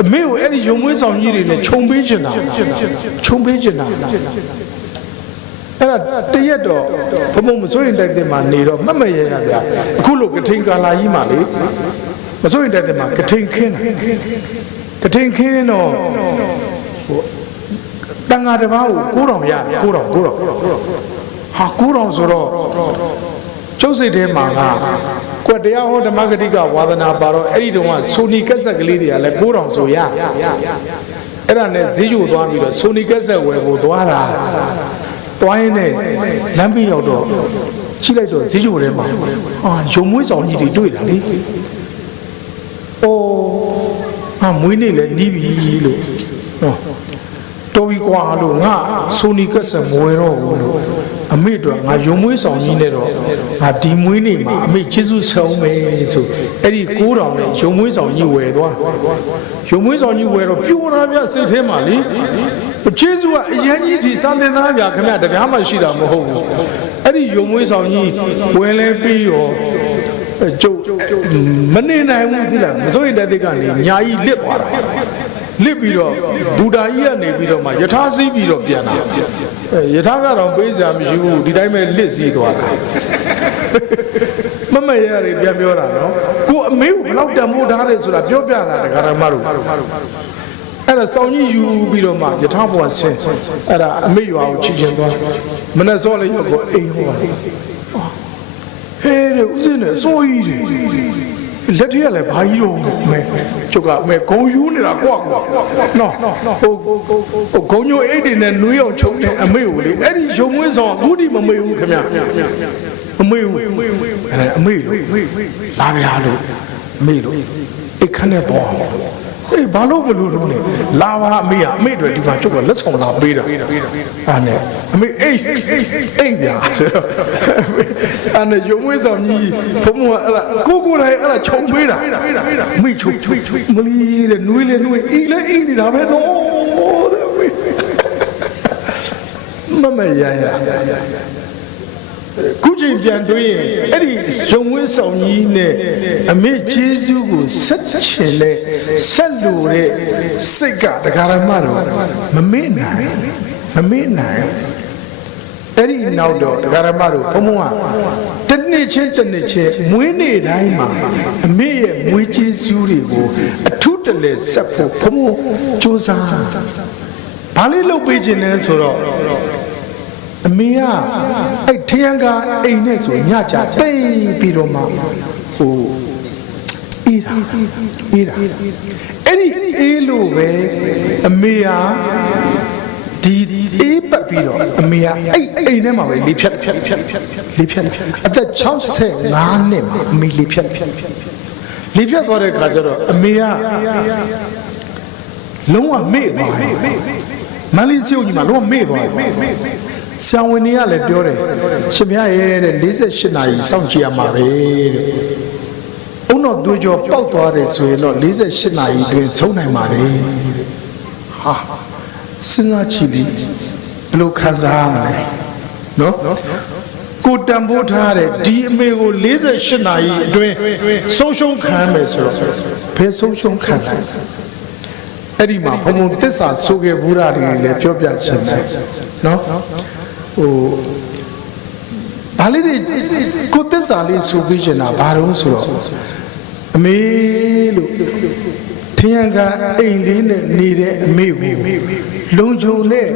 အမေကိုအဲ့ဒီရုံမွေးဆောင်ကြီးတွေနဲ့ခြုံပေးချင်တာအဲ့ဒါတရက်တော့ဘုံမစိုးရင်တိုက်တဲ့မှာနေတော့မမရရဗျာအခုလိုကထိန်ကာလာကြီးမှာလေမစိုးရင်တိုက်တဲ့မှာကထိန်ခင်းတော့ဟိုတန်ဃာတစ်ပါးကို9000ရတယ်9000ဟာ9000ဆိုတော့ကျုပ်စိတ်ထဲမှာကကွက်တရားဟောဓမ္မဂတိကဝါသနာပါတော့အဲ့ဒီတုန်းကဆိုနီကက်ဆက်ကလေးတွေကလည်း9000ဆိုရအဲ့ဒါနဲ့ဈေးယူသွားပြီးတော့ဆိုနီကက်ဆက်ဝယ်ဖို့သွားတာသွားရင်လည်းလမ်းပြရောက်တော့ကြည့်လိုက်တော့ဈေးချိုထဲမှာရုံမွေးဆောင်ကြီးတွေတွေ့တာလေ။အော်မွေးနေလဲနီးပြီလို့နော်တော်ပြီကွာလို့ငါဆိုနီကက်ဆက်မွေးတော့ဘူးလို့အမေတို့ငါရုံမွေးဆောင်ကြီးနဲ့တော့ငါဒီမွေးနေမှာအမေကျေးဇူးဆောင်မယ်ဆိုအဲ့ဒီ9000နဲ့ရုံမွေးဆောင်ကြီးဝယ်သွားရုံမွေးဆောင်ကြီးဝယ်တော့ပြိုတာပြစိတ်ထဲမှာလေကျေးဇူးကအရင်ကြီးဒီစံသင်သားပြခင်ဗျတပြားမှရှိတာမဟုတ်ဘူးအဲ့ဒီယုံမွေးဆောင်ကြီးဝယ်လဲပြီးရောကျုပ်မနေနိုင်ဘူးသိလားမစိုးရင်တဲ့ကနေညာကြီးလစ်သွားတာလစ်ပြီးတော့ဘူတာကြီးကနေပြီးတော့မှယထာစီးပြီးတော့ပြန်လာယထာကတော့ပေးစရာမရှိဘူးဒီတိုင်းပဲလစ်စီးသွားတာမမရရပြန်ပြောတာနော်ကိုအမေကိုဘလောက်တန်ဖိုးထားတယ်ဆိုတာပြောပြတာဒကာရမတို့အဲ့ဒါစောင်းကြီးယူပြီးတော့မှယထာဘဝဆင်းအဲ့ဒါအမေရွာကိုချီချင်သွားမနဲ့စောလေးကိုအိမ်ဟောဟဲ့တဲ့ဦးစင်းနဲ့စိုးကြီးတယ်လက်ထက်ကလည်းဘာကြီးတော့မဲကျုပ်ကမဲဂုံယူနေတာကွာနော်ဟိုဂုံညိုအိတ်တွေနဲ့နွေးအောင်ချုပ်တဲ့အမေကိုလေအဲ့ဒီရုံမွေးဆောင်အခုဒီမမေ့ဘူးခင်ဗျမမေ့ဘူးအဲ့ဒါအမေလို့လာဗျာလို့အမေလို့အိတ်ခနဲ့တော့ အေးဘာလို့မလို့လဲလာပါအမေကအမေတွေဒီမှာကျုပ်ကလက်ဆောင်လာပေးတာအဲ့နဲ့အမေအေးဗျာဆိုတော့အဲ့နဲ့ရုံမွေးဆောင်ကြီးဘုံကအဲ့ဒါကိုယ်တိုင်အဲ့ဒါခြုံပေးတာမိချုံမလီလေနွေးလေနွေးအီလေအီနေတာပဲနော်မမရရခုချိန်ပြန်တွေးရင်အဲ့ဒီရုံဝင်းဆောင်ကြီးနဲ့အမေကျေးဇူးကိုဆက်ချင်တဲ့ဆက်လို့တဲ့စိတ်ကတရားဓမ္မတော့မမေ့နိုင်အဲ့ဒီနောက်တော့တရားဓမ္မတို့ဘုံဘုံကတစ်နှစ်ချင်းမွေးနေ့တိုင်းမှာအမေရဲ့မွေးကျေးဇူးတွေကိုအထုတလဲဆက်ဖို့ဘုံဘုံစူးစမ်းဘာလေးလုပ်ပေးခြင်းလဲဆိုတော့အမေကအဲ့ထရံကအိမ်နဲ့ဆိုညကြတိတ်ပြီးတော့မှဟိုအေးတာအဲ့ဒီအေးလို့ပဲအမေကဒီအေးပတ်ပြီးတော့အမေကအဲ့အိမ်ထဲမှာပဲလေဖြတ်အသက်65နှစ်မှာအမေလေဖြတ်သွားတဲ့ခါကျတော့အမေကလုံးဝမေ့သွားတယ်မလေးစီုံကြီးမှာလုံးဝမေ့သွားတယ်ဆံဝင်နေရလည်းပြောတယ်ရှင်မရဲ့တဲ့48နာရီစောင့်ကြည့်ရမှာပဲတဲ့အုံတော့သွေးကြောပေါက်သွားတယ်ဆိုရင်တော့48နာရီတွင်ဆုံးနိုင်ပါလေဟာစဉ်းစားကြည့်ပြီးဘယ်လိုခံစားရမလဲနော်ကိုတန်ဖိုးထားတဲ့ဒီအမေကို48နာရီအတွင်းဆုံးရှုံးခံမယ်ဆိုတော့ဘယ်ဆုံးရှုံးခံနိုင်အဲ့ဒီမှာဘုံဘုံသစ္စာဆိုခဲ့ဘူးတာတွေလည်းပြောပြချင်တယ်နော်ဟိုဘာလေးတွေကိုသစ္စာလေးဆိုပြီးချင်တာဘာလို့ဆိုတော့အမေလို့ထရံကအိမ်လေးနဲ့နေတဲ့အမေကိုလုံခြုံနဲ့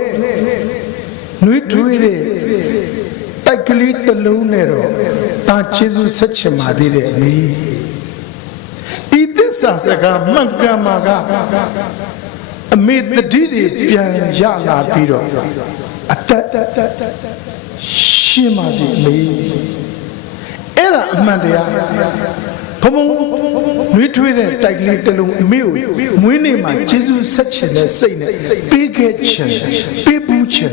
နှွေးထွေးတဲ့တိုက်ကလေးတစ်လုံးနဲ့တော့တာကျေးဇူးဆက်ချင်ပါသေးတယ်အမေဤသစ္စာစကားမှန်ကန်မှာကအမေတတိတွေပြန်ရလာပြီးတော့အသက်ရှင်းပါစေအမေအဲ့ဒါအမှန်တရားဘုံနှွေးထွေးတဲ့တိုက်ကလေးတစ်လုံးအမေကိုမွေးနေ့မှာကျေးဇူးဆက်ချင်တဲ့စိတ်နဲ့ပေးခဲ့ချင်ပေးဘူးချင်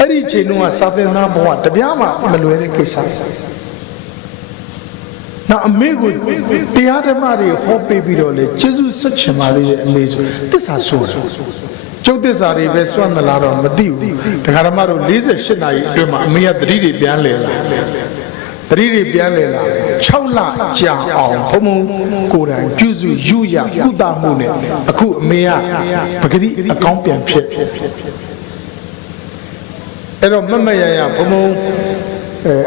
အဲ့ဒီချိန်တုန်းကစာသင်သားဘဝတပြားမှမလွယ်တဲ့ကိစ္စနောက်အမေကိုတရားဓမ္မတွေဟောပေးပြီးတော့လေကျေးဇူးဆက်ချင်ပါသေးတယ်အမေဆိုသစ္စာဆိုတာကျုပ်သစ္စာတွေပဲစွန့်မလာတော့မသိဘူးတရားဓမ္မတို့48နာရီအတွင်းမှာအမေကသတိတွေပြန်လဲလာ6လကြာအောင်ဘုံဘုံကိုယ်တိုင်ပြုစုယူရကုသမှုနဲ့အခုအမေကပဂရိအကောင်းပြန်ဖြစ်အဲ့တော့မမရရဘုံဘုံ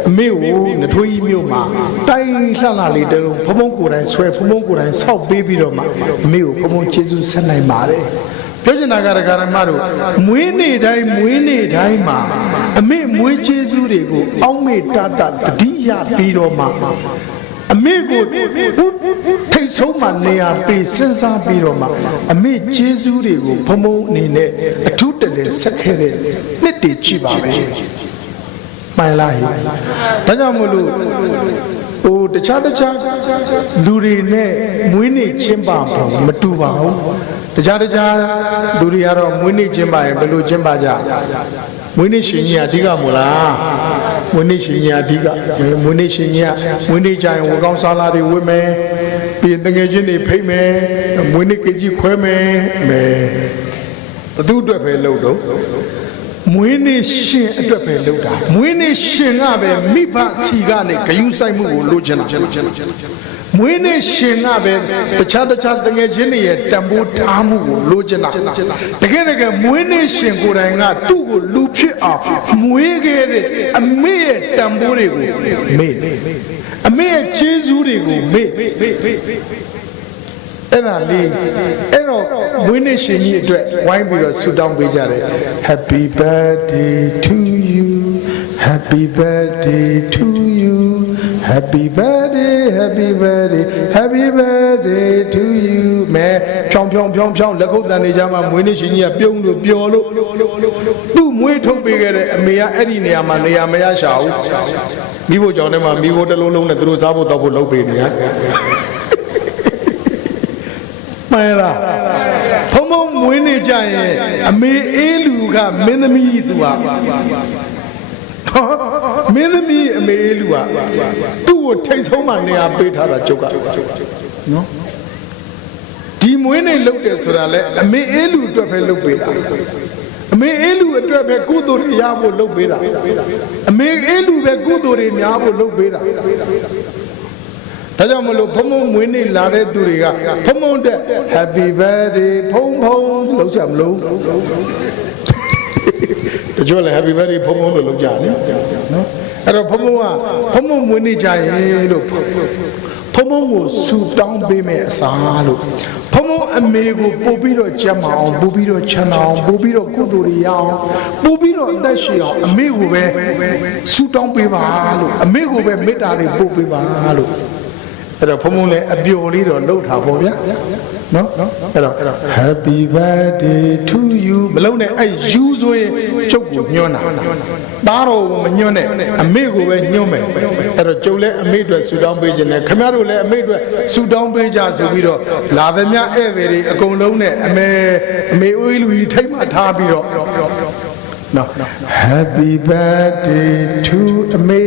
အမေကိုနထွေးကြီးမြို့မှာတိုင်းလှလှလေးတုံးဘုံဘုံကိုယ်တိုင်ဆွဲဘုံဘုံကိုယ်တိုင်ဆောက်ပေးပြီးတော့မှအမေကိုဘုံဘုံကျေးဇူးဆက်နိုင်ပါတယ်ပြောချင်တာကဒကာရမတို့မွေးနေ့တိုင်းမှာအမေမွေးကျေးဇူးတွေကိုအောက်မေ့တတတတိယပြီးတော့မှအမေကိုထိတ်ဆုံးမှနေရာပေးစဉ်းစားပြီးတော့မှအမေကျေးဇူးတွေကိုဘုံဘုံအနေနဲ့အထူးတလဲဆက်ခဲ့တဲ့နှစ်တည်ကြည့်ပါပဲမှန်လားဟိဒါကြောင့်မို့လို့ဟိုတခြားလူတွေနဲ့မွေးနေ့ကျင်းပဖို့မတူပါဘူးတခြားသူတွေကတော့မွေးနေ့ကျင်းပရင်ဘယ်လိုကျင်းပကြမွေးနေ့ရှင်ကြီးအဓိကမို့လားမွေးနေ့ရှင်ကြီးအဓိကမွေးနေ့ရှင်ကြီးမွေးနေ့ကျရင်ဝကောင်းစားလာတွေဝတ်မယ်ပြီးတငယ်ချင်းတွေဖိတ်မယ်မွေးနေ့ကြကြီးခွဲမယ်ဘသူအတွက်ပဲလုပ်တော့မွေးနေ့ရှင်အတွက်ပဲလုပ်တာမွေးနေ့ရှင်ကပဲမိဘစီကနေဂယုစိုက်မှုကိုလိုချင်တာမွေးနေ့ရှင်ကပဲတခြားတငယ်ချင်းတွေရဲ့တံပိုးထားမှုကိုလိုချင်တာတကယ်မွေးနေ့ရှင်ကိုယ်တိုင်ကသူ့ကိုလူဖြစ်အောင်မွေးခဲ့တဲ့အမေရဲ့တံပိုးတွေကိုမေ့အမေရဲ့ကျေးဇူးတွေကိုမေ့အဲ့ဒါလေးအဲ့တော့မွေးနေ့ရှင်ကြီးအတွက်ဝိုင်းပြီးတော့ဆုတောင်းပေးကြတယ် Happy birthday to you Happy birthday to you Happy birthday Happy birthday Happy birthday to you မဲဖြောင်းလက်ခုပ်တန်နေကြမှာမွေးနေ့ရှင်ကြီးကပြုံးလို့ပျော်လို့သူ့မွေးထုတ်ပေးခဲ့တဲ့အမေကအဲ့ဒီနေရာမှာနေရာမရရှာဘူးမိဖို့ကြောင့်ထဲမှာမိဖို့တစ်လုံးလုံးနဲ့သူတို့စားဖို့တောက်ဖို့လုပ်ပေးနေရမ မှန်လားဖုံဖုံမွေးနေကြရင်အမေအေးလူကမင်းသမီးသူကမင်းသမီးအမေအေးလူကသူ့ကိုထိတ်ဆုံးမှနေရာပေးထားတာကျုပ်ကနော်ဒီမွေးနေလုပ်တယ်ဆိုတာလဲအမေအေးလူအတွက်ပဲလုပ်ပေးတာအမေအေးလူအတွက်ပဲကုသိုလ်တွေရဖို့လုပ်ပေးတာအမေအေးလူပဲကုသိုလ်တွေများဖို့လုပ်ပေးတာဒါကြောင့်မလို့ဖုံဖုံမွေးနေလာတဲ့သူတွေကဖုံဖုံတဲ့ Happy birthday ဖုံဖုံလို့ဆရာမလို့တချို့လည်း Happy birthday ဖုံဖုံလို့လုပ်ကြတယ်နော်အဲ့တော့ဖုံဖုံကဖုံဖုံမွေးနေကြရင်လို့ဖုံဖုံကိုဆူတောင်းပေးမယ်အစားလို့ဖုံဖုံအမေကိုပို့ပြီးတော့ကြမ်းမအောင်ပို့ပြီးတော့ချမ်းသာအောင်ပို့ပြီးတော့ကုသိုလ်တွေရအောင်ပို့ပြီးတော့အသက်ရှင်အောင်အမေကိုပဲဆူတောင်းပေးပါလို့အမေကိုပဲမေတ္တာတွေပို့ပေးပါလို့အဲ့တော့ဖုံဖုံလည်းအပျော်လေးတော့လှုပ်တာပေါ့ဗျာနော်အဲ့တော့ Happy birthday to you မလုံးနဲ့အဲ့ you ဆိုရင်ကျုပ်ကိုညွှန်းတာသားတော်ကိုမညွှန်းနဲ့အမေကိုပဲညွှန်းမယ်အဲ့တော့ကျုပ်လည်းအမေအတွက်ဆူတောင်းပေးခြင်းနဲ့ခင်ဗျားတို့လည်းအမေအတွက်ဆူတောင်းပေးကြဆိုပြီးတော့လာသမျှဧည့်သည်တွေအကုန်လုံးနဲ့အမေဦးလူကြီးထိတ်မှထားပြီးတော့နော် Happy birthday to အမေ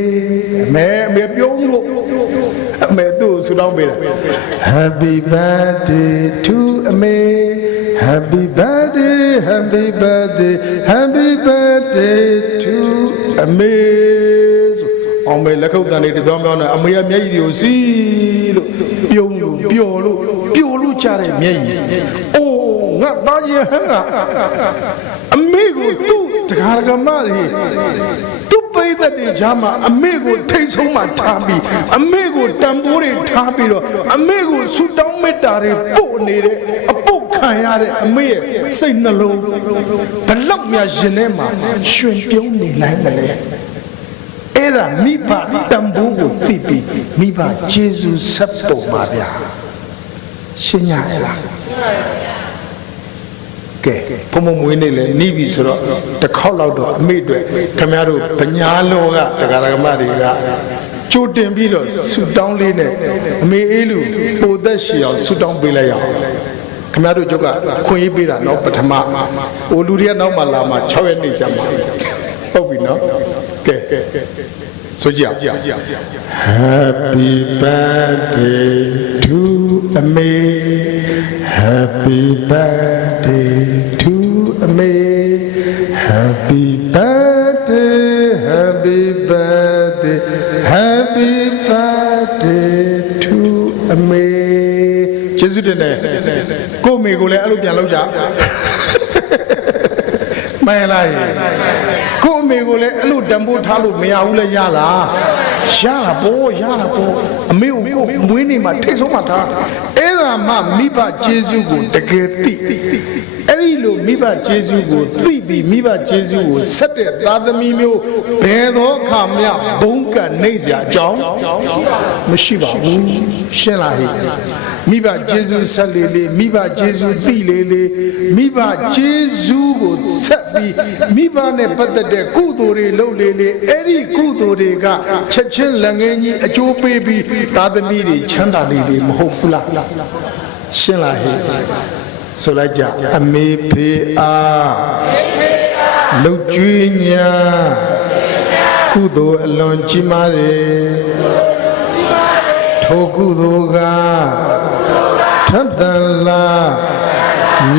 ပြုံးလို့အမေသူ့ဆူတောင်းပေးတယ် Happy birthday to အမေ Happy birthday Happy birthday Happy birthday to အမေဆိုအောင်မေလက်ခုပ်တန်လေးတပြောင်းပြောင်းနဲ့အမေရဲ့မျက်ရည်တွေကိုစီးလို့ပြုံးလို့ပျော်လို့ကြတဲ့မျက်ရည်အိုးငါသားရဲ့ဟန်ကအမေကိုသူ့တရားကမတွေပိဿတ်တွေကြားမှာအမေကိုထိတ်ဆုံးမှထားပြီးအမေကိုတံပိုးတွေထားပြီးတော့အမေကိုဆူတောင်းမေတ္တာတွေပို့နေတဲ့အပုတ်ခံရတဲ့အမေရဲ့စိတ်နှလုံးဘလောက်များရှင်ထဲမှာရွှင်ပြုံးနေလိုက်မလဲအဲ့ဒါမိဘတံပိုးကိုသိပြီးမိဘကျေးဇူးဆက်ပေါ်ပါဗျာရှင်းရလားကဲဖုံဖုံမွေးနေလဲနီးပြီဆိုတော့တစ်ခေါက်လောက်တော့အမေအတွက်ခင်ဗျားတို့ဗညာလောကတရားဓမ္မတွေကကြိုတင်ပြီးတော့ဆူတောင်းလေးနဲ့အမေအေးလူပိုသက်ရှည်အောင်ဆူတောင်းပေးလိုက်ရအောင်ခင်ဗျားတို့ကျုပ်ကခွင့်ရေးပေးတာနော်ပထမဟိုလူတွေကနောက်မှလာမှ6ရက်နေကြမှာဟုတ်ပြီနော်ကဲဆိုကြ Happy birthday to အမေ Happy birthday to အမေ Happy birthday Happy birthday Happy birthday to အမေကျေးဇူးတင်တယ်ကို့မေကိုလည်းအဲ့လိုပြန်လုပ်ကြမှန်လားကို့အမေကိုလည်းအဲ့လိုတံပိုးထားလို့မရဘူးလဲရလားရတာပေါ့အမေကိုမွေးနေမှာထိတ်ဆုံးမှထားအဲ့ဒါမှမိဘကျေးဇူးကိုတကယ်သိအဲ့ဒီလိုမိဘကျေးဇူးကိုသိပြီးမိဘကျေးဇူးကိုဆက်တဲ့သားသမီးမျိုးဘယ်သောအခါမှဘုံကနှိမ့်စရာအကြောင်းမရှိပါဘူးရှင်းလားဟဲ့မိဘကျေးဇူးဆက်လေးမိဘကျေးဇူးသိလေးမိဘကျေးဇူးကိုဆက်ပြီးမိဘနဲ့ပတ်သက်တဲ့ကုသိုလ်တွေလုပ်လေးအဲ့ဒီကုသိုလ်တွေကချက်ချင်းလက်ငင်းကြီးအကျိုးပေးပြီးသားသမီးတွေချမ်းသာလေးမဟုတ်ဘူးလားရှင်းလားဟဲ့ဆိုလိုက်ကြအမေဖေအားလှုပ်ကြွေးညာကုသိုလ်အလွန်ကြီးမားတယ်ထိုကုသိုလ်ကထပ်တန်လာ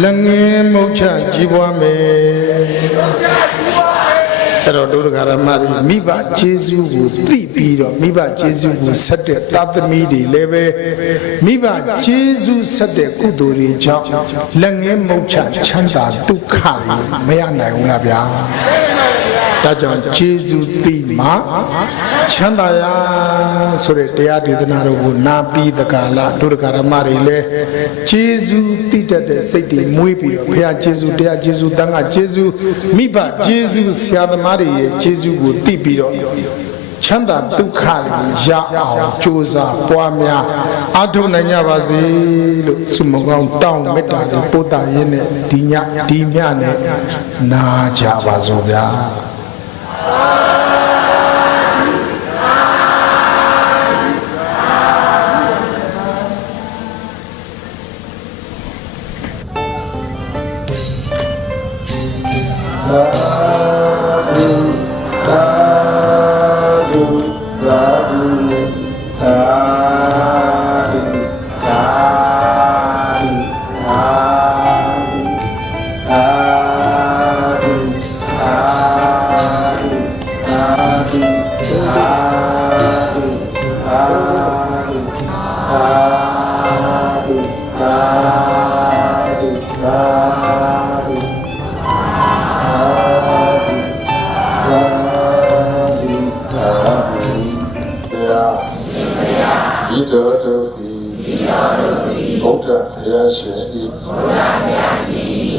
လက်ငင်းမုတ်ချကြီးပွားမယ်အဲ့တော့ဒုက္ခရမတွေမိဘကျေးဇူးကိုသိပြီးတော့မိဘကျေးဇူးကိုဆက်တဲ့သာသမီတွေလည်းပဲမိဘကျေးဇူးဆက်တဲ့ကုသိုလ်တွေကြောင့်လက်ငင်းမုတ်ချချမ်းသာဒုက္ခတွေမရနိုင်ဘူးလားဗျာဒါကြောင့်ကျေးဇူးသိမှချမ်းသာရဆိုတဲ့တရားဒေသနာတော်ကိုနာပြီးတကာလဒုက္ခရမတွေလည်းကျေးဇူးသိတတ်တဲ့စိတ်တွေမွေးပြီးတော့ဘုရားကျေးဇူးတရားကျေးဇူးတန်ခါကျေးဇူးမိဘကျေးဇူးဆရာသမားတွေရဲ့ကျေးဇူးကိုသိပြီးတော့ချမ်းသာဒုက္ခတွေရအောင်ကြိုးစားပွားများအားထုတ်နိုင်ကြပါစေလို့ဆုမကောင်းတောင်းမေတ္တာတွေပို့တာရင်းနဲ့ဒီညနဲ့နာကြပါစို့ဗျာ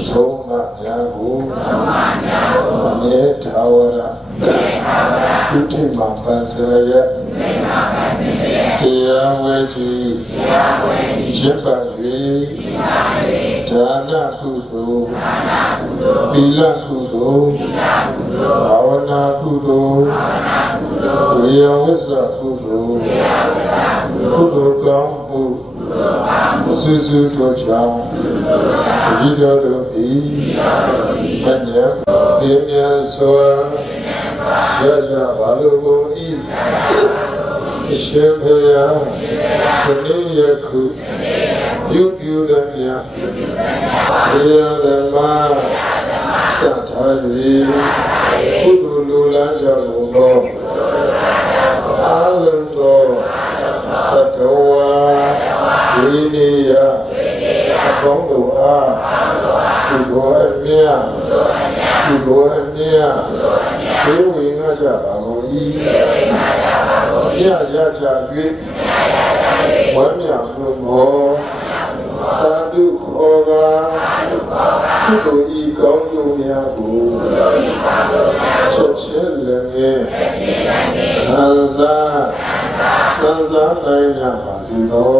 ဆုံးမများကိုအမြဲထာဝရဒုတိယပန်စရယတရားဝဲကြီးကျင့်ပါ၍ဒါနကုသိုလ်သီလကုသိုလ်ဘာဝနာကုသိုလ်ဝိယဝစ္စကုသိုလ်ကုသိုလ်ကောင်းမှုစွစွတို့ကြောင့်ဤတော်တို့သည်ဘယ်နှင့်ပြင်းများစွာရကြပါလိုကုန်၏အရှင်ဘုရားဒီနေ့ယခုပြုသည်များဆေယသမစထာရီကုသိုလ်လူလန်းကြောင့်သောအာလုံသောသတ္တဝါဝိနည်းယအပေါင်းတို့အားကုသိုလ်အမြတ်ကုသိုလ်အမြတ်ဒေဝိငါကြပါကုန်၏မြတ်ရကြ၍ဝမ်းမြောက်မှုမောသာဓုခေါ်ကာကုသိုလ်ဤကောင်းကျိုးများကိုချက်ချင်းလည်းငယ်ခံစားနိုင်ကြပါစေသော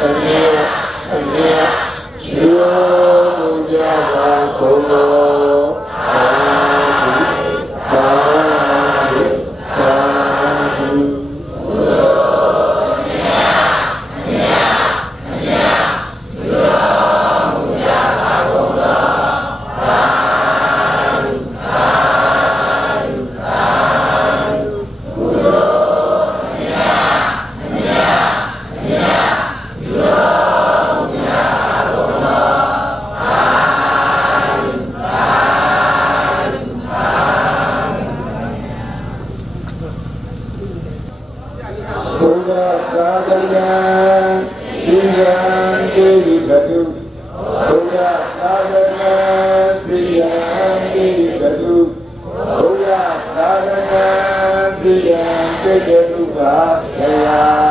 အမြဲရောကြပါကုန်သောသာဓုHallelujah.